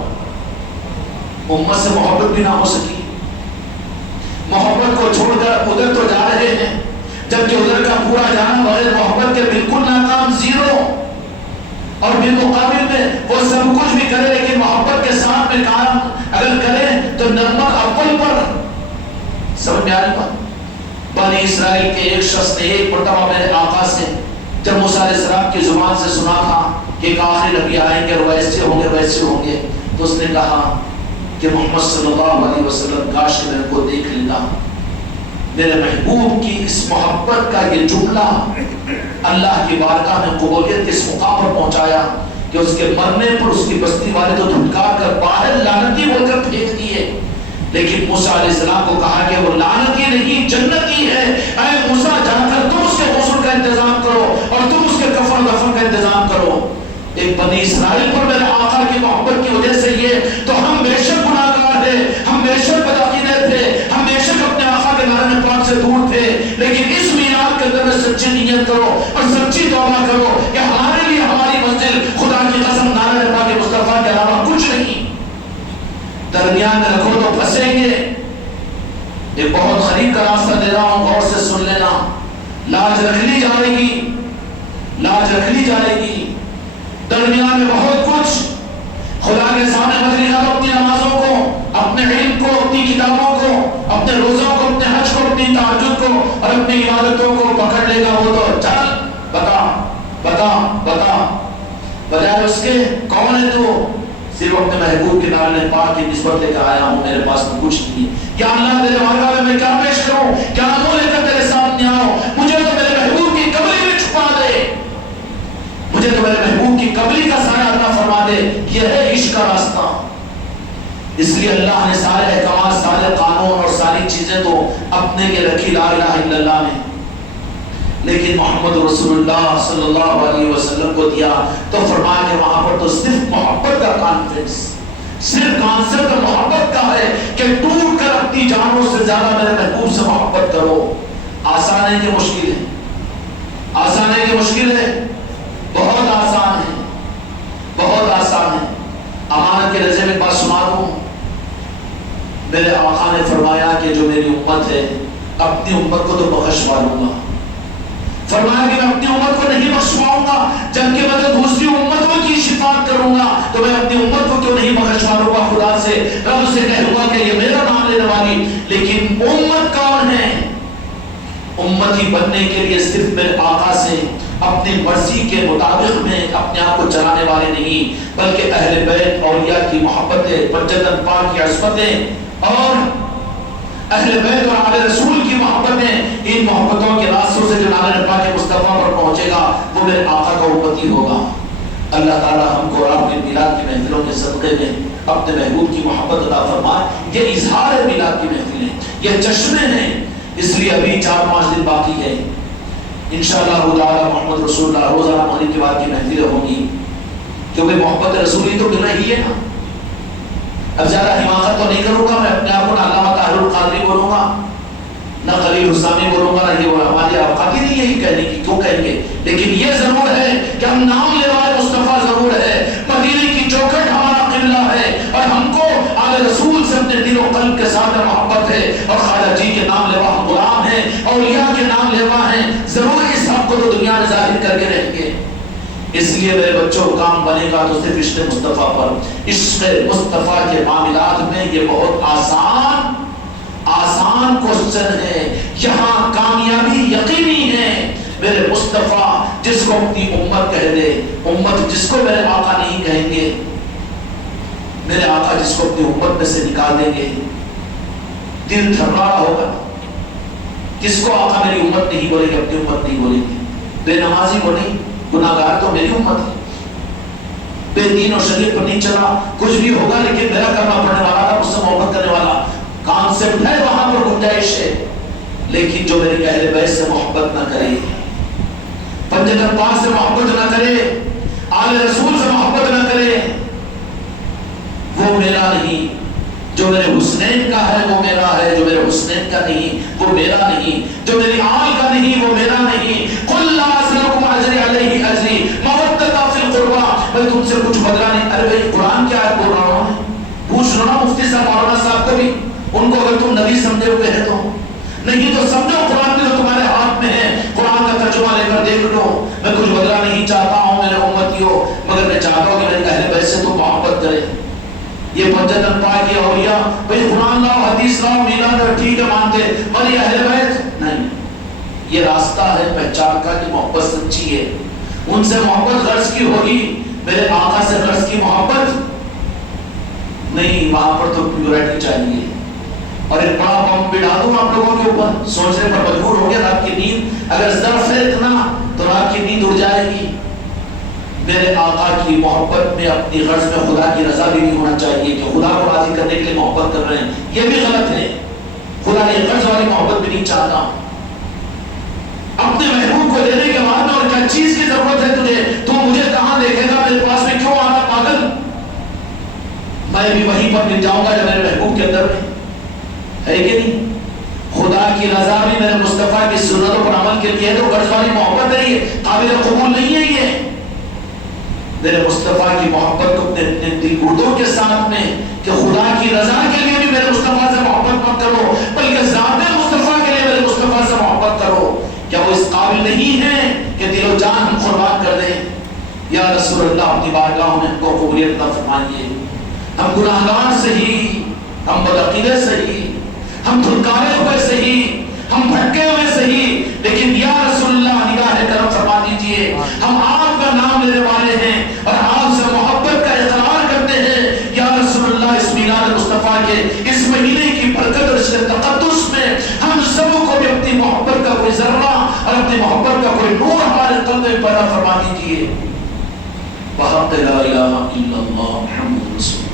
امت سے محبت بھی نہ ہو سکی، محبت کو چھوڑ کر ادھر تو جا رہے ہیں، جبکہ ادھر کا پورا جانا بغیر محبت کے بالکل ناکام، زیرو۔ اور بالمقابل میں وہ سب کچھ بھی کرے لیکن محبت کے ساتھ میں کام اگر کرے تو نمبر اول پر۔ سمجھ میں آ رہی بات؟ بنی اسرائیل کے ایک شخص نے ایک مرتبہ میرے آقا سے جب موسیٰ علیہ السلام کی زبان سے سنا تھا کہ ایک آخری نبی آئیں گے اور ویسے ہوں گے ویسے ہوں گے، تو اس نے کہا کہ محمد صلی اللہ علیہ وسلم کاش کہ میں کو دیکھ لیتا، میرے محبوب کی اس محبت کا یہ جملہ اللہ کی بارگاہ میں قبولیت کے اس مقام پر پہنچایا کہ اس کے مرنے پر اس کی بستی والے تو دھٹکار کر باہر لعنتی بول کر پھینک دیے، لیکن موسیٰ علیہ السلام کو کہا کہ وہ لعنتی نہیں جنتی ہے، اے موسیٰ جا کر تم اس کے غسل کا انتظام کرو اور تم اس کے کفن دفن کا انتظام کرو۔ ایک بنی اسرائیل پر میرے آقا کی محبت کی وجہ سے یہ تو ہم بے شک گناہگار تھے، ہم بے شک بدعقیدہ تھے، ہم بے شک اپنے آقا کے نارے پاک سے دور تھے، لیکن اس میلاد کے اندر میں سچی نیت کرو اور سچی توبہ کرو کہ ہمارے لیے ہماری منزل خدا کی قسم نارے پاک مصطفیٰ کے علاوہ کچھ نہیں، درمیان میں رکھو تو پھنسیں گے۔ ایک بہت قریب کا راستہ دے رہا ہوں، غور سے سن لینا، لاج رکھ لی جائے گی، لاج رکھ لی جائے گی، درمیان میں بہت کچھ، خدا کے سامنے مجھے تو اپنی نمازوں کو، اپنے علم کو، اپنی کتابوں کو، اپنے روزوں کو، اپنے حج کو، اپنی تہجد کو اور اپنی عبادتوں کو پکڑ لے گا، وہ تو چل بتا بتا بتا، بجائے اس کے کون ہے تو صرف اپنے محبوب کے نام پاک کی نسبت لے کر آیا ہوں، میرے پاس میں کچھ نہیں، یا اللہ تیرے بارگاہ میں کیا پیش کروں، کیا منہ لے کر تیرے سامنے آؤں، مجھے تو میرے محبوب کی قبری میں چھپا دے، مجھے تو میرے محبوب کی قبری کا سایہ عطا فرما دے، یہ ہے عشق کا راستہ۔ اس لیے اللہ نے سارے احکامات، سارے قانون اور ساری چیزیں تو اپنے کے رکھی لا الہ الا اللہ نے، لیکن محمد رسول اللہ صلی اللہ علیہ وسلم کو دیا تو فرمایا کہ وہاں پر تو صرف محبت کا کانفرنس، صرف کانسیپٹ محبت کا ہے کہ ٹوٹ کر اپنی جانوں سے زیادہ میرے محبوب سے محبت کرو۔ آسان ہے کہ مشکل ہے؟ آسان ہے کہ مشکل ہے؟ بہت آسان ہے، بہت آسان ہے۔ امانت کے رضے میں ایک بات سنا دوں، میرے آقا نے فرمایا کہ جو میری امت ہے اپنی امت کو تو بخشوا لوں گا، فرمایا کہ میں اپنی امت کو نہیں بخشواؤں گا، جبکہ میں تو دوسری امتوں کی شفاعت کروں گا تو میں اپنی امت کو کیوں نہیں بخشوا لوں گا؟ خدا سے رب سے کہوں گا کہ یہ میرا نام لینے والی، لیکن امت کون ہے؟ امتی بننے کے لیے صرف میرے آقا سے اپنی مرضی کے مطابق میں اپنے آپ کو چلانے والے نہیں، بلکہ اہل بیت اولیاء کی محبتیں، پنجتن پاک کی عصمتیں اور اہل بیت اور آل رسول کی محبتیں، ان محبتوں کے راستوں سے جو نالے پاک مصطفیٰ پر پہنچے گا وہ میرے آقا کا امتی ہوگا۔ اللہ تعالی ہم کو آپ کے میلاد کی محفلوں کے صدقے میں اپنے محبوب کی محبت عطا فرمائے۔ یہ اظہار ہے میلاد کی محفلیں، یہ چشمے ہیں، اس لیے ابھی 4-5 دن باقی ہے، انشاءاللہ تعالی محمد رسول اللہ روزانہ مغرب کے بعد کی محفلیں ہوں گی، کیونکہ محبت رسولی تو مل رہی ہے نا۔ اب زیادہ حماقت تو نہیں کروں گا، میں اپنے آپ کو نہ علامہ طاہر القادری بولوں گا، نہ خلیل حسامی بولوں گا، نہ یہ ہماری اوقات ہی نہیں یہی کہنے کی، کیوں کہیں گے؟ لیکن یہ ضرور ہے کہ ہم نام لیوائے مصطفیٰ ضرور ہے، مدینے کی چوکھٹ ہمارا قبلہ ہے اور ہم کو آل رسول سے اپنے دل و قلب کے ساتھ محبت ہے، اور خواجہ جی کے نام لیوا ہم غلام ہیں، اولیاء کے نام لیوا ہیں، ضرور اس حق کو تو دنیا میں ظاہر کر کے رہیں گے۔ اس لیے میرے بچوں کام بنے گا تو صرف عشق مصطفیٰ پر، عشق مصطفیٰ کے معاملات میں یہ بہت آسان کوسچن ہے، یہاں کامیابی یقینی ہے۔ میرے مصطفیٰ جس کو اپنی امت کہہ دے، امت جس کو میرے آقا نہیں کہیں گے، میرے آقا جس کو اپنی امت میں سے نکال دیں گے، دل تھرا ہوگا۔ کس کو آقا میری امت نہیں بولے گی، اپنی امت نہیں بولے گی، بے نمازی کو نہیں، گناہگار تو میری امت ہے، بے دین اور شریعت پر نہیں چلا، کچھ بھی ہوگا لیکن میرا کرنا پڑنے والا تھا، مجھ سے محبت کرنے والا کانسیپٹ ہے، وہاں پر گنجائش ہے۔ لیکن جو میرے اہل بیت سے محبت نہ کرے، پنجتن پاک سے محبت نہ کرے، آل رسول سے محبت نہ کرے، وہ میرا نہیں۔ جو میرے حسنین کا ہے وہ میرا ہے، جو میرے حسنین کا نہیں وہ میرا نہیں، جو میری آل کا نہیں وہ میرا نہیں۔ قل لا اسألکم اجری علیہ اجری مودۃ فی القربى، میں تم سے کچھ بدلہ نہیں۔ ارے بھائی قرآن کیا ہے بول رہا ہوں، پوچھ لو نا مفتی صاحب مولانا صاحب کو بھی، ان کو اگر تم نبی سمجھے ہوئے ہیں تو نہیں تو سمجھو قرآن بھی تو تمہارے ہاتھ میں ہے، قرآن کا ترجمہ لے کر دیکھ لو۔ میں کچھ بدلہ نہیں چاہتا ہوں میرے امتیوں، مگر میں چاہتا ہوں کہ میرے اہل بیت سے تم محبت کرے۔ یہ پنجتن پاک کی اولیاء بھئی قرآن لاؤ، حدیث لاؤ، میلاد ٹھیک ہے مانتے، اور یہ اہل بیت نہیں۔ یہ راستہ ہے پہچان کا کہ محبت سچی ہے، ان سے محبت غرض کی ہوگی، میرے آقا سے غرض کی محبت نہیں، وہاں پر تو پیورٹی چاہیے۔ اور ایک بڑا بم بڑھا دوں آپ لوگوں کے اوپر، سوچنے پر مجبور ہو گیا رات کی نیند، اگر ظرف ہے اتنا تو رات کی نیند اڑ جائے گی۔ میرے آقا کی محبت میں اپنی غرض میں خدا کی رضا بھی نہیں ہونا چاہیے کہ خدا کو راضی کرنے کے لیے محبت کر رہے ہیں، یہ بھی غلط ہے۔ خدا یہ غرض والی محبت بھی نہیں چاہتا۔ اپنے محبوب کو دینے کے بعد اور کیا چیز کی ضرورت ہے تجھے؟ تو مجھے کہاں دیکھے گا؟ میرے پاس میں کیوں آنا پاگل؟ میں بھی وہیں پر مل جاؤں گا جو میرے محبوب کے اندر میں ہے کہ نہیں؟ خدا کی رضا بھی میرے مصطفیٰ کی سنتوں پر عمل کے لیے ہے، تو غرض والی محبت ہے، یہ قابل قبول نہیں ہے۔ یہ میرے مصطفیٰ کی محبت کو اپنے دل گردوں کے ساتھ میں کہ خدا کی رضا کے لیے بھی میرے مصطفیٰ سے محبت مت کرو، بلکہ ذات مصطفیٰ کے لیے میرے مصطفیٰ سے محبت کرو۔ کیا وہ اس قابل نہیں ہے کہ دل و جان ہم قربان کر دیں؟ یا رسول اللہ اپنی بارگاہ میں ہم کو قبولیت عطا فرمائیے۔ ہم گناہگار سہی، ہم بدعقیدے سہی، ہم دھلکارے ہوئے سہی، ہم بھٹکے ہوئے سہی، لیکن یا رسول اللہ نگاہ کرم فرما دیجئے، ہم آپ کا نام لینے والے ہیں اور آپ سے محبت کا اقرار کرتے ہیں۔ یا رسول اللہ اس میلاد مصطفیٰ کے اس مہینے کی برکت اور اس کے تقدس میں ہم سب کو بھی اپنی محبت کا کوئی ذرہ اور اپنی محبت کا کوئی نور ہمارے قلب میں پیدا فرما دیجئے۔ وحق لا الہ الا اللہ محمد رسول